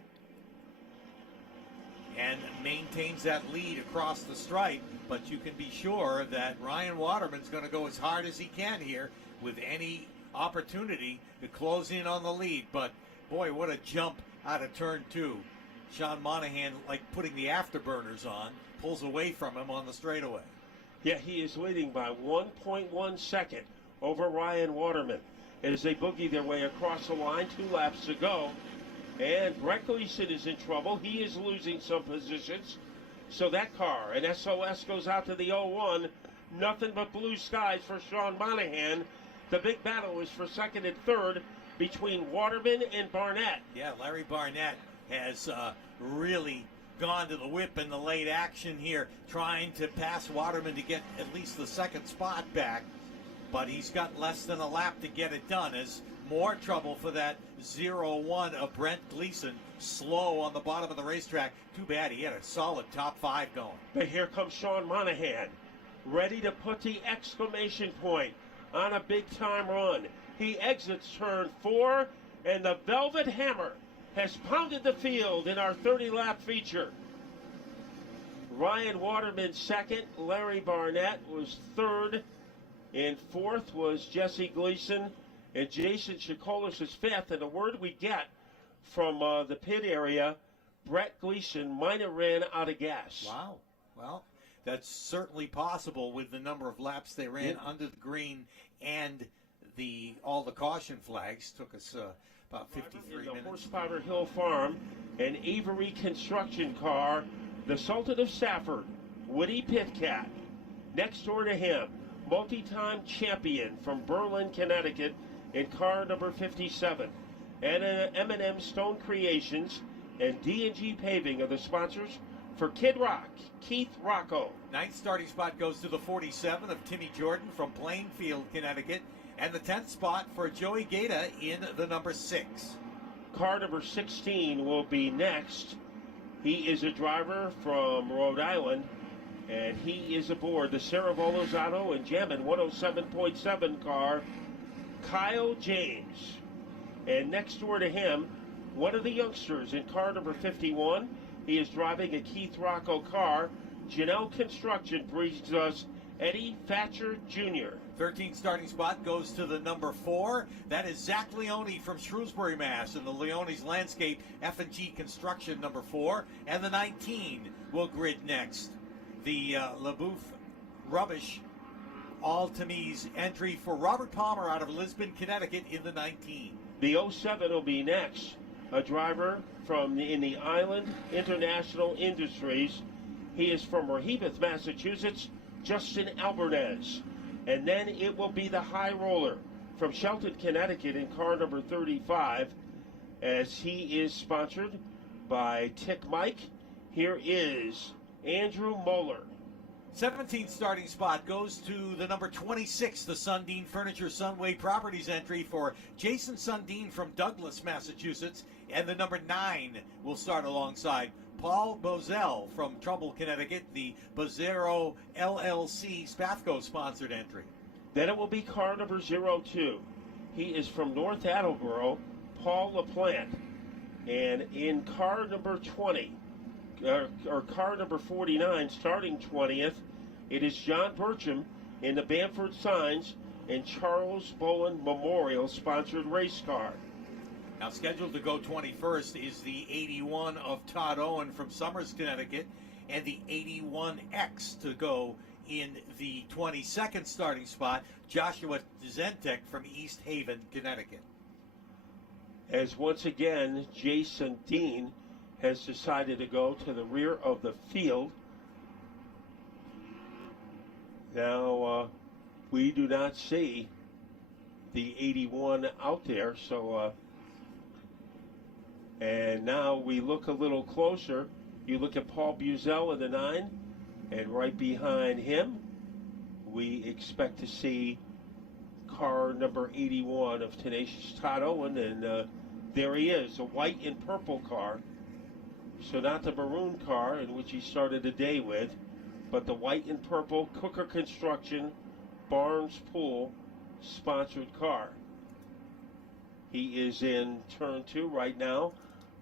and maintains that lead across the stripe. But you can be sure that Ryan Waterman's going to go as hard as he can here with any opportunity to close in on the lead. But boy, what a jump out of turn 2. Sean Monahan, like putting the afterburners on, pulls away from him on the straightaway. Yeah, he is leading by 1.1 second over Ryan Waterman as they boogie their way across the line. 2 laps to go. And Brett Gleason is in trouble. He is losing some positions. So that car, an SOS, goes out to the 0-1. Nothing but blue skies for Sean Monahan. The big battle is for second and third between Waterman and Barnett. Yeah, Larry Barnett has really gone to the whip in the late action here, trying to pass Waterman to get at least the second spot back. But he's got less than a lap to get it done, as more trouble for that 0-1 of Brent Gleason, slow on the bottom of the racetrack. Too bad, he had a solid top 5 going. But here comes Sean Monahan, ready to put the exclamation point on a big-time run. He exits turn 4, and the Velvet Hammer has pounded the field in our 30-lap feature. Ryan Waterman second, Larry Barnett was third, and fourth was Jesse Gleason, and Jason Chikolis is fifth. And the word we get from the pit area, Brett Gleason might have ran out of gas. Wow. Well, that's certainly possible with the number of laps they ran under the green, and all the caution flags took us about 53 in the minutes. Horse Hill Farm, an Avery construction car, the Sultan of Stafford, Woody Pitcat. Next door to him, multi-time champion from Berlin, Connecticut, in car number 57. And M&M Stone Creations and D&G Paving are the sponsors for Kid Rock, Keith Rocco. 9th starting spot goes to the 47 of Timmy Jordan from Plainfield, Connecticut. And the 10th spot for Joey Gaeta in the number 6. Car number 16 will be next. He is a driver from Rhode Island, and he is aboard the Saravollo's Auto and Jammin' 107.7 car, Kyle James. And next door to him, one of the youngsters in car number 51. He is driving a Keith Rocco car. Janelle Construction brings us Eddie Thatcher Jr. 13th starting spot goes to the number 4. That is Zach Leone from Shrewsbury, Mass. And the Leone's Landscape F&G Construction number 4. And the 19 will grid next. The LaBouffe Rubbish All-Tamise entry for Robert Palmer out of Lisbon, Connecticut in the 19. The 07 will be next. A driver in the Island International Industries. He is from Rehoboth, Massachusetts, Justin Albanese. And then it will be the high roller from Shelton, Connecticut in car number 35, as he is sponsored by Tick Mike. Here is Andrew Moeller. 17th starting spot goes to the number 26, the Sundin Furniture Sunway Properties entry for Jason Sundin from Douglas, Massachusetts. And the number 9 will start alongside Paul Bozell from Trumbull, Connecticut, the Bozzero LLC Spathco-sponsored entry. Then it will be car number 02. He is from North Attleboro, Paul LaPlante. And in car number 20, or car number 49, starting 20th, it is John Burcham in the Bamford Signs and Charles Bowen Memorial sponsored race car. Now scheduled to go 21st is the 81 of Todd Owen from Somers, Connecticut, and the 81X to go in the 22nd starting spot, Joshua Zentek from East Haven, Connecticut. As once again, Jason Dean has decided to go to the rear of the field. Now, we do not see the 81 out there, so and now we look a little closer. You look at Paul Buzel in the 9, and right behind him, we expect to see car number 81 of Tenacious Todd Owen, and there he is, a white and purple car. So not the maroon car in which he started the day with, but the white and purple Cooker Construction Barnes Pool sponsored car. He is in turn 2 right now,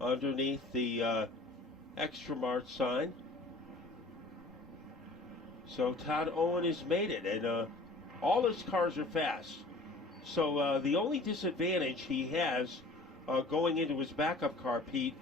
underneath the extra march sign. So Todd Owen has made it, and all his cars are fast. So the only disadvantage he has going into his backup car, Pete,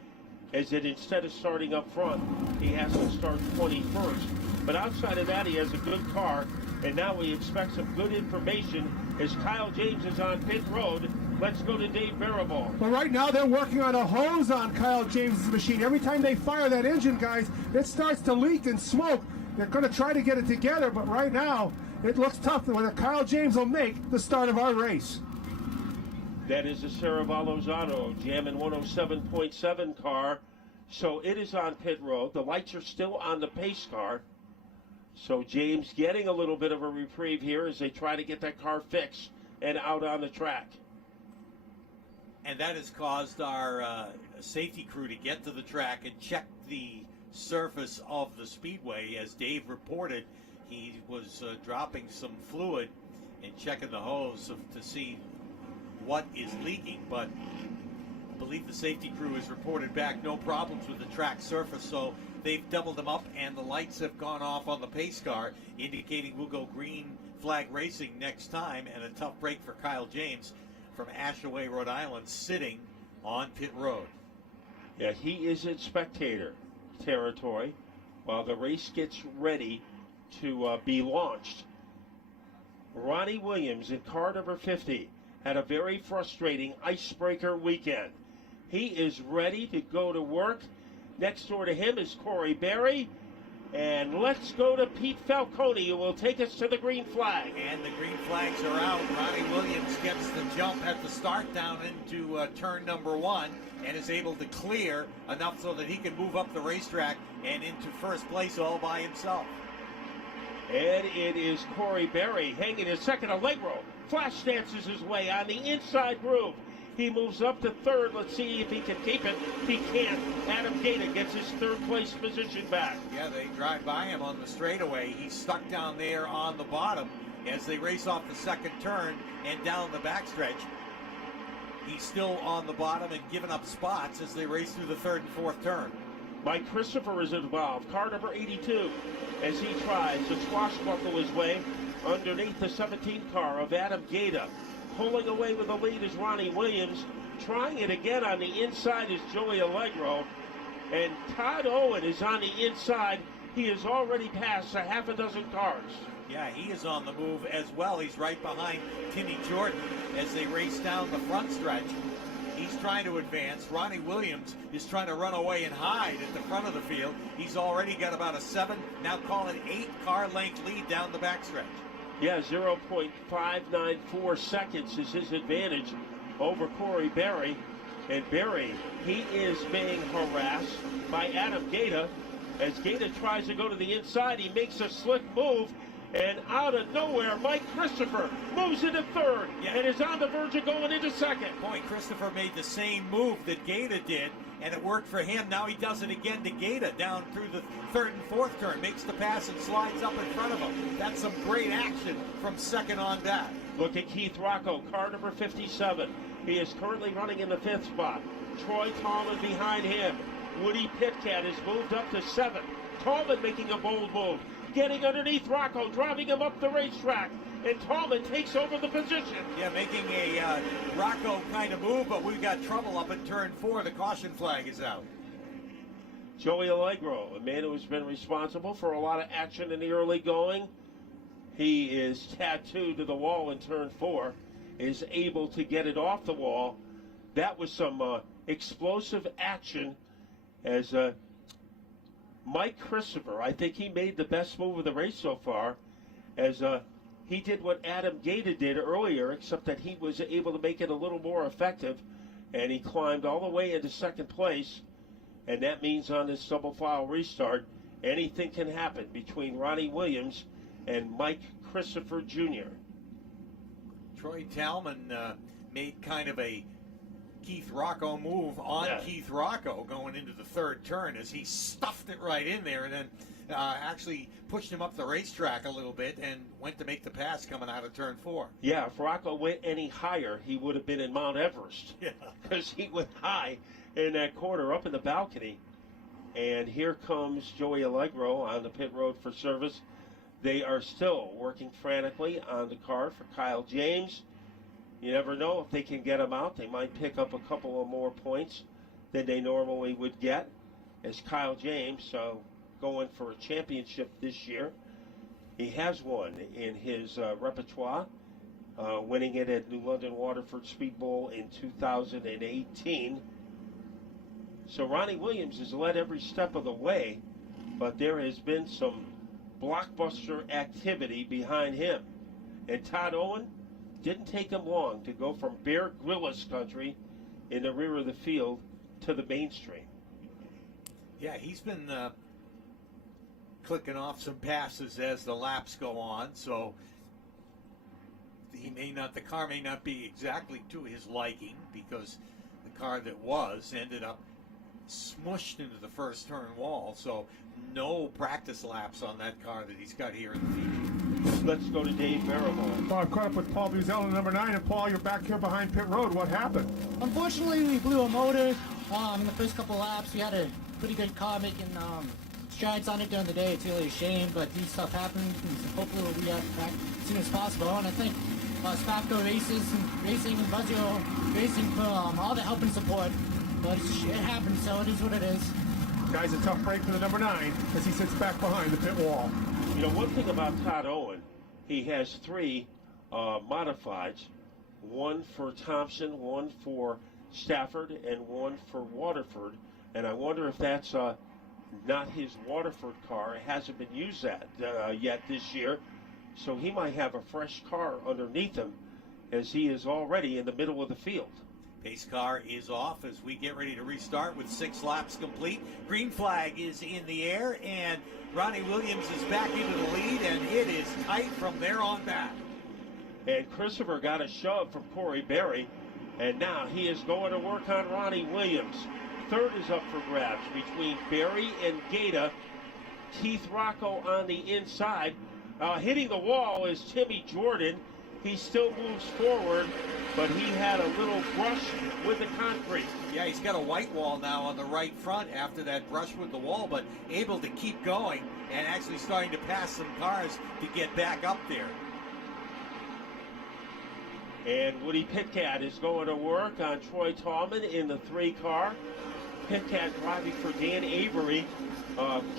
is that instead of starting up front, he has to start 21st. But outside of that, he has a good car, and now we expect some good information as Kyle James is on pit road. Let's go to Dave Baraball. Well, right now they're working on a hose on Kyle James's machine. Every time they fire that engine, guys, it starts to leak and smoke. They're going to try to get it together, but right now it looks tough whether Kyle James will make the start of our race. That is the Saravallo's Auto jamming 107.7 car. So it is on pit road. The lights are still on the pace car. So James getting a little bit of a reprieve here as they try to get that car fixed and out on the track. And that has caused our safety crew to get to the track and check the surface of the speedway. As Dave reported, he was dropping some fluid and checking the hose to see what is leaking, but I believe the safety crew has reported back no problems with the track surface, so they've doubled them up and the lights have gone off on the pace car, indicating we'll go green flag racing next time, and a tough break for Kyle James from Ashaway, Rhode Island, sitting on pit road. Yeah, he is in spectator territory while the race gets ready to be launched. Ronnie Williams in car number 50 had a very frustrating icebreaker weekend. He is ready to go to work. Next door to him is Corey Berry. And let's go to Pete Falcone, who will take us to the green flag. And the green flags are out. Ronnie Williams gets the jump at the start down into turn number 1 and is able to clear enough so that he can move up the racetrack and into first place all by himself. And it is Corey Berry hanging in second. Allegro flash dances his way on the inside groove. He moves up to third. Let's see if he can keep it. He can't. Adam Gaeta gets his third place position back. Yeah, they drive by him on the straightaway. He's stuck down there on the bottom as they race off the second turn and down the backstretch. He's still on the bottom and giving up spots as they race through the third and fourth turn. Mike Christopher is involved, car number 82, as he tries to swashbuckle his way underneath the 17 car of Adam Gaeta. Pulling away with the lead is Ronnie Williams. Trying it again on the inside is Joey Allegro. And Todd Owen is on the inside. He has already passed a half a dozen cars. Yeah, he is on the move as well. He's right behind Timmy Jordan as they race down the front stretch. He's trying to advance. Ronnie Williams is trying to run away and hide at the front of the field. He's already got about a 7, now call it 8 car length lead down the backstretch. Yeah, 0.594 seconds is his advantage over Corey Berry. And Berry, he is being harassed by Adam Gaeta. As Gaeta tries to go to the inside, he makes a slick move. And out of nowhere, Mike Christopher moves into third and is on the verge of going into second. Boy, Christopher made the same move that Gaeta did, and it worked for him. Now he does it again to Gaeta down through the third and fourth turn. Makes the pass and slides up in front of him. That's some great action from second on that. Look at Keith Rocco, car number 57. He is currently running in the 5th spot. Troy Tallman behind him. Woody Pitcat has moved up to 7th. Tallman making a bold move, getting underneath Rocco, driving him up the racetrack, and Tallman takes over the position. Yeah, making a Rocco kind of move, but we've got trouble up in turn 4. The caution flag is out. Joey Allegro, a man who has been responsible for a lot of action in the early going. He is tattooed to the wall in turn 4, is able to get it off the wall. That was some explosive action as Mike Christopher, I think he made the best move of the race so far, as he did what Adam Gaeta did earlier, except that he was able to make it a little more effective, and he climbed all the way into second place, and that means on this double file restart, anything can happen between Ronnie Williams and Mike Christopher Jr. Troy Tallman made kind of a Keith Rocco move on Yeah. Keith Rocco going into the third turn as he stuffed it right in there and then actually pushed him up the racetrack a little bit and went to make the pass coming out of turn 4. Yeah, if Rocco went any higher, he would have been in Mount Everest. Yeah. Because he went high in that corner up in the balcony. And here comes Joey Allegro on the pit road for service. They are still working frantically on the car for Kyle James. You never know if they can get him out. They might pick up a couple of more points than they normally would get. As Kyle James going for a championship this year. He has one in his repertoire, winning it at New London Waterford Speed Bowl in 2018. So Ronnie Williams has led every step of the way, but there has been some blockbuster activity behind him. And Todd Owen didn't take him long to go from Bear Grylls country in the rear of the field to the mainstream. Yeah, he's been clicking off some passes as the laps go on, so the car may not be exactly to his liking because the car that was ended up smushed into the first turn wall, so no practice laps on that car that he's got here in the feature. Let's go to Dave Barrymore. Well, I've caught up with Paul Buzell in number 9, and Paul, you're back here behind pit road. What happened? Unfortunately, we blew a motor in the first couple laps. We had a pretty good car making strides on it during the day. It's really a shame, but these stuff happened. And hopefully we'll be back as soon as possible. And I thank Spatco Racing and Buzzio Racing for all the help and support. But it happened, so it is what it is. Guys, a tough break for the number 9 as he sits back behind the pit wall. You know, one thing about Todd Owen, he has 3 modifieds, one for Thompson, one for Stafford, and one for Waterford. And I wonder if that's not his Waterford car. It hasn't been used yet this year. So he might have a fresh car underneath him as he is already in the middle of the field. Pace car is off as we get ready to restart with 6 laps complete. Green flag is in the air, and Ronnie Williams is back into the lead, and it is tight from there on back. And Christopher got a shove from Corey Berry, and now he is going to work on Ronnie Williams. Third is up for grabs between Berry and Gaeta. Keith Rocco on the inside. Hitting the wall is Timmy Jordan. He still moves forward, but he had a little brush with the concrete. Yeah, he's got a white wall now on the right front after that brush with the wall, but able to keep going and actually starting to pass some cars to get back up there. And Woody Pitcat is going to work on Troy Tallman in the 3 car. Pitcat driving for Dan Avery.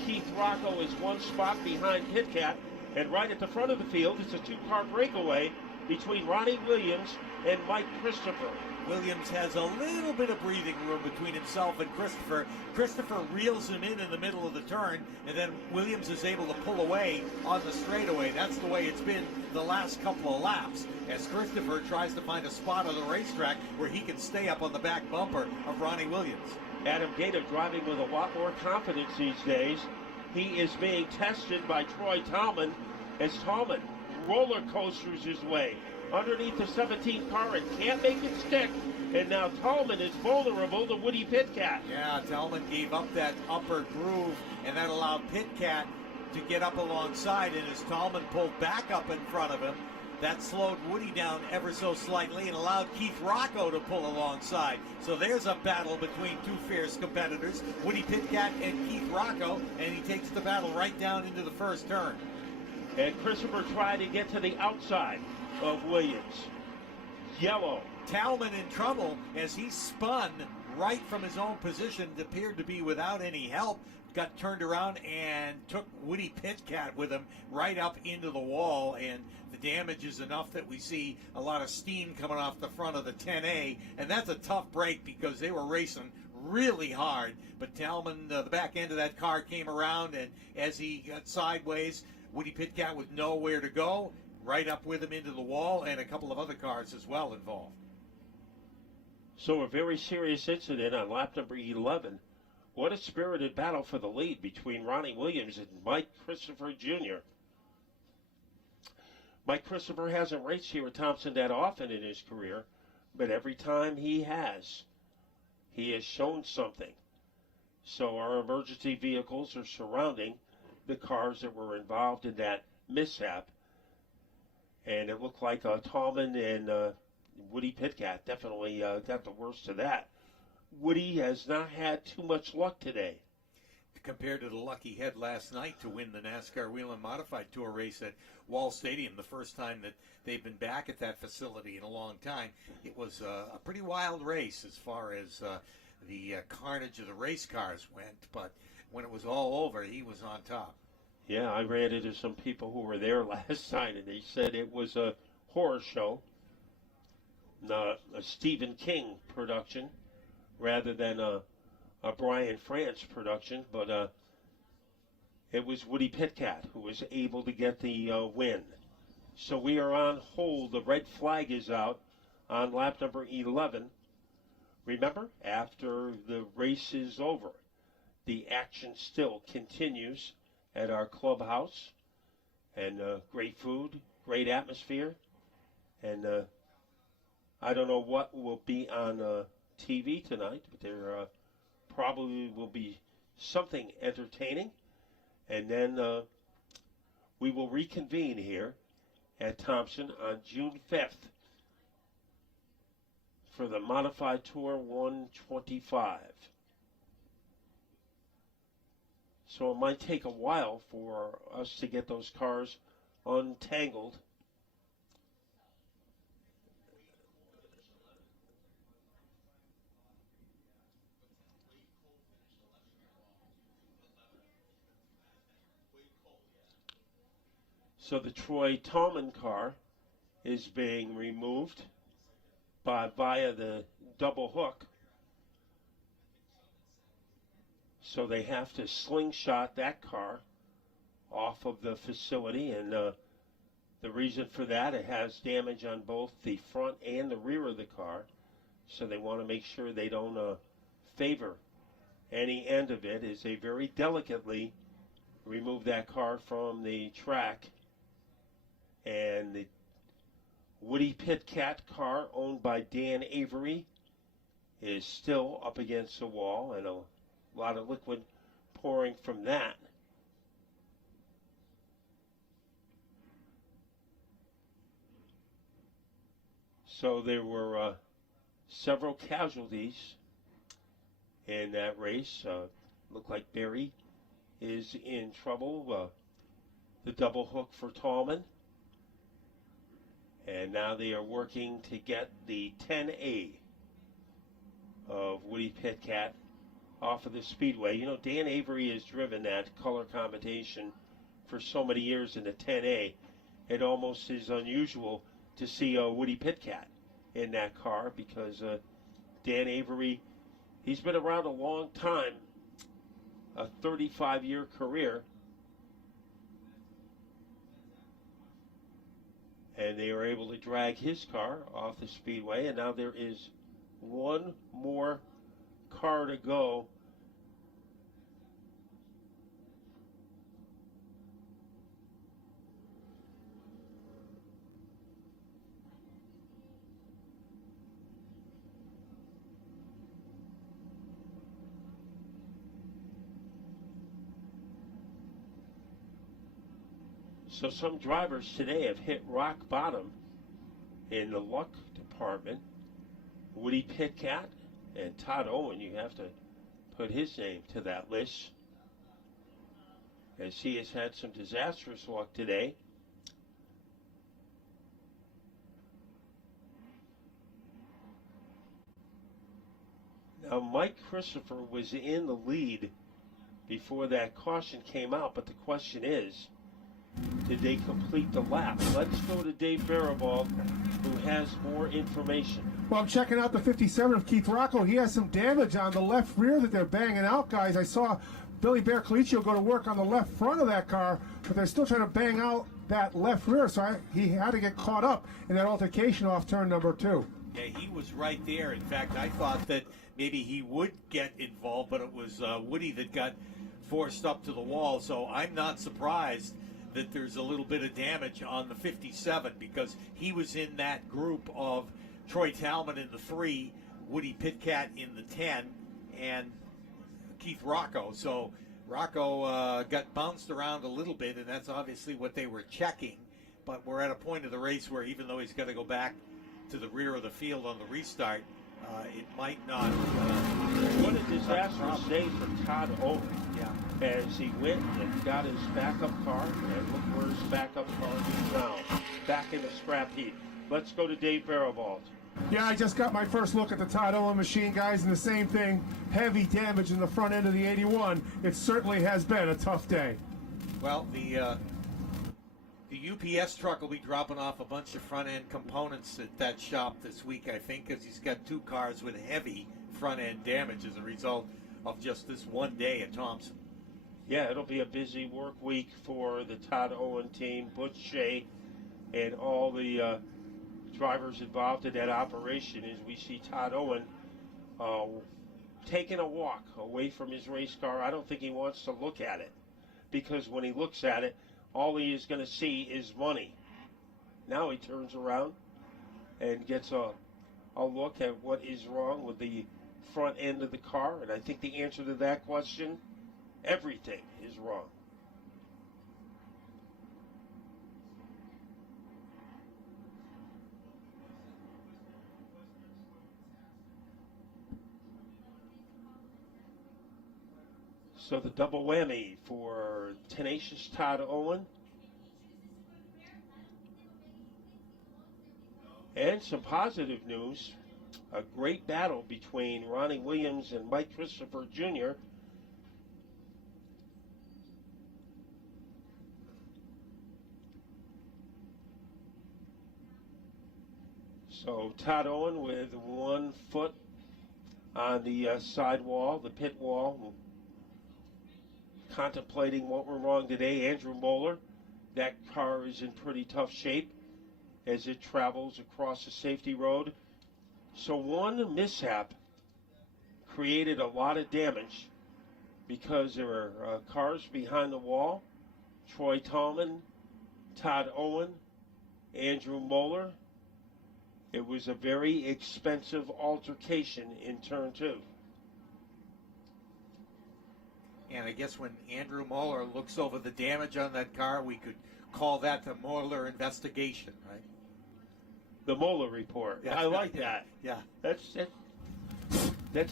Keith Rocco is 1 spot behind Pitcat. And right at the front of the field, it's a 2-car breakaway between Ronnie Williams and Mike Christopher. Williams has a little bit of breathing room between himself and Christopher. Christopher reels him in the middle of the turn, and then Williams is able to pull away on the straightaway. That's the way it's been the last couple of laps, as Christopher tries to find a spot on the racetrack where he can stay up on the back bumper of Ronnie Williams. Adam Gaeta driving with a lot more confidence these days. He is being tested by Troy Tallman as Tallman roller coasters his way underneath the 17 car and can't make it stick. And now Tallman is vulnerable to Woody Pitcat. Yeah, Tallman gave up that upper groove, and that allowed Pitcat to get up alongside. And as Tallman pulled back up in front of him, that slowed Woody down ever so slightly and allowed Keith Rocco to pull alongside. So there's a battle between 2 fierce competitors, Woody Pitcat and Keith Rocco, and he takes the battle right down into the first turn. And Christopher tried to get to the outside of Williams. Yellow. Tallman in trouble as he spun right from his own position. It appeared to be without any help. Got turned around and took Woody Pitcat with him right up into the wall, and the damage is enough that we see a lot of steam coming off the front of the 10A, and that's a tough break because they were racing really hard. But Tallman, the back end of that car came around, and as he got sideways, Woody Pitcat with nowhere to go, right up with him into the wall, and a couple of other cars as well involved. So a very serious incident on lap number 11. What a spirited battle for the lead between Ronnie Williams and Mike Christopher Jr. Mike Christopher hasn't raced here at Thompson that often in his career, but every time he has, he has shown something. So our emergency vehicles are surrounding the cars that were involved in that mishap. And it looked like Tallman and Woody Pitcat definitely got the worst of that. Woody has not had too much luck today. Compared to the luck he had last night to win the NASCAR Whelen Modified Tour race at Wall Stadium, the first time that they've been back at that facility in a long time. It was a pretty wild race as far as the carnage of the race cars went, but when it was all over, he was on top. Yeah, I ran into some people who were there last night, and they said it was a horror show, not a Stephen King production, rather than a Brian France production, but it was Woody Pitcat who was able to get the win. So we are on hold. The red flag is out on lap number 11. Remember, after the race is over, the action still continues at our clubhouse, and great food, great atmosphere, and I don't know what will be on TV tonight, but there probably will be something entertaining, and then we will reconvene here at Thompson on June 5th for the Modified Tour 125. So it might take a while for us to get those cars untangled. So the Troy Tallman car is being removed via the double hook. So they have to slingshot that car off of the facility, and the reason for that, it has damage on both the front and the rear of the car. So they want to make sure they don't favor any end of it, as they very delicately remove that car from the track. And the Woody Pitcat car, owned by Dan Avery, is still up against the wall, and a lot of liquid pouring from that. So there were several casualties in that race. Looked like Barry is in trouble. The double hook for Tallman. And now they are working to get the 10A of Woody Pitcat off of the speedway. You know, Dan Avery has driven that color combination for so many years in the 10A. It almost is unusual to see Woody Pitcat in that car, because Dan Avery, he's been around a long time, a 35-year career. And they were able to drag his car off the speedway, and now there is one more car to go. So some drivers today have hit rock bottom in the luck department. Woody Pitcat and Todd Owen, you have to put his name to that list, as he has had some disastrous luck today. Now, Mike Christopher was in the lead before that caution came out, but the question is, did they complete the lap? Let's go to Dave Barabal, who has more information. Well, I'm checking out the 57 of Keith Rocco. He has some damage on the left rear that they're banging out, guys. I saw Billy Bear Colicchio go to work on the left front of that car, but they're still trying to bang out that left rear, so he had to get caught up in that altercation off turn number 2. Yeah, he was right there. In fact, I thought that maybe he would get involved, but it was Woody that got forced up to the wall, so I'm not surprised that there's a little bit of damage on the 57, because he was in that group of Troy Talman in the 3, Woody Pitcat in the 10, and Keith Rocco. So Rocco got bounced around a little bit, and that's obviously what they were checking. But we're at a point of the race where even though he's got to go back to the rear of the field on the restart, it might not. What a disastrous day for Todd Owen. Yeah. As he went and got his backup car, and look where his backup car is now. Back in the scrap heap. Let's go to Dave Barabalt. Yeah, I just got my first look at the Todd Owen machine, guys, and the same thing, heavy damage in the front end of the 81. It certainly has been a tough day. Well, the UPS truck will be dropping off a bunch of front-end components at that shop this week, I think, because he's got 2 cars with heavy front-end damage as a result of just this one day at Thompson. Yeah, it'll be a busy work week for the Todd Owen team, Butch Shea, and all the drivers involved in that operation as we see Todd Owen taking a walk away from his race car. I don't think he wants to look at it, because when he looks at it, all he is going to see is money. Now he turns around and gets a look at what is wrong with the front end of the car, and I think the answer to that question, everything is wrong. So the double whammy for tenacious Todd Owen. And some positive news. A great battle between Ronnie Williams and Mike Christopher Jr. So Todd Owen with 1 foot on the sidewall, the pit wall, contemplating what went wrong today. Andrew Moeller, that car is in pretty tough shape as it travels across the safety road. So one mishap created a lot of damage because there were cars behind the wall. Troy Tallman, Todd Owen, Andrew Moeller. It was a very expensive altercation in turn 2. And I guess when Andrew Moeller looks over the damage on that car, we could call that the Moeller investigation, right? The Moeller report. Yeah. I like that. Yeah. That's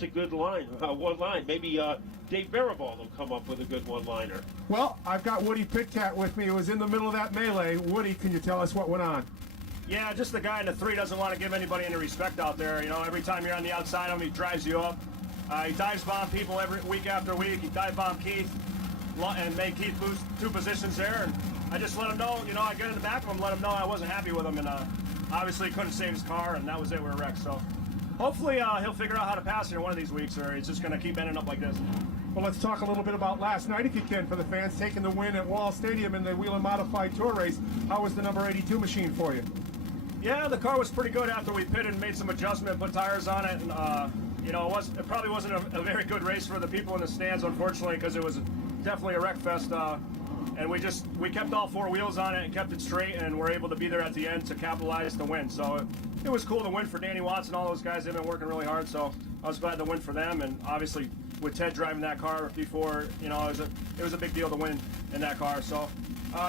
a good line. One line. Maybe Dave Barabalt will come up with a good one-liner. Well, I've got Woody Pitcat with me. It was in the middle of that melee. Woody, can you tell us what went on? Yeah, just the guy in the 3 doesn't want to give anybody any respect out there. You know, every time you're on the outside of him, he drives you up. He dives bomb people every week after week. He dive bombed Keith and made Keith lose 2 positions there. And I just let him know, you know, I got in the back of him, let him know I wasn't happy with him. And obviously he couldn't save his car, and that was it. We were wrecked. So hopefully he'll figure out how to pass here one of these weeks, or he's just going to keep ending up like this. Well, let's talk a little bit about last night, if you can, for the fans, taking the win at Wall Stadium in the Whelen Modified Tour Race. How was the number 82 machine for you? Yeah, the car was pretty good after we pitted and made some adjustment, put tires on it, and you know, it probably wasn't a very good race for the people in the stands, unfortunately, because it was definitely a wreck fest. And we kept all 4 wheels on it and kept it straight, and were able to be there at the end to capitalize the win. So it was cool to win for Danny Watts and all those guys. They've been working really hard, so I was glad to win for them. And obviously, with Ted driving that car before, you know, it was a big deal to win in that car. So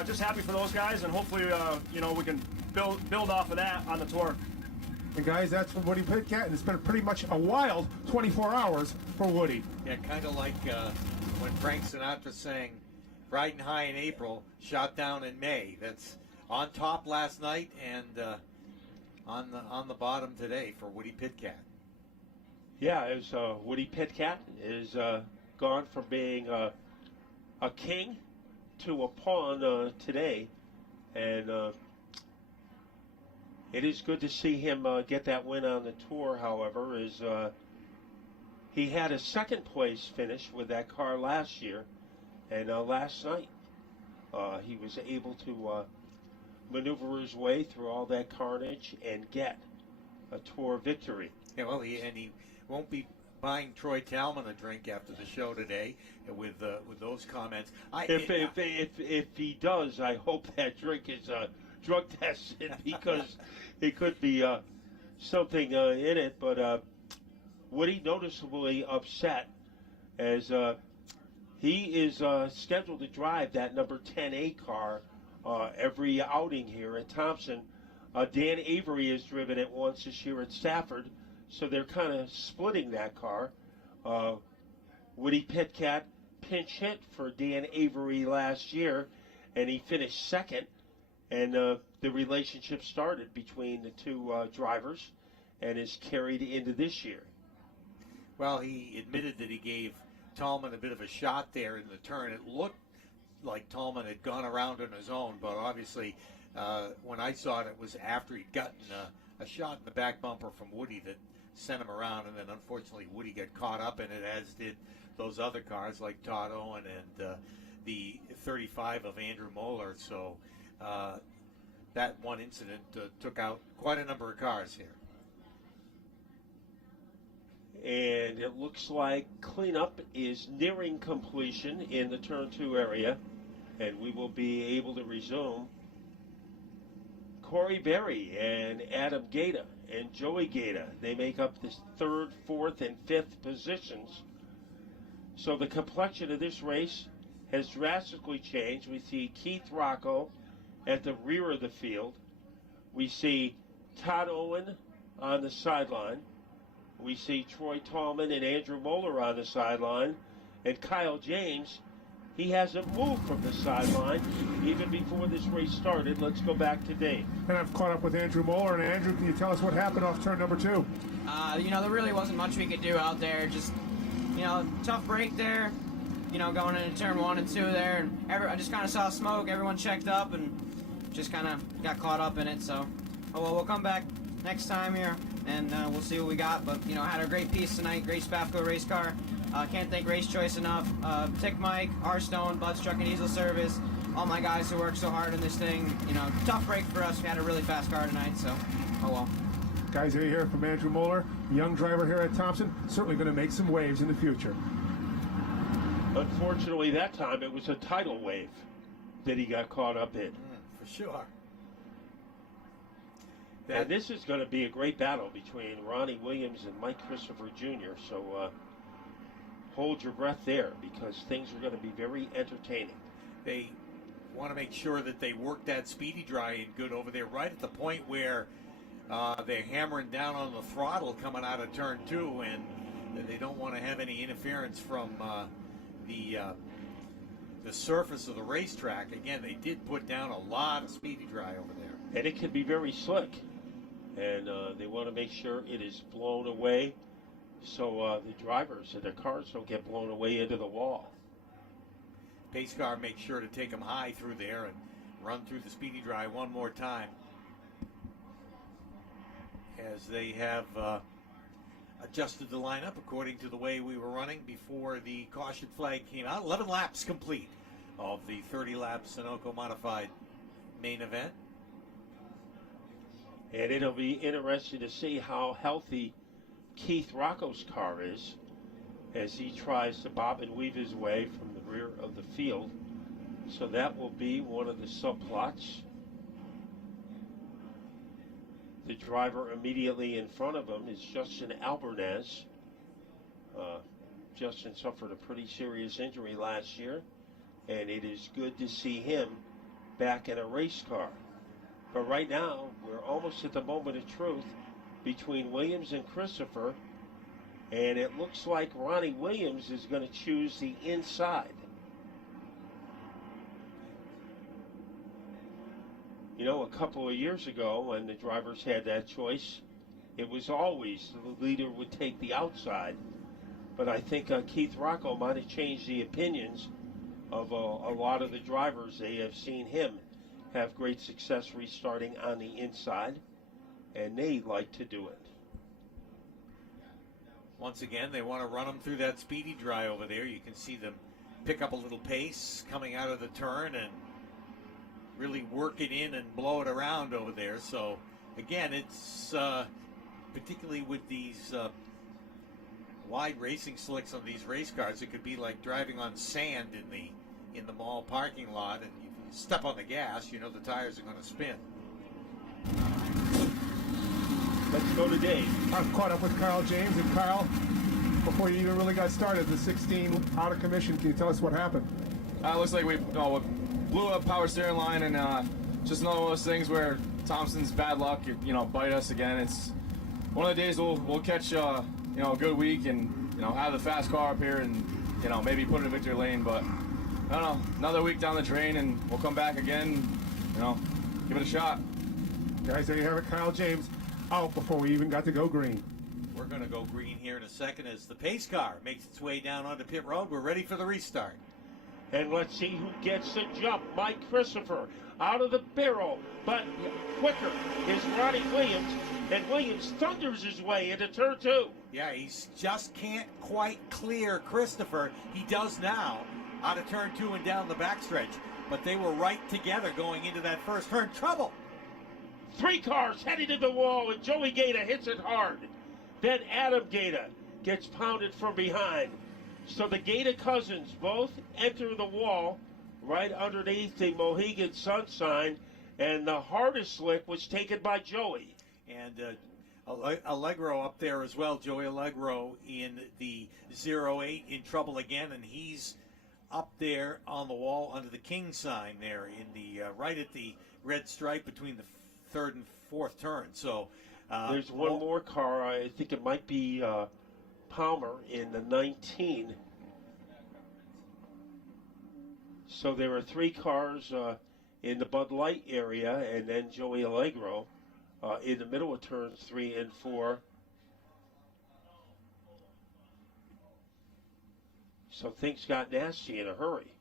just happy for those guys, and hopefully, you know, we can build off of that on the tour. And guys, that's from Woody Pitcat, and it's been pretty much a wild 24 hours for Woody. Yeah, kind of like when Frank Sinatra sang "Riding High in April, Shot Down in May." That's on top last night and on the bottom today for Woody Pitcat. Yeah, it was Woody Pitcat is gone from being a king to a pawn today, and it is good to see him get that win on the tour. However, is he had a second place finish with that car last year, and last night he was able to maneuver his way through all that carnage and get a tour victory. Yeah, well, he won't be buying Troy Talman a drink after the show today with those comments. If he does, I hope that drink is drug tested, because it could be something in it. But Woody noticeably upset as he is scheduled to drive that number 10A car every outing here at Thompson. Dan Avery has driven it once this year at Stafford, so they're kind of splitting that car. Woody Pitcat pinch hit for Dan Avery last year, and he finished second, and the relationship started between the two drivers and is carried into this year. Well, he admitted that he gave Tallman a bit of a shot there in the turn. It looked like Tallman had gone around on his own, but obviously when I saw it, it was after he'd gotten a shot in the back bumper from Woody that sent him around, and then unfortunately Woody got caught up in it, as did those other cars like Todd Owen and the 35 of Andrew Moeller. So that one incident took out quite a number of cars here. And it looks like cleanup is nearing completion in the turn 2 area, and we will be able to resume. Corey Berry and Adam Gaeta and Joey Gaeta, they make up the 3rd, 4th, and 5th positions. So the complexion of this race has drastically changed. We see Keith Rocco at the rear of the field. We see Todd Owen on the sideline. We see Troy Tallman and Andrew Moeller on the sideline. And Kyle James, he hasn't moved from the sideline even before this race started. Let's go back to Dave. And I've caught up with Andrew Moeller. And Andrew, can you tell us what happened off turn number 2? There really wasn't much we could do out there. Just, tough break there, going into turn 1 and 2 there. And I just kind of saw smoke. Everyone checked up and just kind of got caught up in it. So, we'll come back next time here, and we'll see what we got. But, had a great piece tonight, great Spafco race car. Can't thank Race Choice enough. Tick Mike, R-Stone, Bud's Truck and Diesel Service, all my guys who worked so hard in this thing. Tough break for us. We had a really fast car tonight, so, well. Guys, here you hear from Andrew Moeller, young driver here at Thompson, certainly going to make some waves in the future. Unfortunately, that time it was a tidal wave that he got caught up in. For sure. And this is going to be a great battle between Ronnie Williams and Mike Christopher Jr., so hold your breath there, because things are going to be very entertaining. They want to make sure that they work that speedy dry in good over there, right at the point where they're hammering down on the throttle coming out of turn 2, and they don't want to have any interference from the surface of the racetrack. Again, they did put down a lot of speedy dry over there. And it can be very slick, and they want to make sure it is blown away so the drivers and their cars don't get blown away into the wall. Pace car makes sure to take them high through there and run through the speedy dry one more time, as they have adjusted the lineup according to the way we were running before the caution flag came out. 11 laps complete of the 30-lap Sunoco modified main event. And it'll be interesting to see how healthy Keith Rocco's car is as he tries to bob and weave his way from the rear of the field. So that will be one of the subplots. The driver immediately in front of him is Justin Albernaz. Justin suffered a pretty serious injury last year, and it is good to see him back in a race car. But right now, we're almost at the moment of truth between Williams and Christopher, and it looks like Ronnie Williams is going to choose the inside. A couple of years ago when the drivers had that choice, it was always the leader would take the outside. But I think Keith Rocco might have changed the opinions of a lot of the drivers. They have seen him have great success restarting on the inside, and they like to do it. Once again, they want to run them through that speedy dry over there. You can see them pick up a little pace coming out of the turn and really work it in and blow it around over there. So again, it's particularly with these wide racing slicks on these race cars, it could be like driving on sand in the mall parking lot, and if you step on the gas, the tires are going to spin. Let's go to Dave. I've caught up with Kyle James, and Kyle, before you even really got started, the 16 out of commission. Can you tell us what happened? Looks like we blew up power steering line, and just another one of those things where Thompson's bad luck, bite us again. It's one of the days we'll catch a good week and have the fast car up here and maybe put it in victory lane. But I don't know, another week down the drain, and we'll come back again. Give it a shot. Guys, there you have it. Kyle James out before we even got to go green. We're going to go green here in a second as the pace car makes its way down onto pit road. We're ready for the restart. And let's see who gets the jump. Mike Christopher out of the barrel, but quicker is Ronnie Williams, and Williams thunders his way into turn 2. Yeah, he just can't quite clear Christopher. He does now out of turn 2 and down the backstretch, but they were right together going into that first turn. Trouble. 3 cars heading to the wall, and Joey Gaeta hits it hard. Then Adam Gaeta gets pounded from behind. So the Gaeta cousins both enter the wall right underneath the Mohegan Sun sign, and the hardest lick was taken by Joey. And Allegro up there as well. Joey Allegro in the 08 in trouble again, and he's up there on the wall under the King sign there in the right at the red stripe between the third and fourth turn. So there's one more car. I think it might be Palmer in the 19. So there are 3 cars in the Bud Light area, and then Joey Allegro in the middle of turns 3 and 4. So things got nasty in a hurry.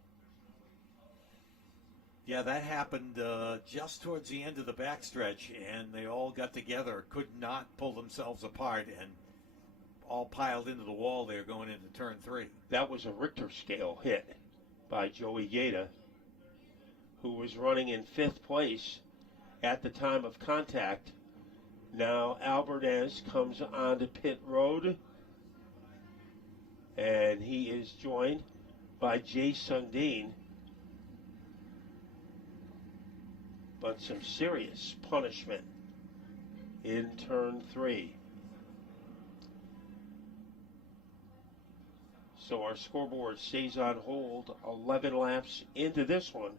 Yeah, that happened just towards the end of the backstretch, and they all got together, could not pull themselves apart, and all piled into the wall there going into turn 3. That was a Richter scale hit by Joey Gaeta, who was running in 5th place at the time of contact. Now Albertez comes onto pit road, and he is joined by Jay Sundin. But some serious punishment in turn 3. So our scoreboard stays on hold 11 laps into this one.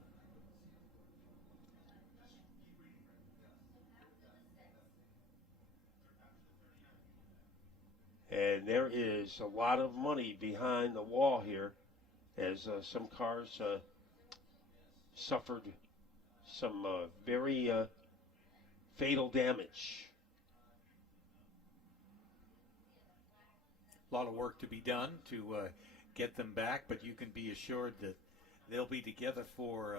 And there is a lot of money behind the wall here as some cars suffered some very fatal damage. A lot of work to be done to get them back, but you can be assured that they'll be together for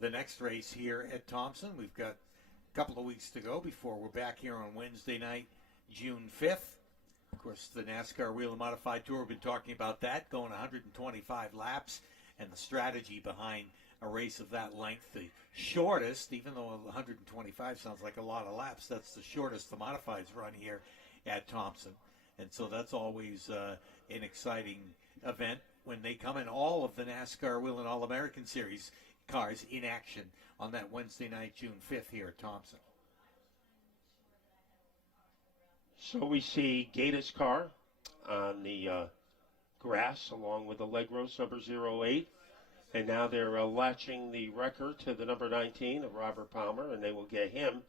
the next race here at Thompson. We've got a couple of weeks to go before we're back here on Wednesday night, June 5th. Of course, the NASCAR Wheel and Modified Tour, we've been talking about that, going 125 laps, and the strategy behind a race of that length. The shortest, even though 125 sounds like a lot of laps, that's the shortest the Modifieds run here at Thompson. And so that's always an exciting event when they come in. All of the NASCAR Wheel and All-American Series cars in action on that Wednesday night, June 5th here at Thompson. So we see Gaeta's car on the grass along with Allegro's number 08. And now they're latching the wrecker to the number 19 of Robert Palmer, and they will get him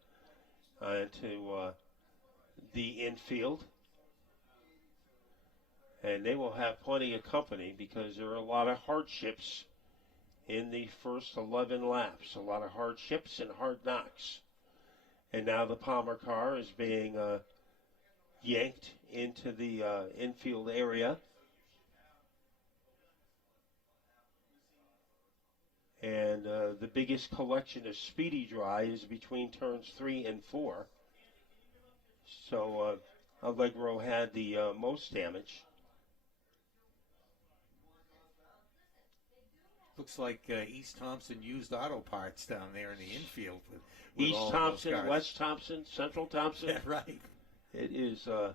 into the infield. And they will have plenty of company because there are a lot of hardships in the first 11 laps. A lot of hardships and hard knocks. And now the Palmer car is being yanked into the infield area. And the biggest collection of speedy dry is between turns 3 and 4. So Allegro had the most damage. Looks like East Thompson used auto parts down there in the infield. With East all Thompson, those cars. West Thompson, Central Thompson. Yeah, right. It is I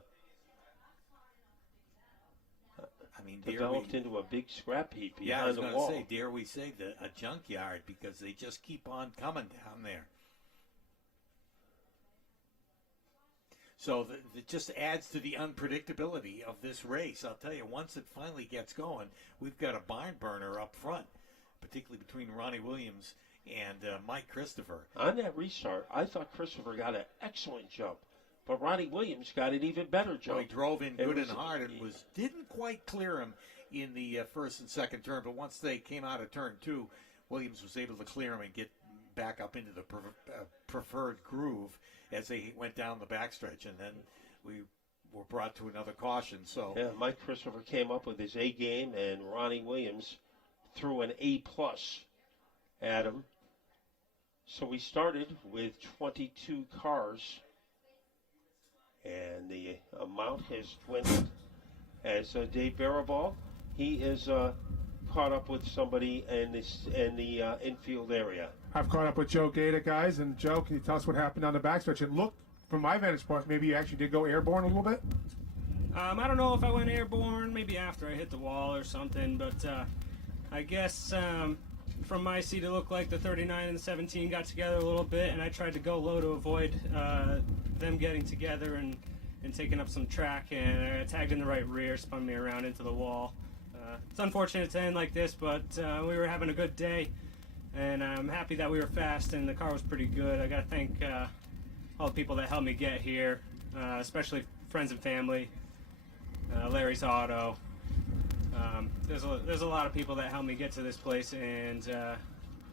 mean, developed into a big scrap heap yeah, I was behind the going to wall. say, dare we say, a junkyard, because they just keep on coming down there. So it just adds to the unpredictability of this race. I'll tell you, once it finally gets going, we've got a barn burner up front, particularly between Ronnie Williams and Mike Christopher. On that restart, I thought Christopher got an excellent jump, but Ronnie Williams got an even better jump. Well, he drove in good and was, hard and didn't quite clear him in the first and second turn, but once they came out of turn 2, Williams was able to clear him and get back up into the preferred groove as they went down the backstretch, and then we were brought to another caution. So yeah, Mike Christopher came up with his A game, and Ronnie Williams threw an A+ at him. So we started with 22 cars, and the amount has dwindled as Dave Barabal, he is caught up with somebody in the infield area. I've caught up with Joe Gaeta, guys, and Joe, can you tell us what happened on the backstretch? It looked, from my vantage point, maybe you actually did go airborne a little bit. I don't know if I went airborne, maybe after I hit the wall or something, but I guess from my seat it looked like the 39 and the 17 got together a little bit, and I tried to go low to avoid them getting together and taking up some track, and I tagged in the right rear, spun me around into the wall. It's unfortunate to end like this, but we were having a good day, and I'm happy that we were fast and the car was pretty good. I got to thank all the people that helped me get here, especially friends and family, Larry's Auto. There's a lot of people that helped me get to this place and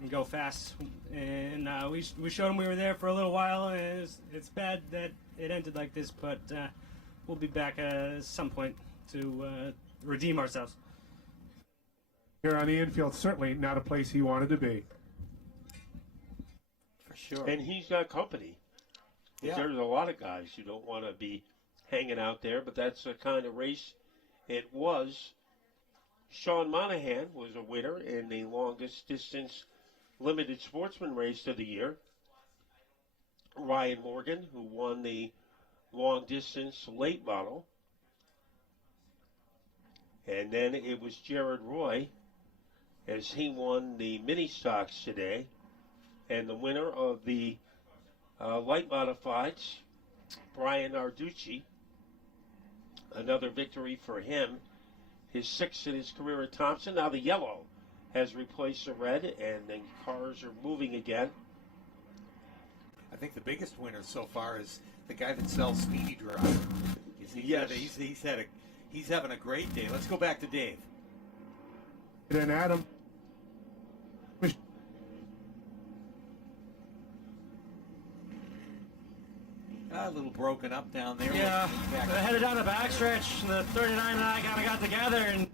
go fast. And we showed them we were there for a little while, and it's bad that it ended like this, but we'll be back at some point to redeem ourselves. Here on the infield, certainly not a place he wanted to be. for sure. And he's got company. Yeah. There's a lot of guys who don't want to be hanging out there, but that's the kind of race it was. Sean Monahan was a winner in the longest distance limited sportsman race of the year. Ryan Morgan, who won the long distance late model. And then it was Jared Roy as he won the mini stocks today. And the winner of the light modifieds, Brian Arducci, another victory for him. His sixth in his career at Thompson. Now the yellow has replaced the red, and the cars are moving again. I think the biggest winner so far is the guy that sells Speedy Drive. Yes. He's having a great day. Let's go back to Dave. Then Adam. A little broken up down there. Yeah, I headed down the backstretch. The 39 and I kind of got together, and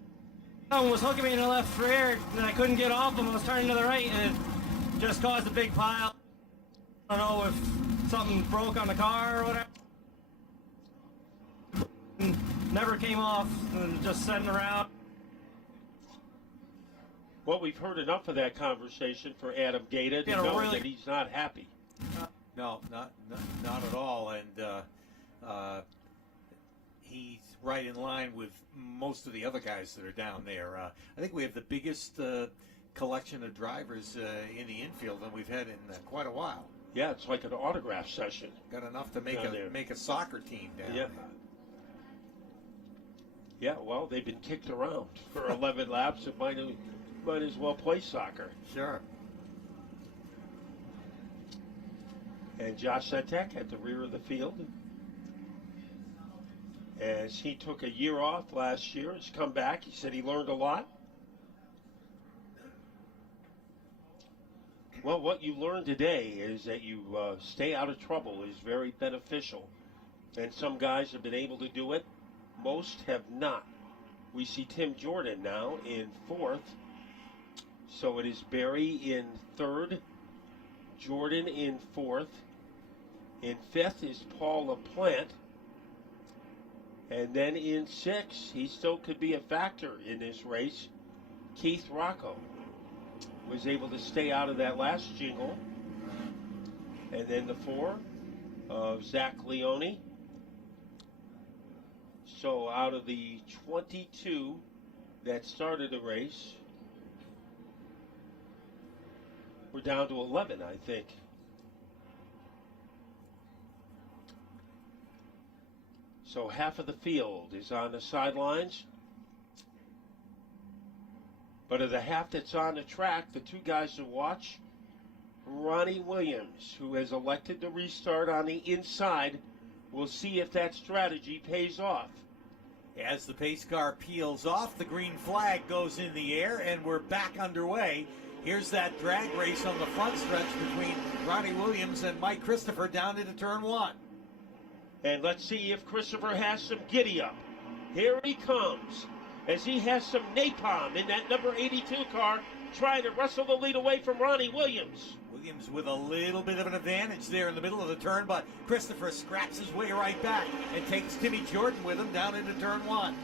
someone was hooking me in the left rear, and I couldn't get off him. I was turning to the right, and it just caused a big pile. I don't know if something broke on the car or whatever. Never came off, and just sitting around. Well, we've heard enough of that conversation for Adam Gaeta to know that he's not happy. No, not at all. And he's right in line with most of the other guys that are down there. I think we have the biggest collection of drivers in the infield than we've had in quite a while. Yeah, it's like an autograph session. Got enough to make a soccer team down there. Yeah, well, they've been kicked around for 11 laps. It might as well play soccer. Sure. And Josh Setek at the rear of the field. As he took a year off last year, has come back. He said he learned a lot. Well, what you learned today is that you stay out of trouble is very beneficial. And some guys have been able to do it. Most have not. We see Tim Jordan now in fourth. So it is Barry in third, Jordan in fourth. In fifth is Paul LaPlante. And then in sixth, he still could be a factor in this race. Keith Rocco was able to stay out of that last jingle. And then the four of Zach Leone. So out of the 22 that started the race, we're down to 11, I think. So half of the field is on the sidelines. But of the half that's on the track, the two guys to watch, Ronnie Williams, who has elected to restart on the inside. We'll see if that strategy pays off. As the pace car peels off, the green flag goes in the air, and we're back underway. Here's that drag race on the front stretch between Ronnie Williams and Mike Christopher down into turn one. And let's see if Christopher has some giddy up. Here he comes, as he has some napalm in that number 82 car, trying to wrestle the lead away from Ronnie Williams. Williams with a little bit of an advantage there in the middle of the turn, but Christopher scraps his way right back and takes Timmy Jordan with him down into turn one.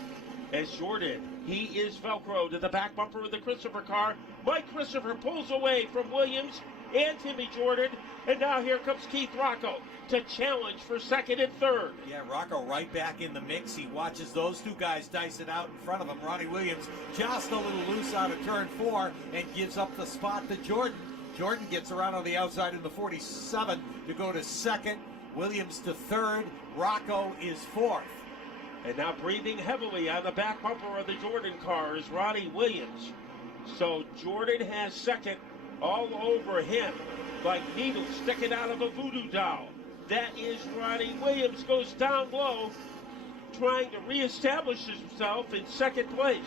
As Jordan, he is Velcro to the back bumper of the Christopher car. Mike Christopher pulls away from Williams and Timmy Jordan, and now here comes Keith Rocco to challenge for second and third. Yeah, Rocco right back in the mix. He watches those two guys dice it out in front of him. Ronnie Williams just a little loose out of turn four and gives up the spot to Jordan. Jordan gets around on the outside in the 47 to go to second. Williams to third. Rocco is fourth. And now breathing heavily on the back bumper of the Jordan car is Ronnie Williams. So Jordan has second all over him like needles sticking out of a voodoo doll. That is Ronnie Williams, goes down low, trying to reestablish himself in second place.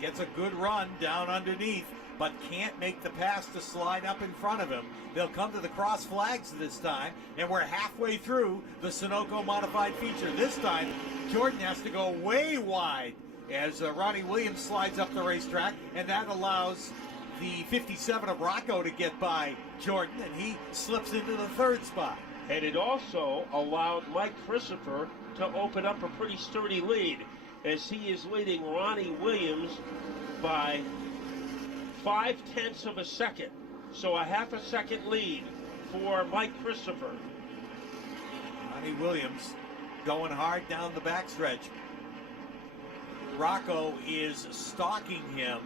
Gets a good run down underneath, but can't make the pass to slide up in front of him. They'll come to the cross flags this time, and we're halfway through the Sunoco modified feature. This time, Jordan has to go way wide as Ronnie Williams slides up the racetrack, and that allows the 57 of Rocco to get by Jordan, and he slips into the third spot. And it also allowed Mike Christopher to open up a pretty sturdy lead, as he is leading Ronnie Williams by 0.5 of a second. So a half a second lead for Mike Christopher. Ronnie Williams going hard down the backstretch. Rocco is stalking him,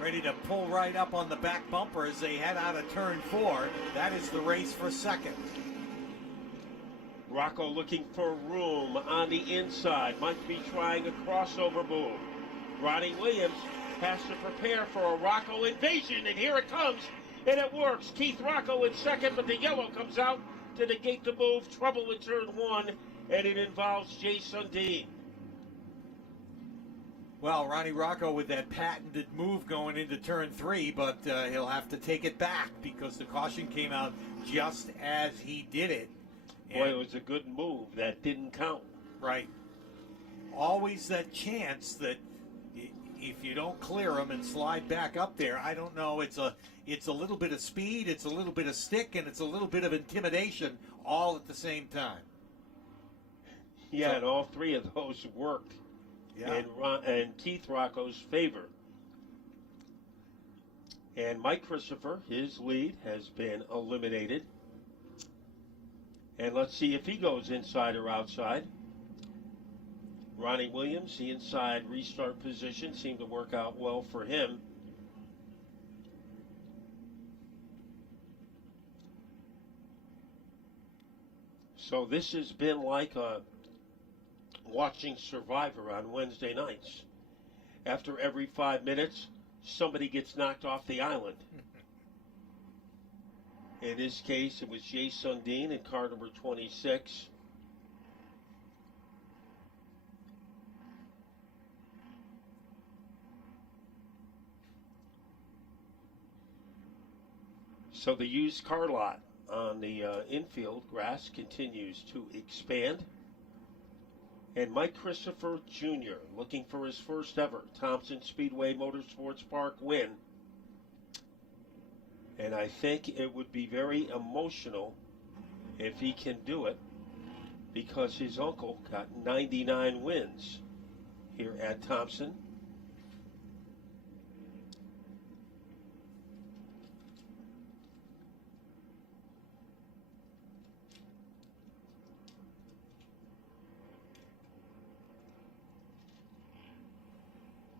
ready to pull right up on the back bumper as they head out of turn four. That is the race for second. Rocco looking for room on the inside. Might be trying a crossover move. Ronnie Williams has to prepare for a Rocco invasion, and here it comes, and it works. Keith Rocco in second, but the yellow comes out to negate the move. Trouble in turn one, and it involves Jay Sundin. Well, Ronnie Rocco with that patented move going into turn three, but he'll have to take it back because the caution came out just as he did it. Boy, it was a good move. That didn't count. Right. Always that chance that if you don't clear them and slide back up there, I don't know. It's a little bit of speed, it's a little bit of stick, and it's a little bit of intimidation all at the same time. Yeah, and all three of those worked in Keith Rocco's favor. And Mike Christopher, his lead has been eliminated. And let's see if he goes inside or outside. Ronnie Williams, the inside restart position seemed to work out well for him. So this has been like watching Survivor on Wednesday nights. After every 5 minutes, somebody gets knocked off the island. In this case, it was Jay Sundin in car number 26. So the used car lot on the infield grass continues to expand. And Mike Christopher Jr. looking for his first ever Thompson Speedway Motorsports Park win. And I think it would be very emotional if he can do it, because his uncle got 99 wins here at Thompson.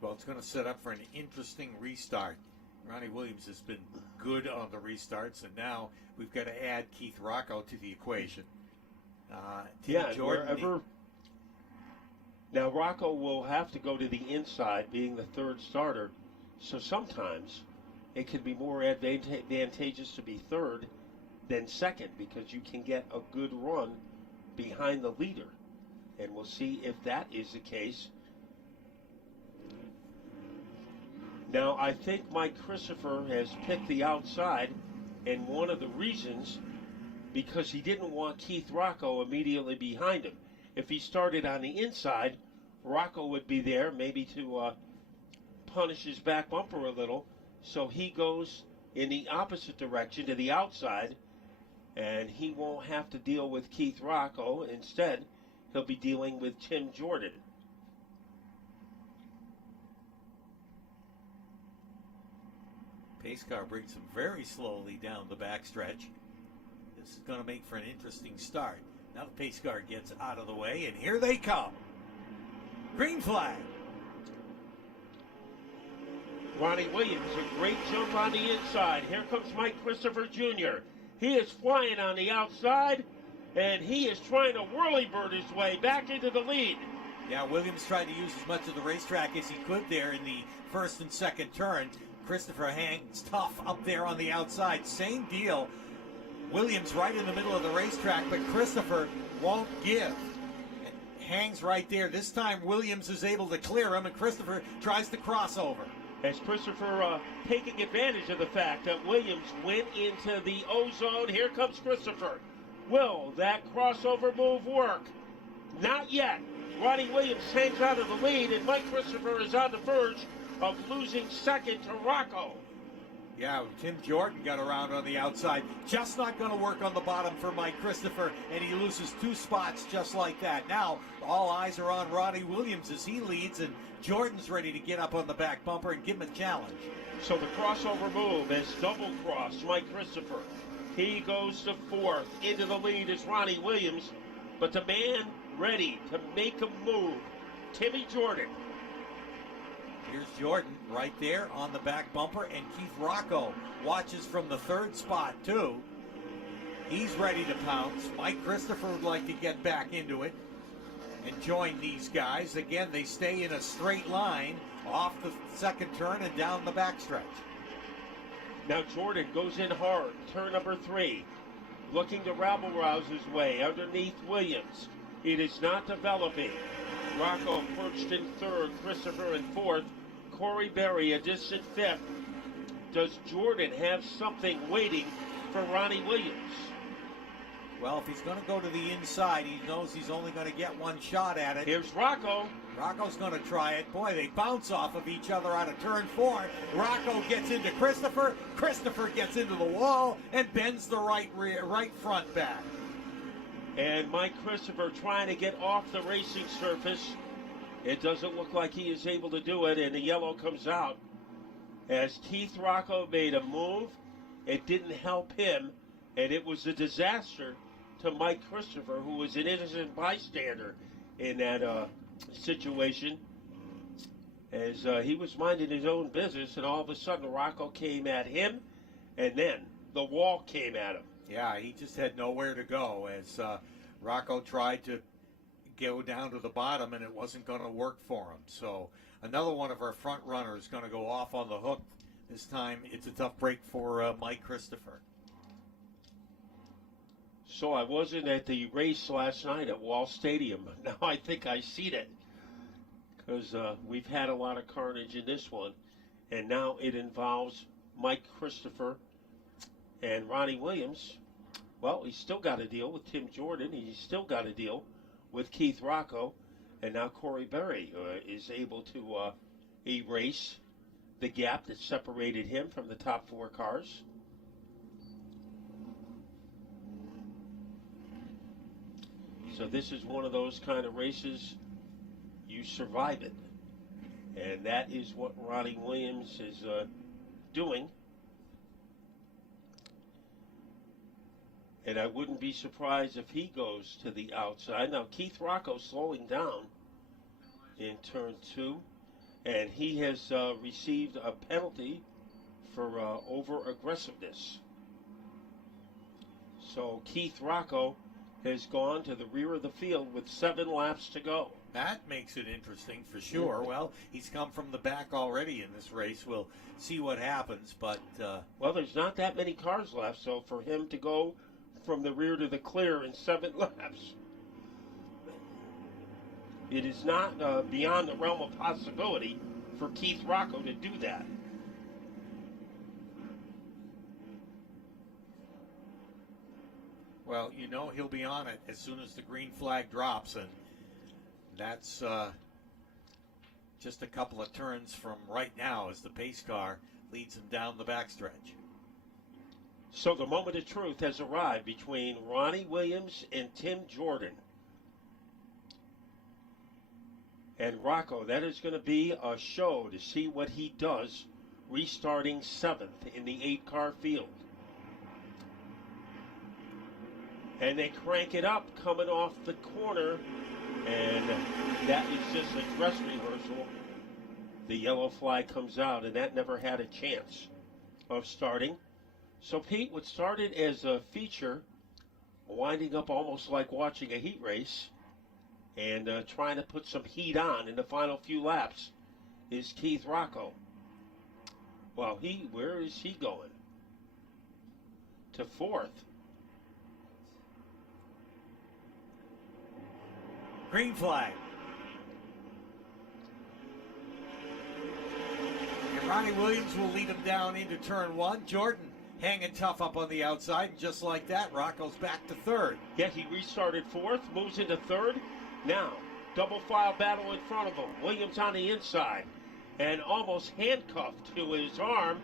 Well, it's going to set up for an interesting restart. Ronnie Williams has been good on the restarts, and now we've got to add Keith Rocco to the equation. Yeah, Jordan, Now, Rocco will have to go to the inside, being the third starter. So sometimes it can be more advantageous to be third than second because you can get a good run behind the leader. And we'll see if that is the case. Now, I think Mike Christopher has picked the outside, and one of the reasons, because he didn't want Keith Rocco immediately behind him. If he started on the inside, Rocco would be there maybe to punish his back bumper a little. So he goes in the opposite direction to the outside, and he won't have to deal with Keith Rocco. Instead, he'll be dealing with Tim Jordan. Pace car brings him very slowly down the backstretch. This is going to make for an interesting start. Now the pace car gets out of the way, and here they come. Green flag. Ronnie Williams, a great jump on the inside. Here comes Mike Christopher Jr. He is flying on the outside, and he is trying to whirly-bird his way back into the lead. Yeah, Williams tried to use as much of the racetrack as he could there in the first and second turn. Christopher hangs tough up there on the outside. Same deal. Williams right in the middle of the racetrack, but Christopher won't give. Hangs right there. This time Williams is able to clear him, and Christopher tries to cross over. As Christopher taking advantage of the fact that Williams went into the O-zone. Here comes Christopher. Will that crossover move work? Not yet. Ronnie Williams hangs out of the lead, and Mike Christopher is on the verge of losing second to Rocco. Yeah, Tim Jordan got around on the outside. Just not going to work on the bottom for Mike Christopher, and he loses 2 spots just like that. Now, all eyes are on Ronnie Williams as he leads, and Jordan's ready to get up on the back bumper and give him a challenge. So the crossover move has double-crossed Mike Christopher. He goes to fourth. Into the lead is Ronnie Williams, but the man ready to make a move, Timmy Jordan. Here's Jordan right there on the back bumper, and Keith Rocco watches from the third spot, too. He's ready to pounce. Mike Christopher would like to get back into it and join these guys. Again, they stay in a straight line off the second turn and down the backstretch. Now Jordan goes in hard, turn number 3, looking to rabble-rouse his way underneath Williams. It is not developing. Rocco perched in third, Christopher in fourth, Corey Berry a distant fifth. Does Jordan have something waiting for Ronnie Williams? Well, if he's going to go to the inside, he knows he's only going to get one shot at it. Here's Rocco. Rocco's going to try it. Boy, they bounce off of each other out of turn 4. Rocco gets into Christopher. Christopher gets into the wall and bends the right front back. And Mike Christopher trying to get off the racing surface. It doesn't look like he is able to do it, and the yellow comes out. As Keith Rocco made a move, it didn't help him, and it was a disaster to Mike Christopher, who was an innocent bystander in that situation, as he was minding his own business, and all of a sudden Rocco came at him, and then the wall came at him. Yeah, he just had nowhere to go as Rocco tried to go down to the bottom, and it wasn't going to work for him. So another one of our front runners going to go off on the hook. This time it's a tough break for Mike Christopher. So I wasn't at the race last night at Wall Stadium. Now I think I seen it, because we've had a lot of carnage in this one, and now it involves Mike Christopher and Ronnie Williams. Well, he's still got to deal with Tim Jordan. He's still got to deal with Keith Rocco, and now Corey Berry is able to erase the gap that separated him from the top 4 cars. So this is one of those kind of races, you survive it. And that is what Ronnie Williams is doing. And I wouldn't be surprised if he goes to the outside. Now, Keith Rocco slowing down in turn 2. And he has received a penalty for over-aggressiveness. So Keith Rocco has gone to the rear of the field with 7 laps to go. That makes it interesting for sure. Well, he's come from the back already in this race. We'll see what happens, but well, there's not that many cars left, so for him to go from the rear to the clear in 7 laps, it is not beyond the realm of possibility for Keith Rocco to do that. well, you know he'll be on it as soon as the green flag drops, and that's just a couple of turns from right now as the pace car leads him down the backstretch. So the moment of truth has arrived between Ronnie Williams and Tim Jordan. And Rocco, that is going to be a show to see what he does restarting 7th in the 8-car field. And they crank it up coming off the corner, and that is just a dress rehearsal. The yellow flag comes out, and that never had a chance of starting. So Pete, what started as a feature, winding up almost like watching a heat race, and trying to put some heat on in the final few laps, is Keith Rocco. Well, where is he going? To 4th. Green flag. And Ronnie Williams will lead him down into turn 1. Jordan hanging tough up on the outside, and just like that, Rocco's back to 3rd. Yeah, he restarted 4th, moves into 3rd. Now, double file battle in front of him. Williams on the inside, and almost handcuffed to his arm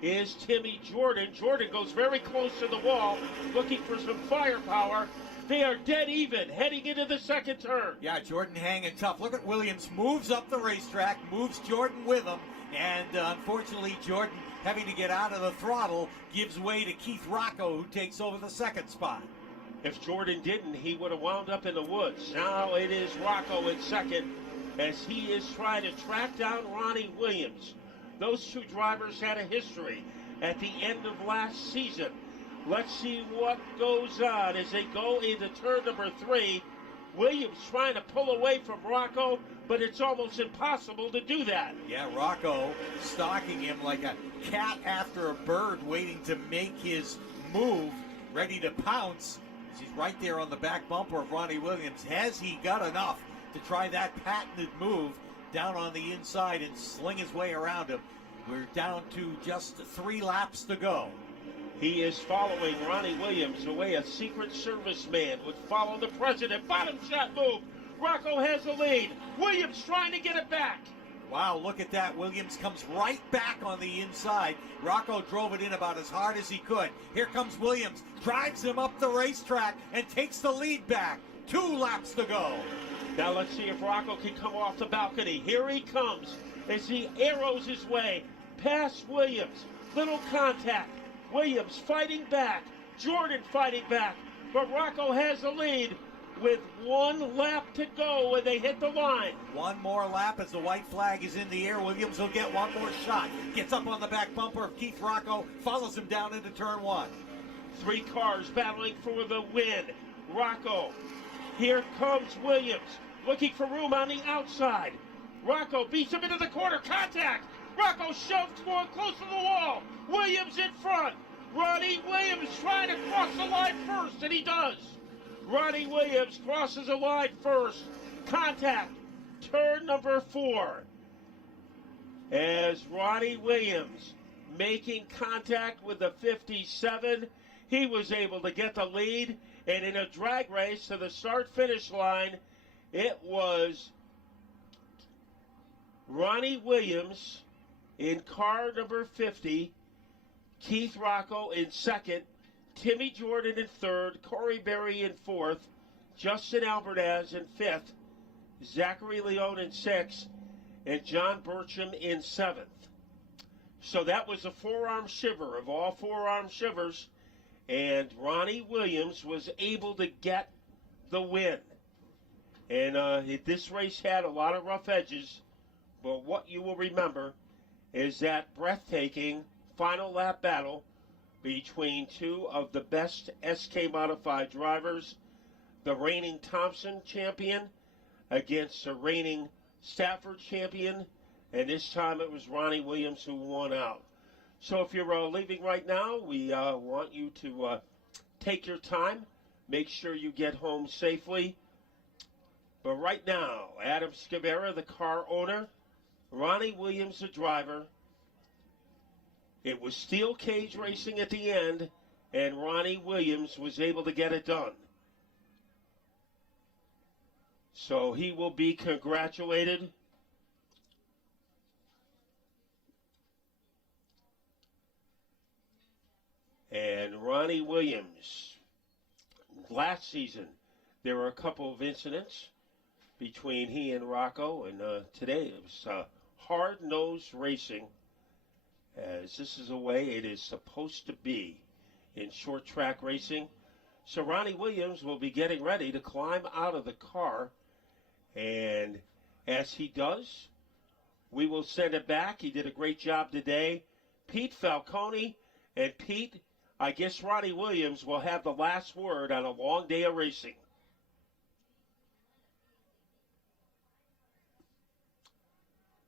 is Timmy Jordan. Jordan goes very close to the wall, looking for some firepower. They are dead even, heading into the 2nd turn. Yeah, Jordan hanging tough. Look at Williams, moves up the racetrack, moves Jordan with him, and unfortunately Jordan, having to get out of the throttle, gives way to Keith Rocco, who takes over the 2nd spot. If Jordan didn't, he would have wound up in the woods. Now it is Rocco in 2nd as he is trying to track down Ronnie Williams. Those two drivers had a history at the end of last season. Let's see what goes on as they go into turn number 3. Williams trying to pull away from Rocco, but it's almost impossible to do that. Yeah, Rocco stalking him like a cat after a bird, waiting to make his move, ready to pounce. He's right there on the back bumper of Ronnie Williams. Has he got enough to try that patented move down on the inside and sling his way around him? We're down to just 3 laps to go. He is following Ronnie Williams the way a Secret Service man would follow the president. Bottom shot move. Rocco has the lead. Williams trying to get it back. Wow, look at that. Williams comes right back on the inside. Rocco drove it in about as hard as he could. Here comes Williams, drives him up the racetrack, and takes the lead back. 2 laps to go. Now let's see if Rocco can come off the balcony. Here he comes as he arrows his way past Williams. Little contact. Williams fighting back. Jordan fighting back. But Rocco has the lead with 1 lap to go when they hit the line. 1 more lap as the white flag is in the air. Williams will get 1 more shot. Gets up on the back bumper of Keith Rocco. Follows him down into turn 1. 3 cars battling for the win. Rocco. Here comes Williams. Looking for room on the outside. Rocco beats him into the corner. Contact. Rocco shoved more close to the wall. Williams in front. Ronnie Williams trying to cross the line first, and he does. Ronnie Williams crosses the line first. Contact. Turn number 4. As Ronnie Williams making contact with the 57, he was able to get the lead. And in a drag race to the start-finish line, it was Ronnie Williams in car number 50, Keith Rocco in 2nd, Timmy Jordan in 3rd, Corey Berry in 4th, Justin Albertaz in 5th, Zachary Leone in 6th, and John Burcham in 7th. So that was a forearm shiver of all forearm shivers, and Ronnie Williams was able to get the win. And this race had a lot of rough edges, but what you will remember is that breathtaking final lap battle between 2 of the best SK Modified drivers, the reigning Thompson champion, against the reigning Stafford champion, and this time it was Ronnie Williams who won out. So if you're leaving right now, we want you to take your time, make sure you get home safely. But right now, Adam Scavera, the car owner, Ronnie Williams, the driver. It was steel cage racing at the end, and Ronnie Williams was able to get it done. So he will be congratulated. And Ronnie Williams, last season, there were a couple of incidents between he and Rocco, and today it was hard-nosed racing, as this is the way it is supposed to be in short track racing. So Ronnie Williams will be getting ready to climb out of the car, and as he does, we will send it back. He did a great job today. Pete Falcone, and Pete, I guess Ronnie Williams will have the last word on a long day of racing.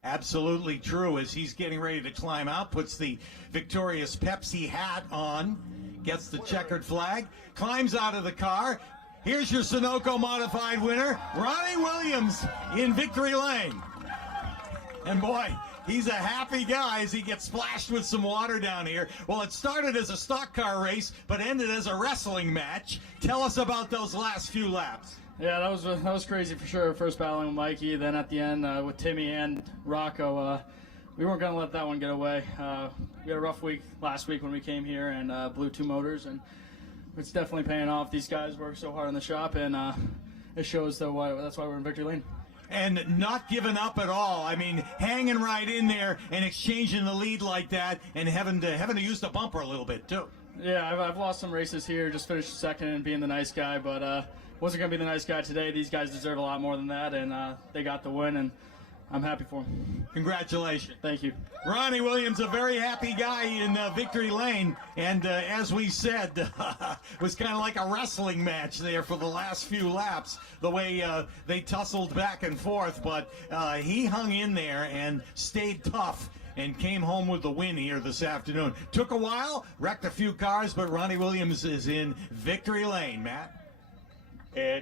Absolutely true. As he's getting ready to climb out, puts the victorious Pepsi hat on, gets the checkered flag, climbs out of the car. Here's your Sunoco modified winner, Ronnie Williams in victory lane. And boy, he's a happy guy as he gets splashed with some water down here. Well, it started as a stock car race, but ended as a wrestling match. Tell us about those last few laps. Yeah, that was crazy for sure. First battling with Mikey, then at the end with Timmy and Rocco. We weren't going to let that one get away. We had a rough week last week when we came here and blew 2 motors, and it's definitely paying off. These guys work so hard in the shop, and it shows that's why we're in victory lane. And not giving up at all. I mean, hanging right in there and exchanging the lead like that, and having to use the bumper a little bit too. Yeah, I've lost some races here, just finished second and being the nice guy, but wasn't going to be the nice guy today. These guys deserve a lot more than that, and they got the win, and I'm happy for them. Congratulations. Thank you. Ronnie Williams, a very happy guy in victory lane, and as we said, was kind of like a wrestling match there for the last few laps, the way they tussled back and forth, but he hung in there and stayed tough and came home with the win here this afternoon. Took a while, wrecked a few cars, but Ronnie Williams is in victory lane, Matt. And